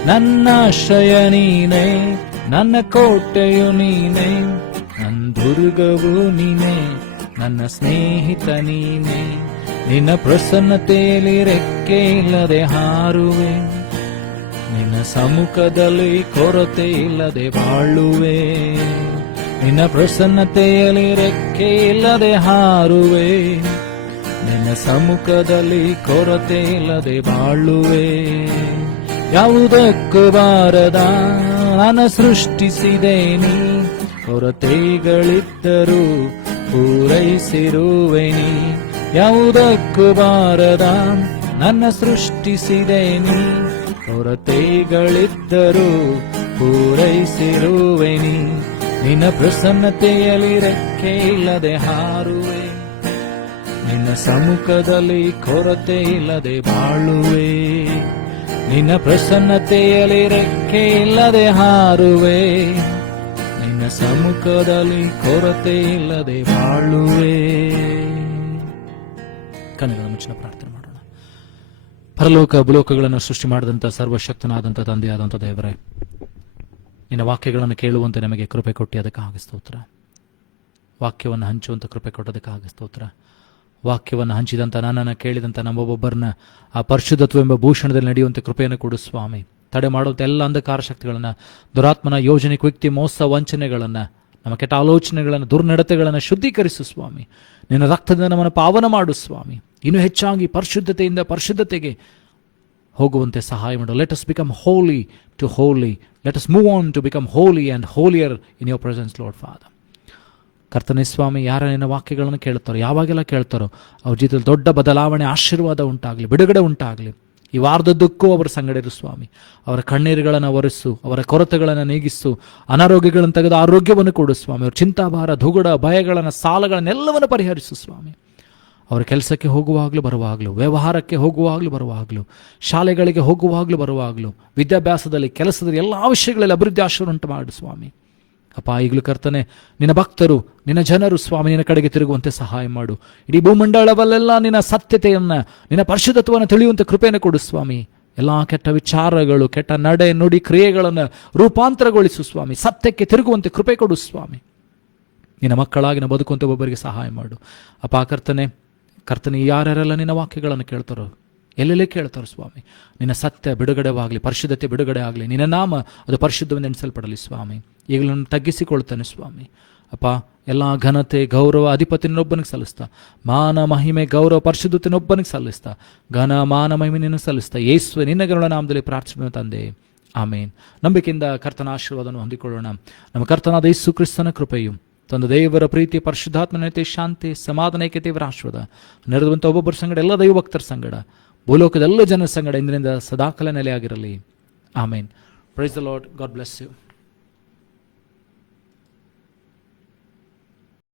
ನನ್ನ ಆಶ್ರಯ ನೀನೆ, ನನ್ನ ಕೋಟೆಯು ನೀನೆ, ನನ್ನ ದುರ್ಗವು ನೀನೆ, ನನ್ನ ಸ್ನೇಹಿತ ನೀನೆ. ನಿನ್ನ ಪ್ರಸನ್ನತೆಯಲ್ಲಿ ರೆಕ್ಕೆ ಇಲ್ಲದೆ ಹಾರುವೆ, ನಿನ್ನ ಸಮ್ಮುಖದಲ್ಲಿ ಕೊರತೆ ಇಲ್ಲದೆ ಬಾಳುವೆ. ನಿನ್ನ ಪ್ರಸನ್ನತೆಯಲ್ಲಿ ರೆಕ್ಕೆ ಇಲ್ಲದೆ ಹಾರುವೆ, ನಿನ್ನ ಸಮ್ಮುಖದಲ್ಲಿ ಕೊರತೆ ಇಲ್ಲದೆ ಬಾಳುವೆ. ಯಾವುದಕ್ಕೂ ಬಾರದ ನಾನು ಸೃಷ್ಟಿಸಿದೆ ನೀ, ಕೊರತೆಗಳಿದ್ದರೂ ಪೂರೈಸಿರುವೆ ನೀ. ಯಾವುದಕ್ಕೂ ಬಾರದ ನನ್ನ ಸೃಷ್ಟಿಸಿದೆ ನೀ, ಕೊರತೆಗಳಿದ್ದರೂ ಪೂರೈಸಿರುವೆ ನೀ. ನಿನ್ನ ಪ್ರಸನ್ನತೆಯಲ್ಲಿ ರೆಕ್ಕೆ ಇಲ್ಲದೆ ಹಾರುವೆ, ನಿನ್ನ ಸಮ್ಮುಖದಲ್ಲಿ ಕೊರತೆ ಇಲ್ಲದೆ ಬಾಳುವೆ. ನಿನ್ನ ಪ್ರಸನ್ನತೆಯಲ್ಲಿ ರೆಕ್ಕೆ ಇಲ್ಲದೆ ಹಾರುವೆ, ನಿನ್ನ ಸಮ್ಮುಖದಲ್ಲಿ ಕೊರತೆ ಇಲ್ಲದೆ ಬಾಳುವೆ. ಕಣ್ಣುಗಳ ಮುಚ್ಚಿನ ಪ್ರಾರ್ಥನೆ ಮಾಡೋಣ. ಪರಲೋಕ ಭೂಲೋಕಗಳನ್ನು ಸೃಷ್ಟಿ ಮಾಡಿದಂಥ ಸರ್ವಶಕ್ತನಾದಂಥ ತಂದೆಯಾದಂಥ ದೇವರೇ, ನಿನ್ನ ವಾಕ್ಯಗಳನ್ನು ಕೇಳುವಂತೆ ನಮಗೆ ಕೃಪೆ ಕೊಟ್ಟು ಅದಕ್ಕಾಗಿ ಸ್ತೋತ್ರ. ವಾಕ್ಯವನ್ನು ಹಂಚುವಂಥ ಕೃಪೆ ಕೊಟ್ಟೋದಕ್ಕಾಗಿ ಸ್ತೋತ್ರ. ವಾಕ್ಯವನ್ನು ಹಂಚಿದಂಥ ನನ್ನನ್ನು ಕೇಳಿದಂಥ ನಮ್ಮೊಬ್ಬೊಬ್ಬರನ್ನ ಆ ಪರಿಶುದ್ಧತ್ವ ಎಂಬ ಭೂಷಣದಲ್ಲಿ ನಡೆಯುವಂತೆ ಕೃಪೆಯನ್ನು ಕೊಡು ಸ್ವಾಮಿ. ತಡೆ ಮಾಡುವಂಥ ಎಲ್ಲ ಅಂಧಕಾರ ಶಕ್ತಿಗಳನ್ನು, ದುರಾತ್ಮನ ಯೋಜನೆ, ಕುಯುಕ್ತಿ, ಮೋಸ, ವಂಚನೆಗಳನ್ನು, ನಮ್ಮ ಕೆಟ್ಟ ಆಲೋಚನೆಗಳನ್ನು, ದುರ್ನಡತೆಗಳನ್ನು ಶುದ್ಧೀಕರಿಸು ಸ್ವಾಮಿ. ನಿನ್ನ ರಕ್ತದಿಂದ ನಮ್ಮನ್ನು ಪಾವನ ಮಾಡು ಸ್ವಾಮಿ. ಇನ್ನೂ ಹೆಚ್ಚಾಗಿ ಪರಿಶುದ್ಧತೆಯಿಂದ ಪರಿಶುದ್ಧತೆಗೆ ಹೋಗುವಂತೆ ಸಹಾಯ ಮಾಡು. Let us become holy to holy. Let us move on to become holy and holier in your presence Lord Father. ಕರ್ತನೇ ಸ್ವಾಮಿ, ಯಾರ ನಿನ್ನ ವಾಕ್ಯಗಳನ್ನು ಕೇಳ್ತಾರೋ, ಯಾವಾಗೆಲ್ಲ ಕೇಳ್ತಾರೋ ಅವ್ರ ಜೀವಿತದಲ್ಲಿ ದೊಡ್ಡ ಬದಲಾವಣೆ, ಆಶೀರ್ವಾದ ಉಂಟಾಗಲಿ, ಬಿಡುಗಡೆ ಉಂಟಾಗಲಿ. ಈ ವಾರದದ್ದಕ್ಕೂ ಅವರ ಸಂಗಡಿರು ಸ್ವಾಮಿ. ಅವರ ಕಣ್ಣೀರುಗಳನ್ನು ಒರೆಸು, ಅವರ ಕೊರತೆಗಳನ್ನು ನೀಗಿಸು, ಅನಾರೋಗ್ಯಗಳನ್ನು ತೆಗೆದು ಆರೋಗ್ಯವನ್ನು ಕೊಡು ಸ್ವಾಮಿ. ಅವ್ರ ಚಿಂತಾಭಾರ, ದುಗುಡ, ಭಯಗಳನ್ನು, ಸಾಲಗಳನ್ನೆಲ್ಲವನ್ನು ಪರಿಹರಿಸು ಸ್ವಾಮಿ. ಅವರ ಕೆಲಸಕ್ಕೆ ಹೋಗುವಾಗಲೂ ಬರುವಾಗಲೂ, ವ್ಯವಹಾರಕ್ಕೆ ಹೋಗುವಾಗಲೂ ಬರುವಾಗಲೂ, ಶಾಲೆಗಳಿಗೆ ಹೋಗುವಾಗಲೂ ಬರುವಾಗಲೂ, ವಿದ್ಯಾಭ್ಯಾಸದಲ್ಲಿ, ಕೆಲಸದಲ್ಲಿ ಎಲ್ಲ ವಿಷಯಗಳಲ್ಲಿ ಅಭಿವೃದ್ಧಿ ಆಶೀರ್ವಾದ ಉಂಟು ಮಾಡು ಸ್ವಾಮಿ. ಅಪ್ಪ, ಈಗಲೂ ಕರ್ತನೆ ನಿನ್ನ ಭಕ್ತರು, ನಿನ್ನ ಜನರು ಸ್ವಾಮಿ ನಿನ್ನ ಕಡೆಗೆ ತಿರುಗುವಂತೆ ಸಹಾಯ ಮಾಡು. ಇಡೀ ಭೂಮಂಡಲವಲ್ಲೆಲ್ಲ ನಿನ್ನ ಸತ್ಯತೆಯನ್ನು, ನಿನ್ನ ಪರಿಶುದ್ಧತ್ವವನ್ನು ತಿಳಿಯುವಂತೆ ಕೃಪೆಯನ್ನು ಕೊಡು ಸ್ವಾಮಿ. ಎಲ್ಲ ಕೆಟ್ಟ ವಿಚಾರಗಳು, ಕೆಟ್ಟ ನಡೆ ನುಡಿ ಕ್ರಿಯೆಗಳನ್ನು ರೂಪಾಂತರಗೊಳಿಸು ಸ್ವಾಮಿ. ಸತ್ಯಕ್ಕೆ ತಿರುಗುವಂತೆ ಕೃಪೆ ಕೊಡು ಸ್ವಾಮಿ. ನಿನ್ನ ಮಕ್ಕಳಾಗಿ ನಾವು ಬದುಕುವಂತೆ ಒಬ್ಬರಿಗೆ ಸಹಾಯ ಮಾಡು. ಅಪ್ಪ ಕರ್ತನೆ ಯಾರ್ಯಾರೆಲ್ಲ ನಿನ್ನ ವಾಕ್ಯಗಳನ್ನು ಕೇಳ್ತಾರೋ, ಎಲ್ಲೆಲ್ಲೇ ಕೇಳ್ತಾರೋ ಸ್ವಾಮಿ, ನಿನ್ನ ಸತ್ಯ ಬಿಡುಗಡೆವಾಗಲಿ, ಪರಿಶುದ್ಧತೆ ಬಿಡುಗಡೆ ಆಗಲಿ, ನಿನ್ನ ನಾಮ ಅದು ಪರಿಶುದ್ಧವೆಂದು ಎಣಿಸಲ್ಪಡಲಿ ಸ್ವಾಮಿ. ಈಗಲೂ ನಾನು ತಗ್ಗಿಸಿಕೊಳ್ತೇನೆ ಸ್ವಾಮಿ. ಅಪ್ಪ, ಎಲ್ಲ ಘನತೆ ಗೌರವ ಅಧಿಪತಿನೊಬ್ಬನಿಗೆ ಸಲ್ಲಿಸ್ತಾ, ಮಾನ ಮಹಿಮೆ ಗೌರವ ಪರಿಶುದ್ಧತೆನೊಬ್ಬನಿಗೆ ಸಲ್ಲಿಸ್ತಾ, ಘನ ಮಾನ ಮಹಿಮೆ ನಿನ್ನ ಸಲ್ಲಿಸ್ತಾ, ಯೇಸುವೆ ನಿನ್ನ ಗರುಡ ನಾಮದಲ್ಲಿ ಪ್ರಾರ್ಥನೆ ತಂದೆ, ಆಮೇನ್. ನಂಬಿಕೆಯಿಂದ ಕರ್ತನ ಆಶೀರ್ವಾದವನ್ನು ಹೊಂದಿಕೊಳ್ಳೋಣ. ನಮ್ಮ ಕರ್ತನಾದ ಯೇಸು ಕ್ರಿಸ್ತನ ಕೃಪೆಯು, ತಂದ ದೇವರ ಪ್ರೀತಿ, ಪರಿಶುದ್ಧಾತ್ಮನತೆ, ಶಾಂತಿ, ಸಮಾಧಾನ, ಏಕತೆಯವರ ಆಶೀರ್ವಾದ ನೆರೆದುವಂಥ ಒಬ್ಬೊಬ್ಬರ ಸಂಗಡ, ಎಲ್ಲ ದೈವಭಕ್ತರ ಸಂಗಡ, ಭೂಲೋಕದ ಎಲ್ಲ ಜನರ ಸಂಗಡ ಇಂದಿನಿಂದ ಸದಾಕಾಲ ನೆಲೆಯಾಗಿರಲಿ. ಆಮೇನ್. Praise the Lord. God bless you.